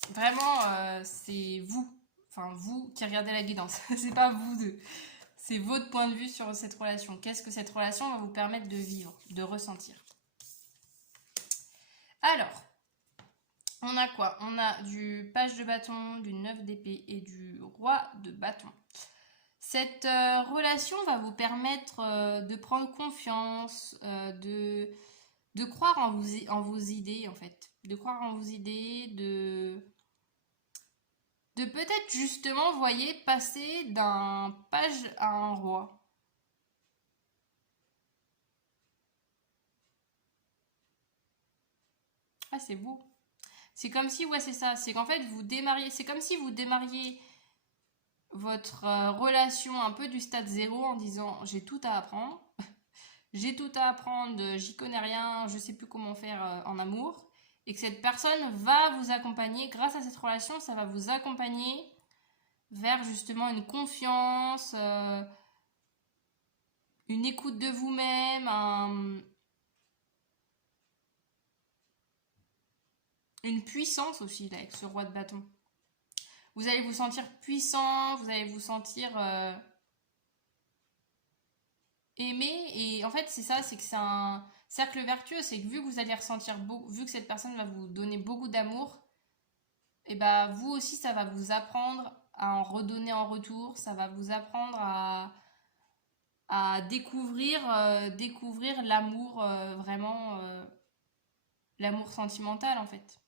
Vraiment, c'est vous. Enfin, vous qui regardez la guidance. C'est pas vous deux. C'est votre point de vue sur cette relation. Qu'est-ce que cette relation va vous permettre de vivre, de ressentir? Alors, on a quoi? On a du page de bâton, du 9 d'épée et du roi de bâton. Cette relation va vous permettre de prendre confiance, de croire en vos idées en fait. De croire en vos idées, de peut-être justement, vous voyez, passer d'un page à un roi. Ah, c'est beau. C'est comme si, ouais, c'est ça. C'est qu'en fait, vous démarriez. C'est comme si vous démarriez votre relation un peu du stade zéro en disant j'ai tout à apprendre. J'ai tout à apprendre, j'y connais rien, je sais plus comment faire en amour. Et que cette personne va vous accompagner, grâce à cette relation, ça va vous accompagner vers justement une confiance, une écoute de vous-même, une puissance aussi là, avec ce roi de bâton. Vous allez vous sentir puissant, vous allez vous sentir aimé. Et en fait, c'est ça, c'est que c'est un cercle vertueux. C'est que vu que vous allez ressentir beaucoup, vu que cette personne va vous donner beaucoup d'amour, et bah vous aussi, ça va vous apprendre à en redonner en retour. Ça va vous apprendre à découvrir l'amour vraiment, l'amour sentimental en fait.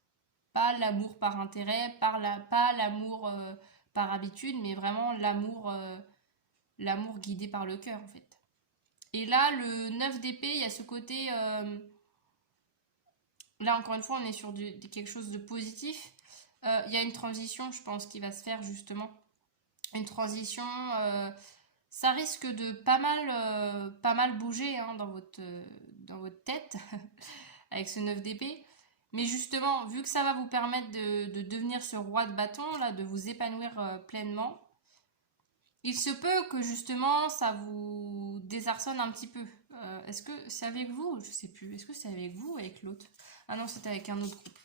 Pas l'amour par intérêt, pas l'amour par habitude, mais vraiment l'amour guidé par le cœur en fait. Et là, le 9 d'épée, il y a ce côté... là, encore une fois, on est sur quelque chose de positif. Il y a une transition, je pense, qui va se faire justement. Une transition... ça risque de pas mal bouger hein, dans votre tête avec ce 9 d'épée. Mais justement, vu que ça va vous permettre de devenir ce roi de bâton, là, de vous épanouir pleinement, il se peut que justement ça vous désarçonne un petit peu. Est-ce que c'est avec vous? Je sais plus. Est-ce que c'est avec vous ou avec l'autre? Ah non, c'était avec un autre groupe.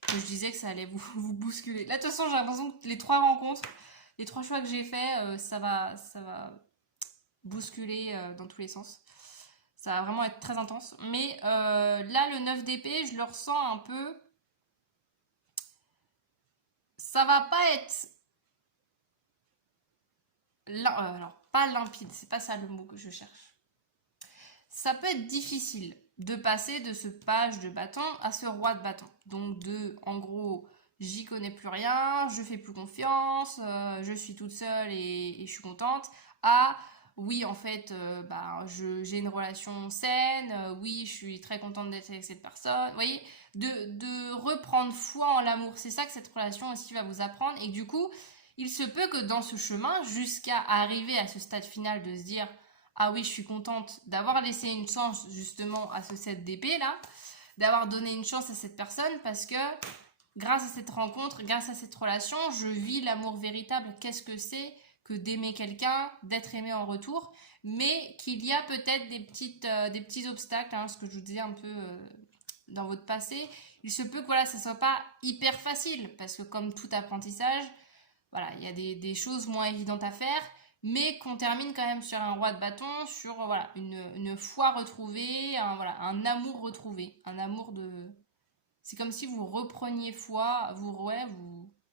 Que je disais que ça allait vous bousculer. Là, de toute façon, j'ai l'impression que les 3 rencontres, les 3 choix que j'ai faits, ça va bousculer dans tous les sens. Ça va vraiment être très intense. Mais là, le 9 d'épée, je le ressens un peu. Ça va pas être... alors, pas limpide, c'est pas ça le mot que je cherche. Ça peut être difficile de passer de ce page de bâton à ce roi de bâton. Donc en gros, j'y connais plus rien, je fais plus confiance, je suis toute seule et je suis contente, à oui, en fait, j'ai une relation saine, oui, je suis très contente d'être avec cette personne. Vous voyez, de reprendre foi en l'amour. C'est ça que cette relation aussi va vous apprendre. Et du coup, il se peut que dans ce chemin, jusqu'à arriver à ce stade final de se dire ah oui, je suis contente d'avoir laissé une chance justement à ce 7 d'épée là, d'avoir donné une chance à cette personne parce que grâce à cette rencontre, grâce à cette relation, je vis l'amour véritable. Qu'est-ce que c'est que d'aimer quelqu'un, d'être aimé en retour, mais qu'il y a peut-être des petits obstacles, hein, ce que je vous disais un peu dans votre passé. Il se peut que voilà, ça soit pas hyper facile parce que comme tout apprentissage, voilà, il y a des choses moins évidentes à faire, mais qu'on termine quand même sur un roi de bâton, sur voilà, une foi retrouvée, un amour retrouvé, un amour de... C'est comme si vous repreniez foi,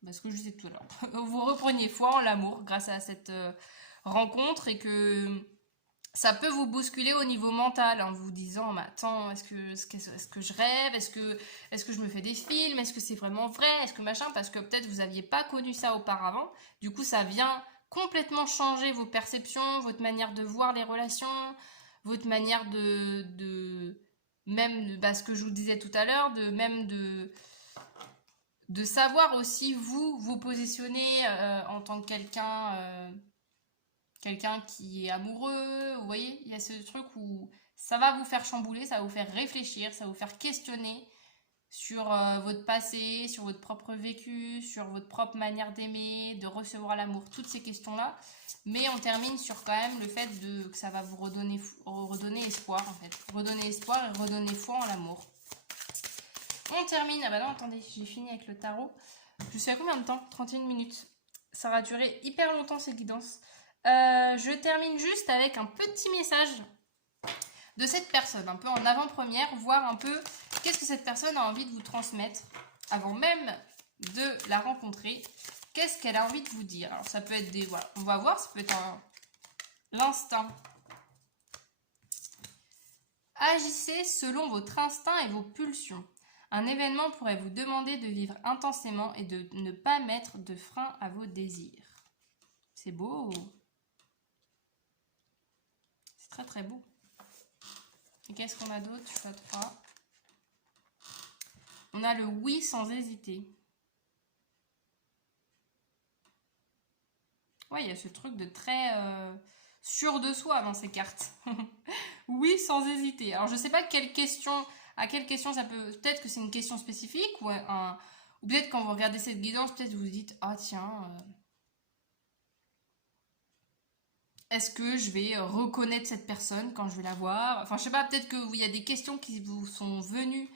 ce que je disais tout à l'heure, vous repreniez foi en l'amour grâce à cette rencontre et que ça peut vous bousculer au niveau mental en vous disant mais attends, est-ce que je rêve, est-ce que je me fais des films, est-ce que c'est vraiment vrai, est-ce que machin, parce que peut-être vous n'aviez pas connu ça auparavant, du coup ça vient complètement changer vos perceptions, votre manière de voir les relations, votre manière même ce que je vous disais tout à l'heure, de savoir aussi vous positionner en tant que quelqu'un qui est amoureux, vous voyez, il y a ce truc où ça va vous faire chambouler, ça va vous faire réfléchir, ça va vous faire questionner sur votre passé, sur votre propre vécu, sur votre propre manière d'aimer, de recevoir l'amour, toutes ces questions-là. Mais on termine sur quand même le fait que ça va vous redonner espoir en fait. Redonner espoir et redonner foi en l'amour. On termine, ah bah non attendez, j'ai fini avec le tarot. Je suis à combien de temps? 31 minutes. Ça va durer hyper longtemps ces guidances. Je termine juste avec un petit message de cette personne, un peu en avant-première, voir un peu qu'est-ce que cette personne a envie de vous transmettre avant même de la rencontrer. Qu'est-ce qu'elle a envie de vous dire? Alors ça peut être des... Voilà, on va voir, ça peut être l'instinct. Agissez selon votre instinct et vos pulsions. Un événement pourrait vous demander de vivre intensément et de ne pas mettre de frein à vos désirs. C'est beau. C'est très très beau. Et qu'est-ce qu'on a d'autre? Choix 3. On a le oui sans hésiter. Ouais, il y a ce truc de très sûr de soi dans ces cartes. Oui sans hésiter. Alors je sais pas à quelle question ça peut... Peut-être que c'est une question spécifique ou peut-être quand vous regardez cette guidance, peut-être vous vous dites « Ah tiens, est-ce que je vais reconnaître cette personne quand je vais la voir ?» Enfin je sais pas, peut-être qu'il y a des questions qui vous sont venues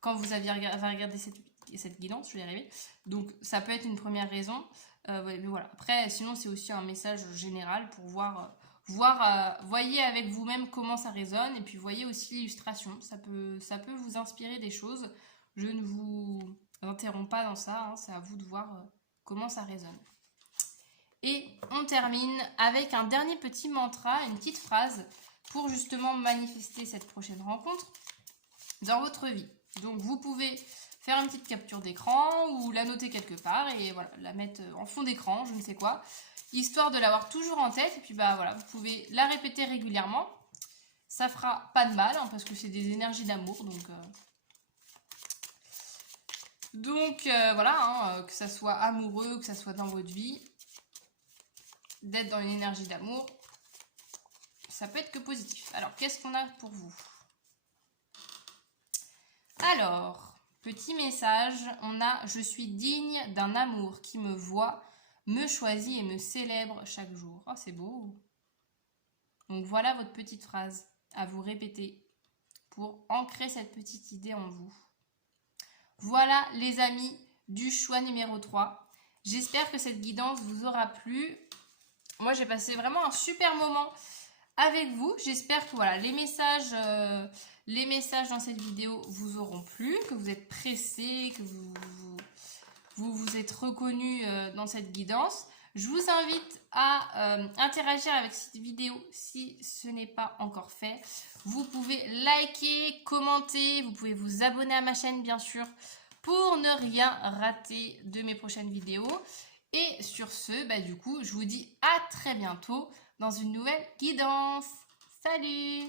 quand vous avez regardé cette guidance, je vais y arriver. Donc ça peut être une première raison. Mais voilà. Après, sinon c'est aussi un message général pour voyez avec vous-même comment ça résonne et puis voyez aussi l'illustration. Ça peut vous inspirer des choses. Je ne vous interromps pas dans ça, hein, c'est à vous de voir comment ça résonne. Et on termine avec un dernier petit mantra, une petite phrase pour justement manifester cette prochaine rencontre dans votre vie. Donc vous pouvez faire une petite capture d'écran ou la noter quelque part et voilà, la mettre en fond d'écran, je ne sais quoi, histoire de l'avoir toujours en tête. Et puis bah voilà, vous pouvez la répéter régulièrement. ça fera pas de mal, hein, parce que c'est des énergies d'amour, donc voilà, hein, que ça soit amoureux, que ça soit dans votre vie, d'être dans une énergie d'amour, ça peut être que positif. Alors, qu'est-ce qu'on a pour vous? Alors, petit message, on a « Je suis digne d'un amour qui me voit, me choisit et me célèbre chaque jour ». Oh, c'est beau. Donc voilà votre petite phrase à vous répéter pour ancrer cette petite idée en vous. Voilà les amis du choix numéro 3. J'espère que cette guidance vous aura plu. Moi, j'ai passé vraiment un super moment avec vous. J'espère que voilà, les messages dans cette vidéo vous auront plu, que vous êtes pressés, que vous êtes reconnus dans cette guidance. Je vous invite à interagir avec cette vidéo si ce n'est pas encore fait. Vous pouvez liker, commenter, vous pouvez vous abonner à ma chaîne bien sûr pour ne rien rater de mes prochaines vidéos. Et sur ce, du coup, je vous dis à très bientôt dans une nouvelle guidance. Salut!